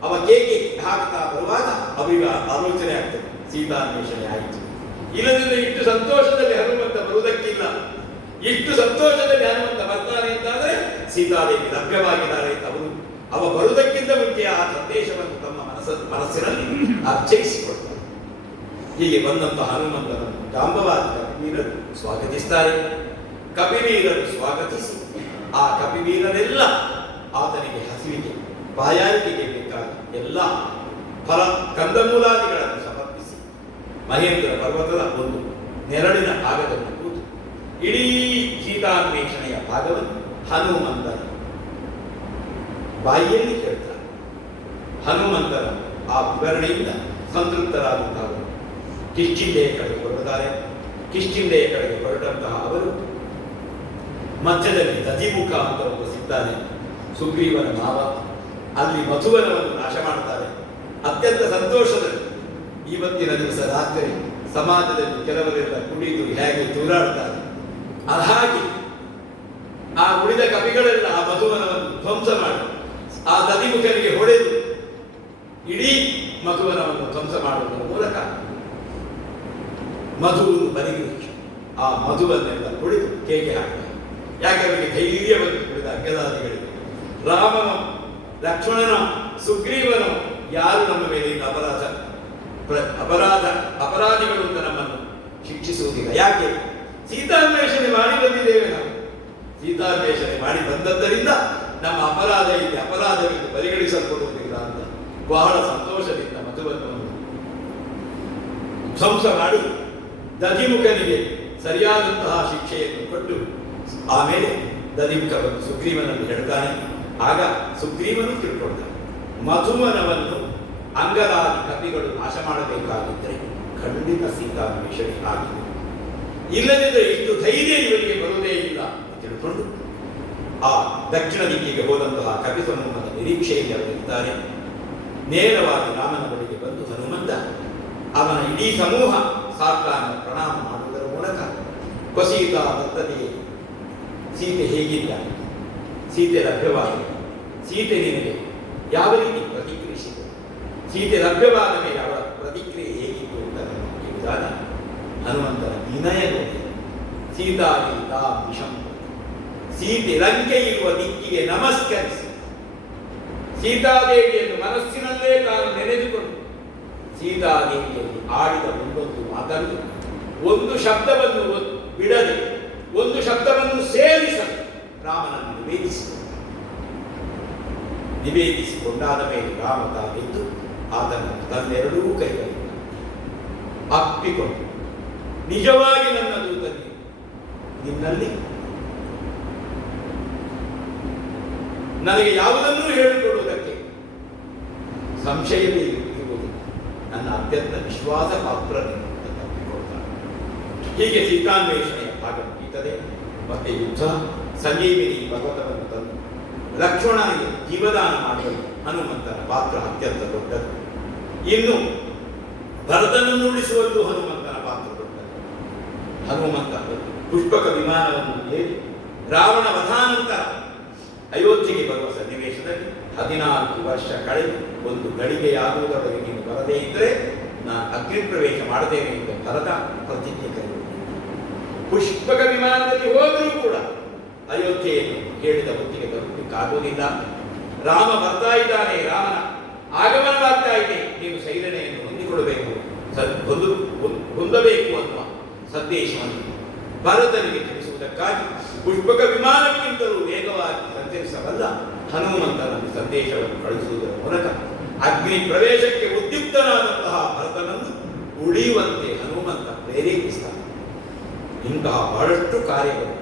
ಅವ ಕೇಕೆ ಹಾಕ್ತಾ ಬರುವಾಗ ಅವರಿಗೆ ಆಲೋಚನೆ ಆಗ್ತದೆ, ಸೀತಾನ್ವೇಷಣೆ ಆಯಿತು. ಇಲ್ಲದಿದ್ದರೆ ಇಷ್ಟು ಸಂತೋಷದಲ್ಲಿ ಹನುಮಂತ ಬರುವುದಕ್ಕಿಲ್ಲ. ಇಷ್ಟು ಸಂತೋಷದಲ್ಲಿ ಹನುಮಂತ ಬರ್ತಾನೆ ಅಂತಾದ್ರೆ ಸೀತಾದೇವಿ ಲಭ್ಯವಾಗಿದ್ದಾರೆ ಅಂತ ಅವ ಬರುವುದಕ್ಕಿಂತ ಮುಂಚೆ ಆ ಸಂದೇಶವನ್ನು ತಮ್ಮ ಮನಸ್ಸಿನಲ್ಲಿ ಅರ್ಥೈಸಿಕೊಳ್ತಾರೆ. ಹೀಗೆ ಬಂದಂತಹ ಹನುಮಂತನನ್ನು ಜಾಂಬವಾದ ಕಪಿವೀರರು ಸ್ವಾಗತಿಸ್ತಾರೆ. ಕಪಿವೀರರು ಸ್ವಾಗತಿಸಿ ಆ ಕಪಿವೀರರೆಲ್ಲ ಆತನಿಗೆ ಹಸಿವಿಗೆ ಬಾಯಾರಿಕೆಗೆ ಬೇಕಾದ ಎಲ್ಲ ಫಲ ಕಂದಮೂಲಾದಿಗಳನ್ನು ಸಮರ್ಪಿಸಿ ಮಹೇಂದ್ರ ಪರ್ವತದ ಒಂದು ನೆರಳಿನ ಭಾಗದಲ್ಲಿ ಕೂತು ಇಡೀ ಸೀತಾನ್ವೇಷಣೆಯ ಭಾಗವನ್ನು ಹನುಮಂತನ ಬಾಯಿಯಲ್ಲಿ ಕೇಳ್ತಾರೆ. ಹನುಮಂತನ ಆ ವಿವರಣೆಯಿಂದ ಸಂತೃಪ್ತರಾದಂತಹ ಕಿಷ್ಕಿಂಧೆಯ ಕಡೆಗೆ ಹೊರಡುತ್ತಾರೆ. ಕಿಷ್ಕಿಂಧೆಯ ಕಡೆಗೆ ಹೊರಟಂತಹ ಅವರು ಮಧ್ಯದಲ್ಲಿ ದಧಿಮುಖ ಅಂತ ಒಬ್ಬ ಸಿಗ್ತಾನೆ, ಸುಗ್ರೀವನ ಮಾವ. ಅಲ್ಲಿ ಮಧುವನವನ್ನು ನಾಶ ಮಾಡ್ತಾರೆ. ಅತ್ಯಂತ ಸಂತೋಷದಲ್ಲಿ ಇವತ್ತಿನ ದಿವಸ ರಾತ್ರಿ ಸಮಾಜದಲ್ಲಿ ಕೆಲವರೆಲ್ಲ ಕುಡಿದು ಹೇಗೆ ತೂರಾಡ್ತಾರೆ, ಹಾಗೆ ಆ ಉಳಿದ ಕವಿಗಳೆಲ್ಲ ಆ ಮಧುವನವನ್ನು ಧ್ವಂಸ ಮಾಡಿ ಆ ದಧಿಮುಖನಿಗೆ ಹೊಡೆದು ಇಡೀ ಮಧುವನವನ್ನು ಧ್ವಂಸ ಮಾಡುವುದರ ಮೂಲಕ ಮಧುವನ್ನು ಬದಿಗಿರಿಸಿ ಆ ಮಧುವನ್ನೆಲ್ಲ ಕುಡಿದು ಕೇಕೆ ಹಾಕ್ತಾರೆ. ಯಾಕೆ ಅವರಿಗೆ ಧೈರ್ಯವನ್ನು ಕುಡಿದ ಅಗ್ಗದಾದಿಗಳಿಗೆ ರಾಮನು, ಲಕ್ಷ್ಮಣನು, ಸುಗ್ರೀವನು ಯಾರು ನಮ್ಮ ಮೇಲೆ ಅಪರಾಧಿಗಳು ಅಂತ ನಮ್ಮನ್ನು ಶಿಕ್ಷಿಸುವುದಿಲ್ಲ. ಯಾಕೆ? ಸೀತಾನ್ವೇಷಣೆ ಮಾಡಿ ಬಂದಿದ್ದೇವೆ ನಾವು. ಸೀತಾನ್ವೇಷಣೆ ಮಾಡಿ ಬಂದದ್ದರಿಂದ ನಮ್ಮ ಅಪರಾಧವಿದ್ದು ಪರಿಗಣಿಸಲ್ಪಡುವುದಿಲ್ಲ ಅಂತ ಬಹಳ ಸಂತೋಷದಿಂದ ಮಧುವನ್ನು ಧ್ವಂಸ ಮಾಡಿ ದಧಿಮುಖನಿಗೆ ಸರಿಯಾದಂತಹ ಶಿಕ್ಷೆಯನ್ನು ಕೊಟ್ಟು ಆಮೇಲೆ ದದಿಮ್ಕ ಬಂದು ಸುಗ್ರೀವನನ್ನು ಹೇಳ್ತಾನೆ. ಆಗ ಸುಗ್ರೀವನು ತಿಳ್ಕೊಳ್ತಾನೆ, ಮಧುವನವನ್ನು ಅಂಗದಾದಿ ಕಪಿಗಳು ನಾಶ ಮಾಡಬೇಕಾಗಿದ್ದರೆ ಖಂಡಿತ ಸೀತಾನ್ವೇಷಣೆ ಆಗಿದೆ, ಇಲ್ಲದಿದ್ದರೆ ಇಷ್ಟು ಧೈರ್ಯ ಇವರಿಗೆ ಬರುವುದೇ ಇಲ್ಲ ಅಂತ ತಿಳ್ಕೊಂಡು ಆ ದಕ್ಷಿಣ ದಿಕ್ಕಿಗೆ ಹೋದಂತಹ ಕಪಿ ಸಮೂಹದ ನಿರೀಕ್ಷೆಯಲ್ಲಿ ಅವರಿದ್ದಾರೆ. ನೇರವಾಗಿ ರಾಮನ ಬಳಿಗೆ ಬಂದು ಹನುಮಂತ ಅವನ ಇಡೀ ಸಮೂಹ ಸಾಕಾನ ಪ್ರಣಾಮ ಮಾಡುವುದರ ಮೂಲಕ ಕೊಸೀತಾ ದತ್ತತೆಗೆ ಸೀತೆ ಹೇಗಿದ್ದಾನೆ, ಸೀತೆ ಲಭ್ಯವಾದ, ಸೀತೆ ನಿನಗೆ ಯಾವ ರೀತಿ ಪ್ರತಿಕ್ರಿಯಿಸಿದೆ, ಸೀತೆ ಲಭ್ಯವಾದ ಮೇಲೆ ಅವಳ ಪ್ರತಿಕ್ರಿಯೆ ಹೇಗಿತ್ತು ಅಂತ ಕೇಳಿದಾಗ ಹನುಮಂತನ ವಿನಯ ನೋಡಿ, ಸೀತಾಗೀತಾ ವಿಷಂ, ಸೀತೆ ಲಂಕೆ ಇರುವ ದಿಕ್ಕಿಗೆ ನಮಸ್ಕರಿಸಿ ಸೀತಾದೇವಿಯನ್ನು ಮನಸ್ಸಿನಲ್ಲೇ ತಾನು ನೆನೆದುಕೊಂಡು ಸೀತಾದೇವಿಯಲ್ಲಿ ಆಡಿದ ಒಂದೊಂದು ಮಾತನ್ನು ಒಂದು ಶಬ್ದವನ್ನು ಬಿಡದೆ ಒಂದು ಶಬ್ದವನ್ನು ಸೇರಿಸಲು ರಾಮನನ್ನು ನಿವೇದಿಸಿಕೊಂಡಾದ ಮೇಲೆ ರಾಮ ತಾನೆದ್ದು ಆತನನ್ನು ತನ್ನೆರಡೂ ಕೈಗಳಿಂದ ಅಪ್ಪಿಕೊಂಡು, ನಿಜವಾಗಿ ನನ್ನ ದೂತನೇ, ನಿನ್ನಲ್ಲಿ ನನಗೆ ಯಾವುದನ್ನೂ ಹೇಳಿಕೊಡುವುದಕ್ಕೆ ಸಂಶಯವೇ ಇರುವುದು, ನನ್ನ ಅತ್ಯಂತ ವಿಶ್ವಾಸ ಪಾತ್ರ ತಪ್ಪಿಕೊಳ್ತಾನೆ. ಹೀಗೆ ಸೀತಾನ್ವೇಷಣೆಯ ಭಾಗ ಮುಗಿಯುತ್ತದೆ. ಮತ್ತೆ ಯುದ್ಧ ಸಂಜೀವಿನಿ ಪರ್ವತವನ್ನು ತಂದು ಲಕ್ಷ್ಮಣನಿಗೆ ಜೀವದಾನ ಮಾಡಲು ಹನುಮಂತನ ಪಾತ್ರ ಅತ್ಯಂತ ದೊಡ್ಡದು. ಇನ್ನು ಭರತನನ್ನು ಉಳಿಸುವಲ್ಲೂ ಹನುಮಂತನ ಪಾತ್ರ ದೊಡ್ಡದು. ಹನುಮಂತ ಪುಷ್ಪಕ ವಿಮಾನವನ್ನು ಏರಿ ರಾವಣ ವಧಾನಂತರ ಅಯೋಧ್ಯೆಗೆ ಬರುವ ಸನ್ನಿವೇಶದಲ್ಲಿ 14 ವರ್ಷ ಕಳೆದು ಒಂದು ಗಳಿಗೆಯಾಗುವುದರೊಳಗೆ ನೀನು ಬರದೇ ಇದ್ದರೆ ನಾನು ಅಗ್ನಿ ಪ್ರವೇಶ ಮಾಡದೇನೆ ಎಂದು ಭರತ ಪ್ರತಿಜ್ಞೆ ಕೈಗೊಂಡು ಪುಷ್ಪಕ ವಿಮಾನದಲ್ಲಿ ಹೋದರೂ ಕೂಡ ಅಯೋಧ್ಯೆಯನ್ನು ಹೇಳಿದ ಹೊತ್ತಿಗೆ ತಲುಪಲಿಕ್ಕಾಗುವುದಿಲ್ಲ. ರಾಮ ಬರ್ತಾ ಇದ್ದಾನೆ, ರಾಮನ ಆಗಮನವಾಗ್ತಾ ಇದೆ, ನೀನು ಸೈರಣೆಯನ್ನು ಹೊಂದಿಕೊಳ್ಳಬೇಕು, ಹೊಂದಬೇಕು ಅನ್ನುವ ಸಂದೇಶವನ್ನು ಭರತನಿಗೆ ತಿಳಿಸುವುದಕ್ಕಾಗಿ ಪುಷ್ಪಕ ವಿಮಾನಕ್ಕಿಂತಲೂ ವೇಗವಾಗಿ ಸಂಚರಿಸಬಲ್ಲ ಹನುಮಂತನಲ್ಲಿ ಸಂದೇಶವನ್ನು ಕಳಿಸುವುದರ ಮೂಲಕ ಅಗ್ನಿ ಪ್ರವೇಶಕ್ಕೆ ಉದ್ಯುಕ್ತನಾದಂತಹ ಭರತನನ್ನು ಉಳಿಯುವಂತೆ ಹನುಮಂತ ಪ್ರೇರೇಪಿಸ್ತಾನೆ. ಇಂತಹ ಬಹಳಷ್ಟು ಕಾರ್ಯಗಳು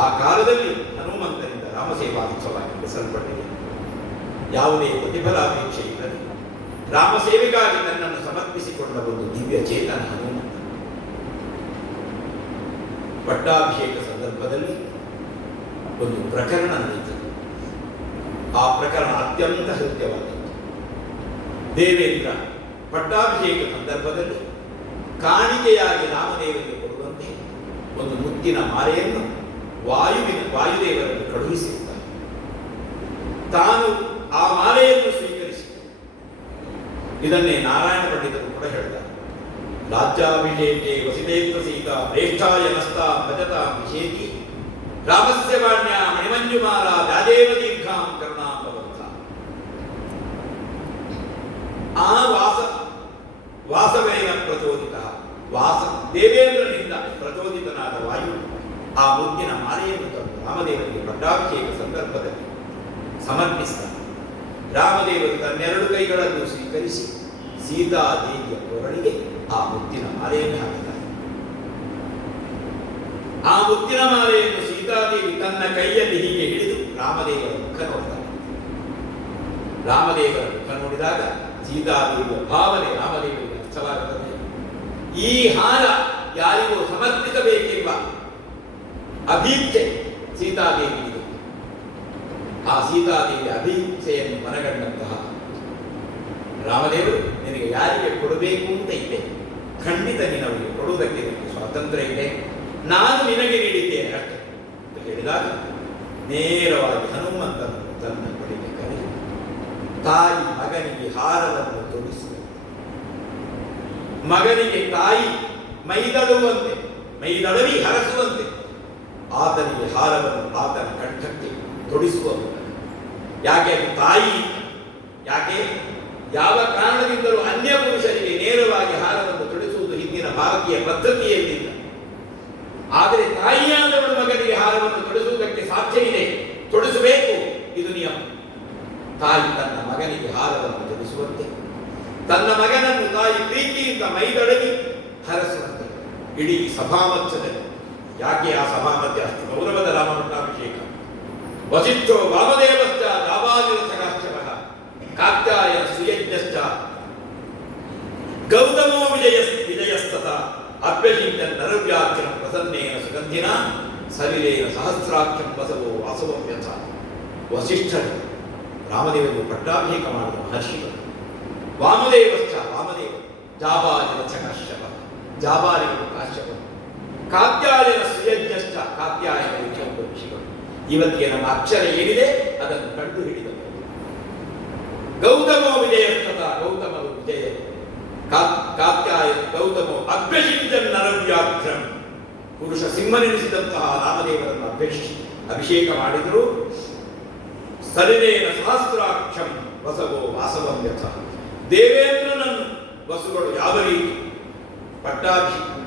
ಆ ಕಾಲದಲ್ಲಿ ಹನುಮಂತನಿಂದ ರಾಮಸೇವಾತ್ಸವ ನಡೆಸಲ್ಪಟ್ಟಿದೆ. ಯಾವುದೇ ಪ್ರತಿಫಲಾಪೇಕ್ಷೆ ಇಲ್ಲದೆ ರಾಮಸೇವೆಗಾಗಿ ತನ್ನನ್ನು ಸಮರ್ಪಿಸಿಕೊಂಡ ಒಂದು ದಿವ್ಯ ಚೇತನ ಹನುಮಂತ. ಪಟ್ಟಾಭಿಷೇಕ ಸಂದರ್ಭದಲ್ಲಿ ಒಂದು ಪ್ರಕರಣ ನಡೆಯಿತು. ಆ ಪ್ರಕರಣ ಅತ್ಯಂತ ಹೃದಯವಾದದ್ದು. ದೇವೇಂದ್ರ ಪಟ್ಟಾಭಿಷೇಕ ಸಂದರ್ಭದಲ್ಲಿ ಕಾಣಿಕೆಯಾಗಿ ರಾಮದೇವರಿಗೆ ಕೊಡುವಂತೆ ಒಂದು ಮುತ್ತಿನ ಮಾಲೆಯನ್ನು ವಾಯುದೇವರನ್ನು ಕಳುಹಿಸಿರುತ್ತಾನೆ. ತಾನು ಆ ಮಾಲೆಯನ್ನು ಸ್ವೀಕರಿಸಿ, ಇದನ್ನೇ ನಾರಾಯಣ ಪಂಡಿತರು ಕೂಡ ಹೇಳ್ತಾರೆ, ರಾಜ್ಯಾಭಿಷೇಕೆ ವಸಿದೇತ್ರ ಸೀತಾ ಶ್ರೇಷ್ಠಾಯ ನಸ್ತಾ ಭಜತಾ ವಿಷೇಕಿ ರಾಮಸ್ಯ ವಾಣ್ಯ ಮಣಿಮಂಜುಮಾಲ ವ್ಯಾದೇವ ದೀರ್ಘಾಂ ಕರುಣಾಂಬವಂತ. ಆ ವಾಸವೇನ ಪ್ರಚೋದಿತ ದೇವೇಂದ್ರನಿಂದ ಪ್ರಚೋದಿತನಾದ ವಾಯು ಆ ಮುತ್ತಿನ ಮಾಲೆಯನ್ನು ತಂದು ರಾಮದೇವರಿಗೆ ಪಟ್ಟಾಭಿಷೇಕ ಸಂದರ್ಭದಲ್ಲಿ ಸಮರ್ಪಿಸಿದ. ರಾಮದೇವರು ತನ್ನೆರಡು ಕೈಗಳನ್ನು ಸ್ವೀಕರಿಸಿ ಸೀತಾದೇವಿಯ ಕೊರಳಿಗೆ ಆ ಮುತ್ತಿನ ಮಾಲೆಯನ್ನು ಹಾಕಿದ್ದಾರೆ. ಆ ಮುತ್ತಿನ ಮಾಲೆಯನ್ನು ಸೀತಾದೇವಿ ತನ್ನ ಕೈಯಲ್ಲಿ ಹೀಗೆ ಹಿಡಿದು ರಾಮದೇವರ ಮುಖ ನೋಡ್ತಾರೆ. ರಾಮದೇವರ ಮುಖ ನೋಡಿದಾಗ ಸೀತಾದೇವಿಯ ಭಾವನೆ ರಾಮದೇವರಿಗೆ ಅರ್ಥವಾಗುತ್ತದೆ. ಈ ಹಾರ ಯಾರಿಗೂ ಸಮರ್ಪಿಸಬೇಕೆಂಬ ಅಭೀಪ್ಸೆ ಸೀತಾದೇವಿ ಇದೆ. ಆ ಸೀತಾದೇವಿಯ ಅಭೀಪ್ಸೆಯನ್ನು ಮನಗಂಡಂತಹ ರಾಮದೇವರು, ನಿನಗೆ ಯಾರಿಗೆ ಕೊಡಬೇಕು ಅಂತ ಇದೆ, ಖಂಡಿತ ನೀನವರಿಗೆ ಕೊಡುವುದಕ್ಕೆ ನಿನಗೆ ಸ್ವಾತಂತ್ರ್ಯ ಇದೆ, ನಾನು ನಿನಗೆ ನೀಡಿದ್ದೇನೆ ಅಷ್ಟೇ ಅಂತ ಹೇಳಿದಾಗ ನೇರವಾಗಿ ಹನುಮಂತನನ್ನು ತನ್ನ ಬಳಿಗೆ ಕರೆದು ತಾಯಿ ಮಗನಿಗೆ ಹಾರವನ್ನು ತೊಡಿಸುವ, ಮಗನಿಗೆ ತಾಯಿ ಮೈದಳವಿ ಹರಸುವಂತೆ ಆತನಿಗೆ ಹಾರವನ್ನು ಆತನ ಕಂಠಕ್ಕೆ ತೊಡಿಸುವ ಮೂಲಕ. ಯಾಕೆ ಅದು ತಾಯಿ? ಯಾಕೆ ಯಾವ ಕಾರಣದಿಂದಲೂ ಅನ್ಯ ಪುರುಷರಿಗೆ ನೇರವಾಗಿ ಹಾರವನ್ನು ತೊಡಿಸುವುದು ಹಿಂದಿನ ಭಾರತೀಯ ಪದ್ಧತಿಯಲ್ಲಿಲ್ಲ. ಆದರೆ ತಾಯಿಯಾದವಳು ಮಗನಿಗೆ ಹಾರವನ್ನು ತೊಡಿಸುವುದಕ್ಕೆ ಸಾಧ್ಯ ಇದೆ, ತೊಡಿಸಬೇಕು, ಇದು ನಿಯಮ. ತಾಯಿ ತನ್ನ ಮಗನಿಗೆ ಹಾರವನ್ನು ತೊಡಿಸುವಂತೆ, ತನ್ನ ಮಗನನ್ನು ತಾಯಿ ಪ್ರೀತಿಯಿಂದ ಮೈದಳವಿ ಹರಸುವಂತೆ ಇಡೀ ಸಭಾಮಧ್ಯದಲ್ಲಿ ಯಾಕೆ ಆ ಸಭಾ ಮಧ್ಯೆ ಅಷ್ಟು ಗೌರವದ ರಾಮಪಟ್ಟಾಭಿಷೇಕ? ವಸಿಷ್ಠೋ ವಾಮದೇವಶ್ಚ ದಾವಾದಿರಸಕಾಶ್ಚರಃ ಕಾತ್ಯಾಯ ಸುಯಜ್ಞಶ್ಚ ಗೌತಮೋ ವಿಜಯಸ್ತತ ಅಭ್ಯಸಿಂಚನ್ ನರವ್ಯಾಖ್ಯಂ ಪ್ರಸನ್ನೇನ ಸುಗಂಧಿನ ಸಲಿಲೇನ ಸಹಸ್ರಾಕ್ಷಂ ಬಸವೋ ವಾಸವಂ ಯಥ. ವಸಿಷ್ಠರು ರಾಮದೇವರಿಗೆ ಪಟ್ಟಾಭಿಷೇಕ ಮಾಡಿದ ಮಹರ್ಷಿಗಳು. ವಾಮದೇವಶ್ಚ ವಾಮದೇವ, ಜಾಬಾಲಿರಥ ಕಾಶ್ಯಪ, ಜಾಬಾಲಿಗಳು ಕಾಶ್ಯಪ, ಕಾತ್ಯಾಯನ ಸುಯಜ್ಞಶ್ಚ ಕಾತ್ಯಾಯನ ಋಷಿಗಳು. ಇವತ್ತಿಗೆ ನಮ್ಮ ಅಕ್ಷರ ಏನಿದೆ ಅದನ್ನು ಕಂಡು ಹಿಡಿದವರು. ಗೌತಮೋ ವಿಜಯಸ್ತತ, ಗೌತಮರು ವಿಜಯ, ಕಾತ್ಯಾಯ ಗೌತಮೋ ಅಭ್ಯಸಿಂಚನ್ ನರವ್ಯಾಘ್ರಂ, ಪುರುಷ ಸಿಂಹನೆನಿಸಿದಂತಹ ರಾಮದೇವರನ್ನು ಅಭಿಷೇಕ ಮಾಡಿದರು. ಸಲಿಲೇನ ಸಹಸ್ರಾಕ್ಷಂ ವಸವೋ ವಾಸವಂ ಯಥ. ದೇವೇಂದ್ರನನ್ನು ವಸುಗಳು ಯಾವ ರೀತಿ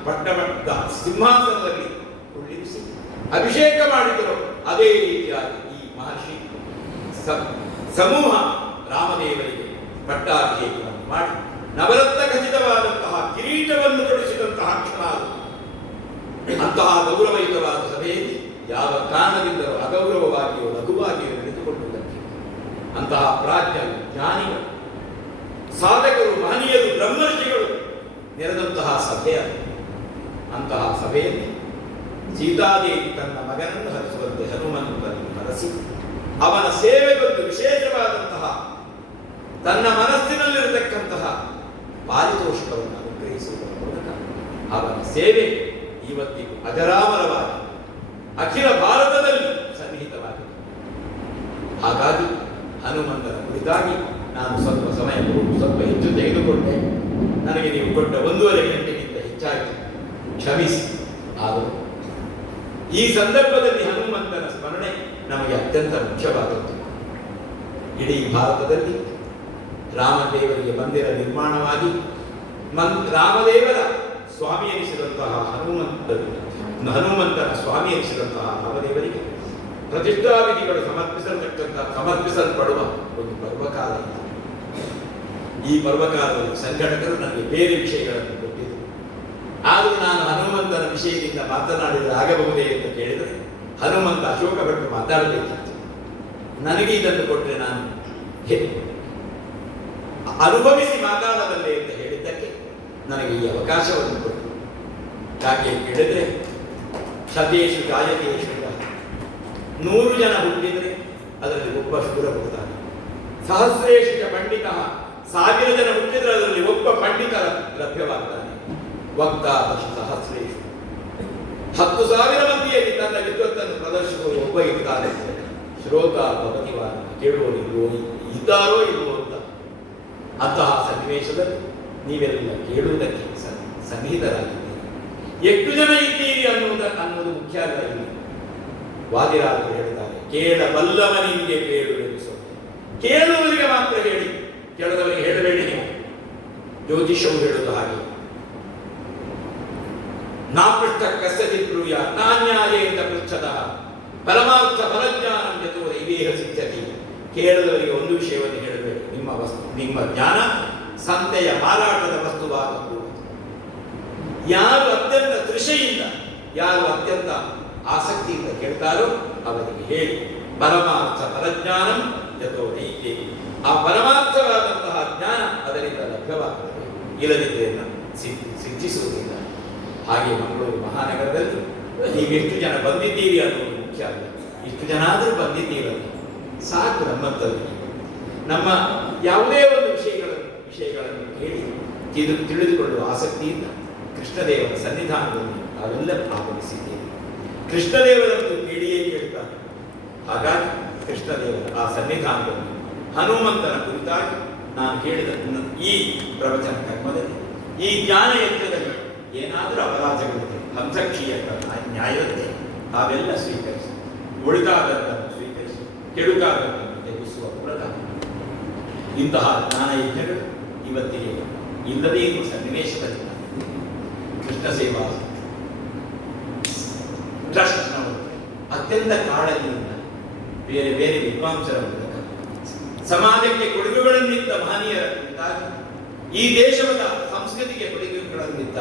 ಪಟ್ಟದ ಸಿಂಹಾಸನದಲ್ಲಿ ಕುಳ್ಳಿರಿಸಿ ಅಭಿಷೇಕ ಮಾಡಿದರು, ಅದೇ ರೀತಿಯಾಗಿ ಈ ಮಹರ್ಷಿ ಸಮೂಹ ರಾಮದೇವರಿಗೆ ಪಟ್ಟಾಭಿಷೇಕವನ್ನು ಮಾಡಿ ನವರತ್ನ ಖಚಿತವಾದಂತಹ ಕಿರೀಟವನ್ನು ತೊಡಿಸಿದಂತಹ ಕ್ಷಣ ಅದು. ಅಂತಹ ಗೌರವಯುತವಾದ ಸಭೆಯಲ್ಲಿ ಯಾವ ಕಾರಣದಿಂದಲೂ ಅಗೌರವವಾಗಿಯೋ ಲಘುವಾಗಿಯೋ ನಡೆದುಕೊಳ್ಳುವುದಕ್ಕೆ ಅಂತಹ ಪ್ರಾಜ್ಞ ಜ್ಞಾನಿಗಳು, ಸಾಧಕರು, ಮಹನೀಯರು, ಬ್ರಹ್ಮರ್ಷಿಗಳು ನೆರೆದಂತಹ ಸಭೆಯ ಅಂತಹ ಸಭೆಯಲ್ಲಿ ಸೀತಾದೇವಿ ತನ್ನ ಮಗನನ್ನು ಹರಿಸುವಂತೆ ಹನುಮಂತನನ್ನು ಹರಸಿ ಅವನ ಸೇವೆಗೊಂದು ವಿಶೇಷವಾದಂತಹ ತನ್ನ ಮನಸ್ಸಿನಲ್ಲಿರತಕ್ಕಂತಹ ಪಾರಿತೋಷಕವನ್ನು ಅನುಗ್ರಹಿಸುವುದರ ಮೂಲಕ ಅವನ ಸೇವೆ ಇವತ್ತಿಗೂ ಅಜರಾಮರವಾಗಿ ಅಖಿಲ ಭಾರತದಲ್ಲಿ ಸನ್ನಿಹಿತವಾಗಿದೆ. ಹಾಗಾಗಿ ಹನುಮಂತನ ಕುರಿತಾಗಿ ನಾನು ಸ್ವಲ್ಪ ಸಮಯ ಸ್ವಲ್ಪ ಹೆಚ್ಚು ತೆಗೆದುಕೊಂಡೆ. ನನಗೆ ನೀವು ಕೊಟ್ಟ 1.5 ಗಂಟೆಗಿಂತ ಹೆಚ್ಚಾಗಿ ಕ್ಷಮಿಸಿ. ಆದರೂ ಈ ಸಂದರ್ಭದಲ್ಲಿ ಹನುಮಂತನ ಸ್ಮರಣೆ ನಮಗೆ ಅತ್ಯಂತ ಮುಖ್ಯವಾದದ್ದು. ಇಡೀ ಭಾರತದಲ್ಲಿ ರಾಮದೇವರಿಗೆ ಮಂದಿರ ನಿರ್ಮಾಣವಾಗಿ ರಾಮದೇವರ ಸ್ವಾಮಿ ಎನಿಸಿದಂತಹ ಹನುಮಂತನ ಸ್ವಾಮಿ ಎನಿಸಿದಂತಹ ರಾಮದೇವರಿಗೆ ಪ್ರತಿಷ್ಠಾವಿಧಿಗಳು ಸಮರ್ಪಿಸಲ್ಪಡುವ ಒಂದು ಪರ್ವಕಾಲ ಇದೆ. ಈ ಪರ್ವಕಾಲದಲ್ಲಿ ಸಂಘಟಕರು ನನಗೆ ಬೇರೆ ವಿಷಯಗಳನ್ನು ಕೊಟ್ಟಿದ್ದರು. ಆದರೂ ನಾನು ಹನುಮಂತನ ವಿಷಯದಿಂದ ಮಾತನಾಡಿದರೆ ಆಗಬಹುದೇ ಅಂತ ಕೇಳಿದರೆ ಹನುಮಂತ ಅಶೋಕ ಭಟ್ರು ಮಾತಾಡಬೇಕಿತ್ತು. ನನಗೆ ಇದನ್ನು ಕೊಟ್ಟರೆ ನಾನು ಅನುಭವಿಸಿ ಮಾತಾಡಬಲ್ಲೆ ಅಂತ ಹೇಳಿದ್ದಕ್ಕೆ ನನಗೆ ಈ ಅವಕಾಶವನ್ನು ಕೊಟ್ಟರು. ಯಾಕೆ ಕೇಳಿದರೆ ಶತೇಶು ಜಾಯತೇಶು 100 ಜನ ಹುಟ್ಟಿದರೆ ಅದರಲ್ಲಿ ಒಬ್ಬ ಶೂರ ಹುಟ್ಟುತ್ತಾನೆ. ಸಹಸ್ರೇಶು ಪಂಡಿತ 1000 ಜನ ಹುಟ್ಟಿದರೆ ಅದರಲ್ಲಿ ಒಬ್ಬ ಪಂಡಿತ ಲಭ್ಯವಾಗ್ತಾನೆ. ವಕ್ತಾ ಸಹಸ್ರೇಶು 10,000 ಮಂದಿಯಲ್ಲಿ ತನ್ನ ವಿದ್ವತ್ತನ್ನು ಪ್ರದರ್ಶಿಸುವ ಒಬ್ಬ ಇರ್ತಾನೆ. ಶ್ರೋತ ಭಗತಿವಾದ ಕೇಳುವವರಿಲ್ಲೋ ಇದ್ದಾರೋ ಇಲ್ವೋ ಅಂತ. ಅಂತಹ ಸನ್ನಿವೇಶದಲ್ಲಿ ನೀವೆಲ್ಲ ಕೇಳುವುದಕ್ಕೆ ಸನ್ನಿಹಿತರಾಗಿದ್ದೀರಿ. ಎಷ್ಟು ಜನ ಇದ್ದೀರಿ ಅನ್ನೋದು ಮುಖ್ಯ ಅಲ್ಲ. ಇಲ್ಲಿ ವಾದಿರಾಜರು ಹೇಳ್ತಾರೆ, ಕೇಳಬಲ್ಲವನಿಗೆ ಕೇಳು ಎನಿಸೋ. ಕೇಳುವವರಿಗೆ ಮಾತ್ರ ಹೇಳಿ, ಕೇಳದವರಿಗೆ ಹೇಳಬೇಡಿ. ನೀವು ಜ್ಯೋತಿಷವು ಹೇಳುವುದು ಹಾಗೆ, ನಾಪೃಷ್ಟ ಕಸ್ಯಚಿತ್ ಬ್ರೂಯ ನಾನ್ಯಾಯೇಂದ್ರ ಪೃಚ್ಛದ ಪರಮಾರ್ಥ ಫಲಜ್ಞಾನಂ ಯತೋ ದೈವೇಹ ಸಿದ್ಧತಿ. ಕೇಳದವರಿಗೆ ಒಂದು ವಿಷಯವನ್ನು ಹೇಳಬೇಕು, ನಿಮ್ಮ ಜ್ಞಾನ ಸಂತೆಯ ಮಾರಾಟದ ವಸ್ತುವಾಗಬಹುದು. ಯಾರು ಅತ್ಯಂತ ತೃಷೆಯಿಂದ, ಯಾರು ಅತ್ಯಂತ ಆಸಕ್ತಿಯಿಂದ ಕೇಳ್ತಾರೋ ಅವರಿಗೆ ಹೇಳಿ, ಪರಮಾರ್ಥ ಫಲಜ್ಞಾನಂ ಯತೋ ದೈವೇ. ಆ ಪರಮಾರ್ಥವಾದಂತಹ ಜ್ಞಾನ ಅದರಿಂದ ಲಭ್ಯವಾಗುತ್ತದೆ, ಇಲ್ಲದಿದ್ದರೆ ಸಿದ್ಧಿಸುವುದಿಲ್ಲ. ಹಾಗೆ ಮಂಗಳೂರು ಮಹಾನಗರದಲ್ಲಿ ನೀವೆಷ್ಟು ಜನ ಬಂದಿದ್ದೀರಿ ಅನ್ನೋದು ಮುಖ್ಯ ಅಲ್ಲ, ಇಷ್ಟು ಜನ ಆದರೂ ಬಂದಿದ್ದೀರಲ್ಲ ಸಾಕು. ನಮ್ಮಂಥದ್ದು ನಮ್ಮ ಯಾವುದೇ ಒಂದು ವಿಷಯಗಳನ್ನು ಕೇಳಿ ತಿಳಿದುಕೊಳ್ಳುವ ಆಸಕ್ತಿಯಿಂದ ಕೃಷ್ಣದೇವರ ಸನ್ನಿಧಾನದಲ್ಲಿ ನಾವೆಲ್ಲ ಆಗಮಿಸಿದ್ದೇವೆ. ಕೃಷ್ಣದೇವರನ್ನು ಕೇಳಿಯೇ ಕೇಳ್ತಾನೆ. ಹಾಗಾಗಿ ಕೃಷ್ಣದೇವರ ಆ ಸನ್ನಿಧಾನದಲ್ಲಿ ಹನುಮಂತನ ಕುರಿತಾಗಿ ನಾನು ಕೇಳಿದ ಈ ಪ್ರವಚನ ಕರ್ಮದಲ್ಲಿ, ಈ ಜ್ಞಾನ ಯಜ್ಞದಲ್ಲಿ ಏನಾದರೂ ಅಪರಾಧಗಳಿದೆ, ಹಂಸಕ್ಷೀಯ ನ್ಯಾಯದಂತೆ ತಾವೆಲ್ಲ ಸ್ವೀಕರಿಸಿ, ಒಳಿತಾದದ್ದನ್ನು ಸ್ವೀಕರಿಸಿ, ಕೆಡುಕಾದದ್ದನ್ನು ತ್ಯಜಿಸುವ ಮೂಲಕ ಇಂತಹ ಜ್ಞಾನ ಯಜ್ಞಗಳು ಇವತ್ತಿಗೆ ಇಲ್ಲದೇ ಇರುವ ಸನ್ನಿವೇಶದಲ್ಲಿ ಕೃಷ್ಣ ಸೇವಾ ಟ್ರಸ್ಟ್ನವರು ಅತ್ಯಂತ ಕಾಳಜಿಯಿಂದ ಬೇರೆ ಬೇರೆ ವಿದ್ವಾಂಸರ ಮೂಲಕ ಸಮಾಜಕ್ಕೆ ಕೊಡುಗೆಗಳನ್ನಿದ್ದ ಮಹನೀಯರ ಕುರಿತಾಗಿ, ಈ ದೇಶದ ಸಂಸ್ಕೃತಿಗೆ ಕೊಡುಗೆಗಳನ್ನಿದ್ದ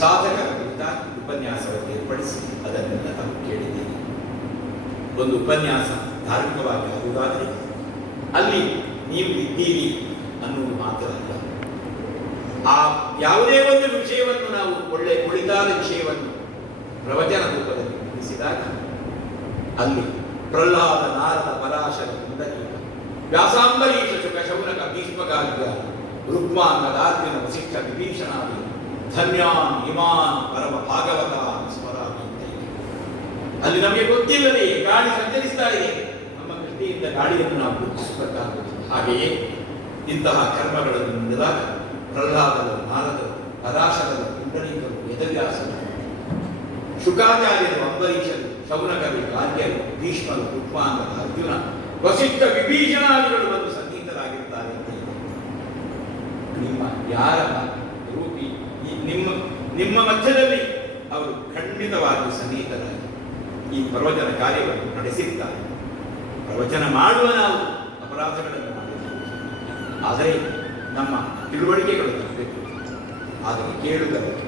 ಸಾಧಕರ ಕುರಿತಾಗಿ ಉಪನ್ಯಾಸವನ್ನು ಏರ್ಪಡಿಸಿ ಅದನ್ನೆಲ್ಲ ತಾವು ಕೇಳಿದ್ದೀರಿ. ಒಂದು ಉಪನ್ಯಾಸ ಧಾರ್ಮಿಕವಾಗಿ ಆಗುವುದಾದರೆ ಅಲ್ಲಿ ನೀವು ಇದ್ದೀರಿ ಅನ್ನುವುದು ಮಾತ್ರ ಅಲ್ಲ, ಆ ಯಾವುದೇ ಒಂದು ವಿಷಯವನ್ನು ನಾವು ಒಳಿತಾದ ವಿಷಯವನ್ನು ಪ್ರವಚನ ರೂಪದಲ್ಲಿ ಮುಗಿಸಿದಾಗ ಅಲ್ಲಿ ಪ್ರಹ್ಲಾದ, ನಾರದ, ಪರಾಶರ, ಪುಂಡರೀಕ, ವ್ಯಾಸಾಂಬರೀಷ, ಶುಕ, ಶೌನಕ, ಭೀಷ್ಮಕಾರ್ಯ, ರುಕ್ಮಾಂಗದ, ಅರ್ಜುನ, ವಸಿಷ್ಠ, ವಿಭೀಷಣಾದಿ ಧನ್ಯಾನ್ ಇಮಾನ್ ಪರಮ ಭಾಗವತಾನ್ ಸ್ಮರಾಮಿ ಅಂತ ಇದೆ. ಅಲ್ಲಿ ನಮಗೆ ಗೊತ್ತಿಲ್ಲದೆ ಗಾಳಿ ಸಂಚರಿಸ್ತಾ ಇದೆ, ನಮ್ಮ ದೃಷ್ಟಿಯಿಂದ ಗಾಳಿಯನ್ನು ನಾವು ಗುರುತಿಸಬೇಕಾಗುತ್ತದೆ. ಹಾಗೆಯೇ ಇಂತಹ ಕರ್ಮಗಳನ್ನು ನಡೆದಾಗ ಪ್ರಹ್ಲಾದರು, ನಾರದರು, ಪರಾಶರರು, ಪುಂಡರೀಕರು, ವೇದವ್ಯಾಸರು, ಶುಕಾಚಾರ್ಯರು, ಅಂಬರೀಷರು, ಶೌನಕರು, ಗಾರ್ಗ್ಯರು, ಭೀಷ್ಮರು, ರುಕ್ಮಾಂಗದ, ಅರ್ಜುನ, ವಸಿಷ್ಠ, ವಿಭೀಷಣಾದಿಗಳು ಬಂದು ಸನ್ನಿಹಿತರಾಗಿರ್ತಾರೆ ಅಂತ ಇದೆ. ನಿಮ್ಮ ಯಾರ ರೂಪಿ ನಿಮ್ಮ ಮಧ್ಯದಲ್ಲಿ ಅವರು ಖಂಡಿತವಾಗಿ ಸನ್ನಿಹಿತರಾಗಿ ಈ ಪ್ರವಚನ ಕಾರ್ಯವನ್ನು ನಡೆಸಿರ್ತಾರೆ. ಪ್ರವಚನ ಮಾಡುವ ನಾವು ಅಪರಾಧಗಳನ್ನು ಮಾಡಿದ್ದೇವೆ, ಆದರೆ ನಮ್ಮ ತಿಳುವಳಿಕೆಗಳು ತಪ್ಪಬೇಕು. ಆದರೆ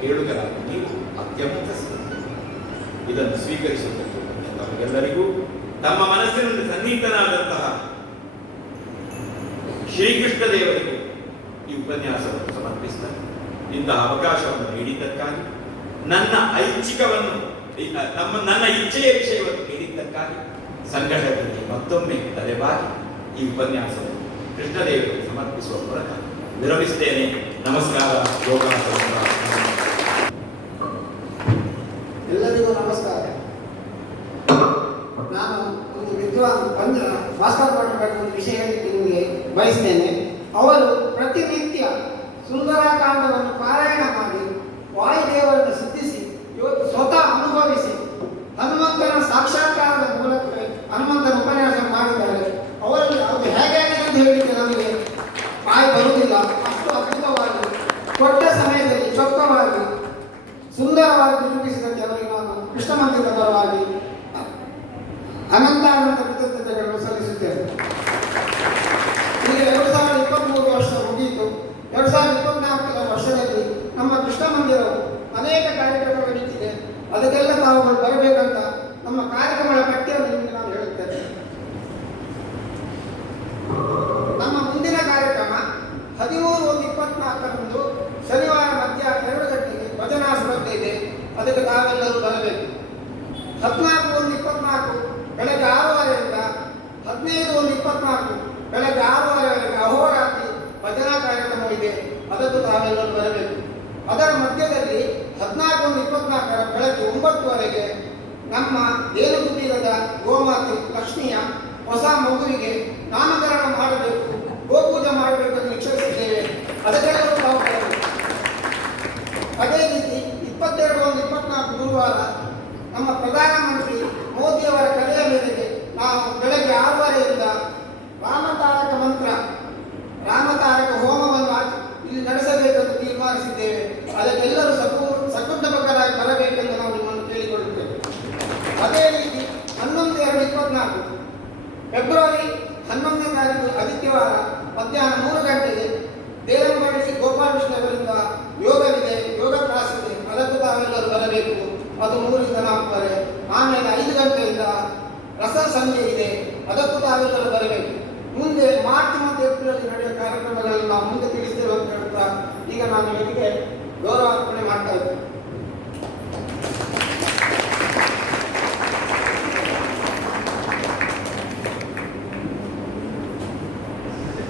ಕೇಳುಗರಾದ ನೀವು ಅತ್ಯಂತ ಇದನ್ನು ಸ್ವೀಕರಿಸಬೇಕು. ತಮಗೆಲ್ಲರಿಗೂ ತಮ್ಮ ಮನಸ್ಸಿನಲ್ಲಿ ಸನ್ನಿಹಿತನಾದಂತಹ ಶ್ರೀಕೃಷ್ಣ ದೇವರಿಗೂ ಈ ಉಪನ್ಯಾಸವನ್ನು ಸಮರ್ಪಿಸ್ತಾರೆ. ಇಂತಹ ಅವಕಾಶವನ್ನು ನೀಡಿದ್ದಕ್ಕಾಗಿ, ನನ್ನ ಇಚ್ಛೆಯ ವಿಷಯವನ್ನು ನೀಡಿದ್ದಕ್ಕಾಗಿ ಸಂಘಟನೆಗೆ ಮತ್ತೊಮ್ಮೆ ತಲೆಬಾಗಿ ಈ ಉಪನ್ಯಾಸವನ್ನು ಕೃಷ್ಣದೇವರಿಗೆ ಸಮರ್ಪಿಸುವ ಮೂಲಕ ವಿರಮಿಸುತ್ತೇನೆ. ನಮಸ್ಕಾರ. ಎಲ್ಲರಿಗೂ ನಮಸ್ಕಾರ. ನಾನು ಒಂದು ವಿದ್ವಾನ್ ಮಾಸ್ಟರ್ ಮಾಡಬೇಕು ಒಂದು ವಿಷಯ ನಿಮಗೆ ಬಯಸ್ತೇನೆ. ಅವರು ಪ್ರತಿನಿತ್ಯ ಸುಂದರಕಾಂಡವನ್ನು ಪಾರಾಯಣ ಮಾಡಿ ವಾಯುದೇವರನ್ನು ಸಿದ್ಧಿಸಿ ಇವತ್ತು ಸ್ವತಃ ಅನುಭವಿಸಿ ಹನುಮಂತನ ಸಾಕ್ಷಾತ್ಕಾರದ ಮೂಲಕವೇ ಹನುಮಂತನ ಉಪನ್ಯಾಸ ಮಾಡಿದ್ದಾರೆ. ಅವರಲ್ಲಿ ಅದು ಹೇಗೆ ಅಂತ ಹೇಳಲಿಕ್ಕೆ ನಮಗೆ ಬಾಯಿ ಬರುವುದಿಲ್ಲ. ಅಷ್ಟು ಅದ್ಭುತವಾಗಿ ಕೊಟ್ಟ ಸಮಯದಲ್ಲಿ ಚೊಕ್ಕವಾಗಿ ಸುಂದರವಾಗಿ ನಿರೂಪಿಸಿದಂತೆ ಅವರಿಗೆ ನಾನು ಕೃಷ್ಣ ಮಂದಿರದ ಪರವಾಗಿ ಅನಂತ ಕೃತಜ್ಞತೆಗಳನ್ನು ಸಲ್ಲಿಸುತ್ತೇನೆ. ಈಗ 2023 ವರ್ಷ ಮುಗಿಯಿತು. 2024 ವರ್ಷದಲ್ಲಿ ನಮ್ಮ ಕೃಷ್ಣ ಮಂದಿರವು ಅನೇಕ ಕಾರ್ಯಕ್ರಮಗಳು ನಡೀತಿದೆ. ಅದಕ್ಕೆಲ್ಲ ತಾವುಗಳು ಬರಬೇಕಂತ ನಮ್ಮ ಕಾರ್ಯಕ್ರಮಗಳ ಪಟ್ಟಿಯನ್ನು ನಿಮಗೆ ನಾನು ಹೇಳುತ್ತೇನೆ. ನಮ್ಮ ಮುಂದಿನ ಕಾರ್ಯಕ್ರಮ 13/1/24 ಶನಿವಾರ ಮಧ್ಯಾಹ್ನ 2 ಗಂಟೆಗೆ ಭಜನಾ ಸ್ಪರ್ಧೆ ಇದೆ. ಅದಕ್ಕೆ ತಾವೆಲ್ಲರೂ ಬರಬೇಕು. 14/1/24 ಬೆಳಗ್ಗೆ 6:30ರಿಂದ 15/1/24 ಬೆಳಗ್ಗೆ 6:30ವರೆಗೆ ಅಹೋರಾತ್ರಿ ಭಜನಾ ಕಾರ್ಯಕ್ರಮವಿದೆ. ಅದಕ್ಕೂ ತಾವೆಲ್ಲರೂ ಬರಬೇಕು. ಅದರ ಮಧ್ಯದಲ್ಲಿ 14/1/24 ಬೆಳಗ್ಗೆ 9ವರೆಗೆ ನಮ್ಮ ದೇನುಗುಡ್ಡಿರದ ಗೋಮಾತೆ ಲಕ್ಷ್ಮಿಯ ಹೊಸ ಮಗುವಿಗೆ ನಾಮಕರಣ ಮಾಡಬೇಕು, ಗೋಪೂಜೆ ಮಾಡಬೇಕು ಎಂದು ನಿಶ್ಚಯಿಸಿದ್ದೇವೆ. ಅದಕ್ಕೆಲ್ಲರೂ ತಾವು ಬರಬೇಕು. ಅದೇ ರೀತಿ 22/1/24 ಗುರುವಾರ ನಮ್ಮ ಪ್ರಧಾನಮಂತ್ರಿ ಮೋದಿಯವರ ಕರೆಯ ಮೇರೆಗೆ ನಾವು ಬೆಳಗ್ಗೆ 6:30ರಿಂದ ರಾಮತಾರಕ ಹೋಮವನ್ನು ಇಲ್ಲಿ ನಡೆಸಬೇಕೆಂದು ತೀರ್ಮಾನಿಸಿದ್ದೇವೆ. ಅದಕ್ಕೆಲ್ಲರೂ ಸಕುಟುಂಬಕರಾಗಿ ಬರಬೇಕೆಂದು ನಾವು ನಿಮ್ಮನ್ನು ಕೇಳಿಕೊಳ್ಳುತ್ತೇವೆ. ಅದೇ ರೀತಿ 11/2/24 ಫೆಬ್ರವರಿ 11ನೇ ತಾರೀಕು ಆದಿತ್ಯವಾರ ಮಧ್ಯಾಹ್ನ 3 ಗಂಟೆಗೆ ದೇರಂಬಳ್ಳಿ ಗೋಪಾಲಕೃಷ್ಣ ಅವರಿಂದ ಯೋಗವಿದೆ, ಯೋಗ ಕ್ಲಾಸ್ ಇದೆ. ಅದಕ್ಕೂ ತಾವೆಲ್ಲರೂ ಬರಬೇಕು. ಅದು 3ರಿಂದ 4 ಆಮೇಲೆ 5 ಗಂಟೆಯಿಂದ ರಸ ಸಂಜೆ ಇದೆ. ಅದಕ್ಕೂ ತಾವೆಲ್ಲರೂ ಬರಬೇಕು. ಮುಂದೆ ಮಾರ್ಚ್ ಮತ್ತು ಏಪ್ರಿಲ್ ನಡೆಯುವ ಕಾರ್ಯಕ್ರಮಗಳನ್ನು ನಾವು ಮುಂದೆ ತಿಳಿಸ್ತೇವೆ ಅಂತ ಹೇಳ್ತಾ ಈಗ ನಾನು ನಿಮಗೆ ಗೌರವ ಅರ್ಪಣೆ ಮಾಡ್ತಾ ಇದ್ದೇನೆ.